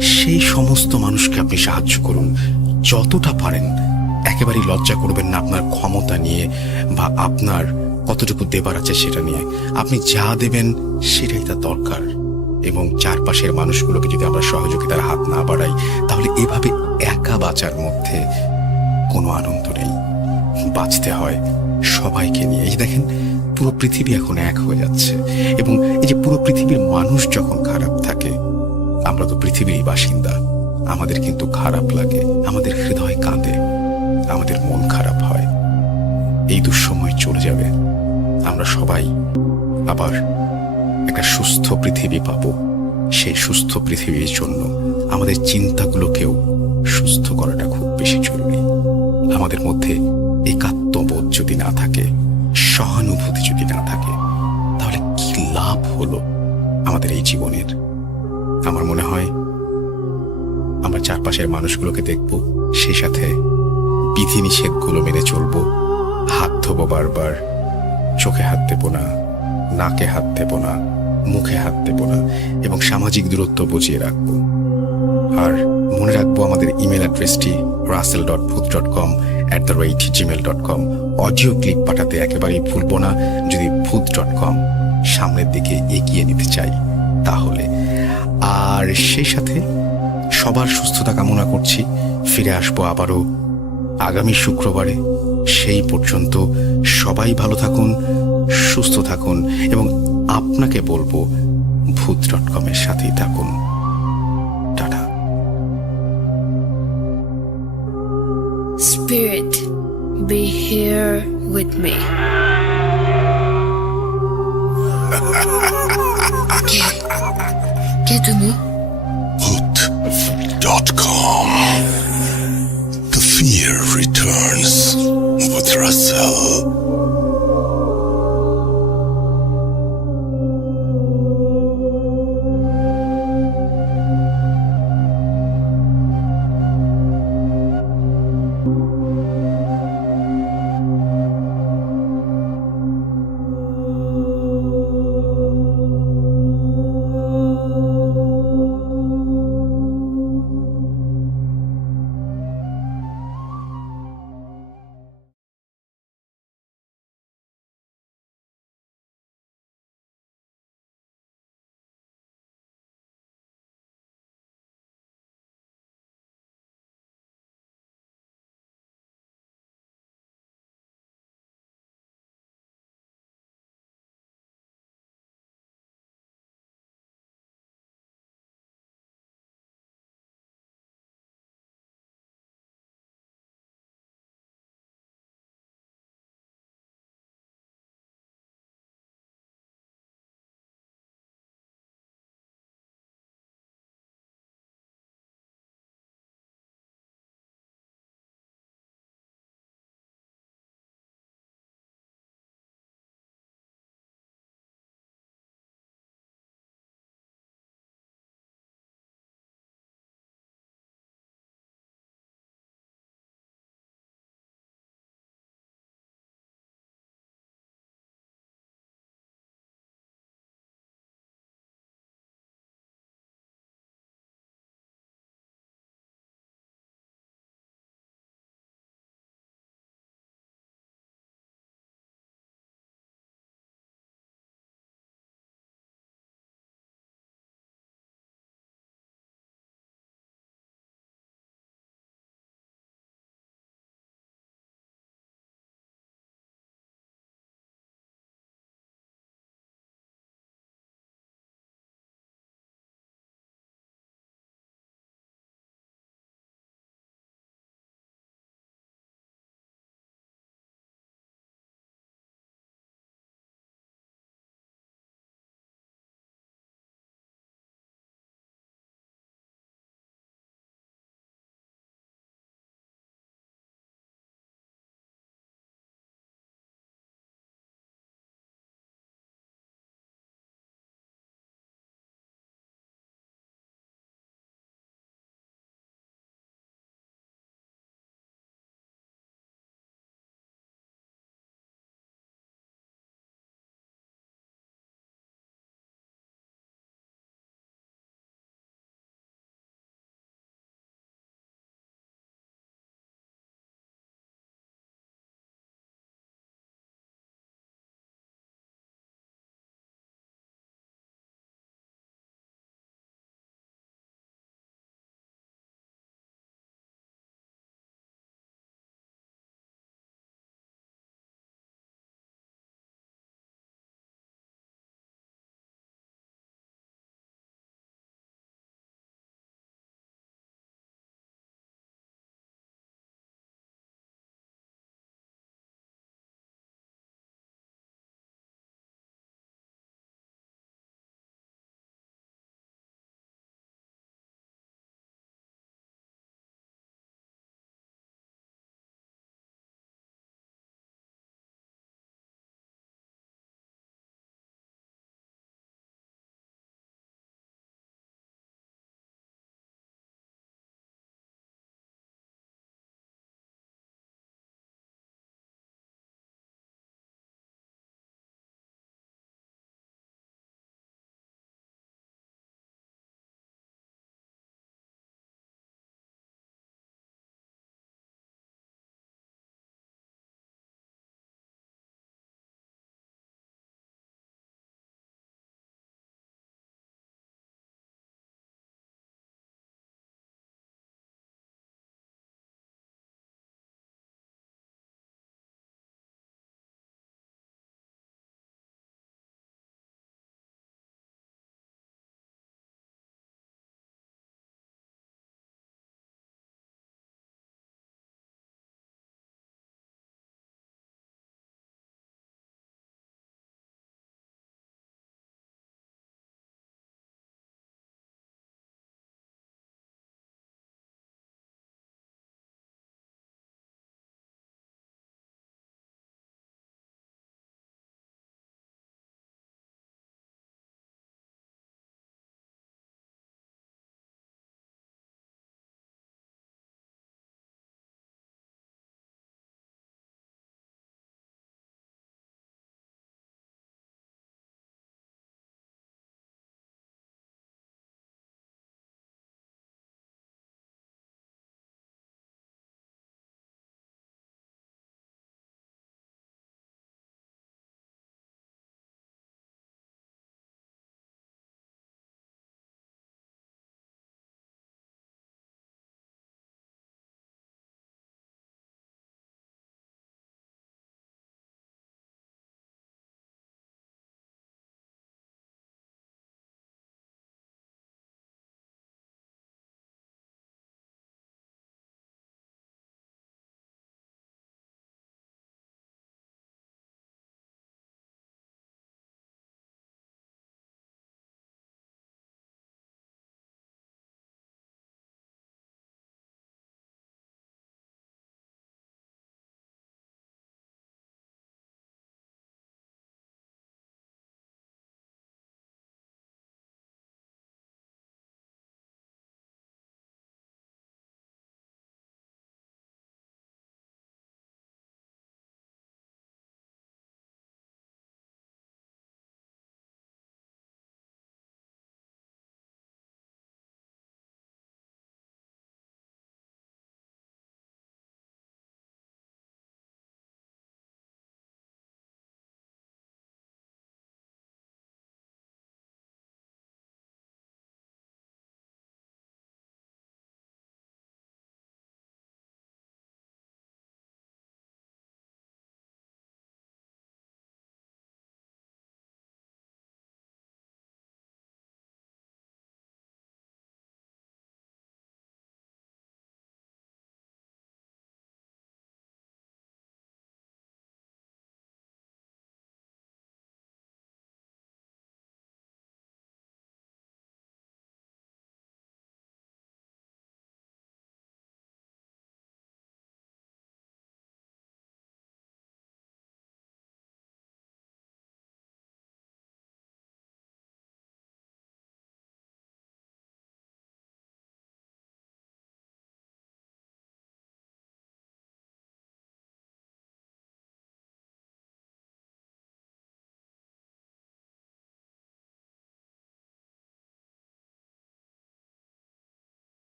সেই সমস্ত মানুষকে আপনি সাহায্য করুন যতটা পারেন। একেবারেই লজ্জা করবেন না আপনার ক্ষমতা নিয়ে বা আপনার কতটুকু দেবার আছে সেটা নিয়ে। আপনি যা দেবেন সেটাই তার দরকার। এবং চারপাশের মানুষগুলোকে যদি আমরা সহযোগিতার হাত না বাড়াই, তাহলে এভাবে একা বাঁচার মধ্যে কোনো আনন্দ নেই। বাঁচতে হয় সবাইকে নিয়ে। এই দেখেন, পুরো পৃথিবী এখন এক হয়ে যাচ্ছে, এবং এই যে পুরো পৃথিবীর মানুষ যখন খারাপ থাকে, আমরা তো পৃথিবীরই বাসিন্দা, আমাদের কিন্তু খারাপ লাগে, আমাদের হৃদয় কাঁদে, আমাদের মন খারাপ হয়। এই দুঃসময় চলে যাবে, আমরা সবাই আবার একটা সুস্থ পৃথিবী পাবো। সেই সুস্থ পৃথিবীর জন্য আমাদের চিন্তাগুলোকেও সুস্থ করাটা খুব বেশি জরুরি। আমাদের মধ্যে একাত্মবোধ যদি না থাকে, সহানুভূতি যদি না থাকে, তাহলে কি লাভ হলো আমাদের এই জীবনের? আমার মনে হয় আমরা চারপাশের মানুষগুলোকে দেখব, সেই সাথে বিধিনিষেধগুলো মেনে চলবো। হাত ধোবো বারবার, চোখে হাত দেবো না, নাকে হাত দেবো না, মুখে হাত দেবো না, এবং সামাজিক দূরত্ব বজিয়ে রাখবো। আর মনে রাখবো আমাদের ইমেল অ্যাড্রেসটি russell.booth.com@gmail.com। অডিও ক্লিপ পাঠাতে একেবারেই ভুলবো না, যদি ভূত.com সামনের দিকে এগিয়ে নিতে চাই তাহলে। আর সেই সাথে সবার সুস্থতা কামনা করছি। ফিরে আসবো আবারও আগামী শুক্রবারে। সেই পর্যন্ত সবাই ভালো থাকুন, সুস্থ থাকুন, এবং আপনাকে বলবো ভূত.com-এর সাথেই থাকুন। Tata. Spirit, be here with me. কে তুমি? Hoot.com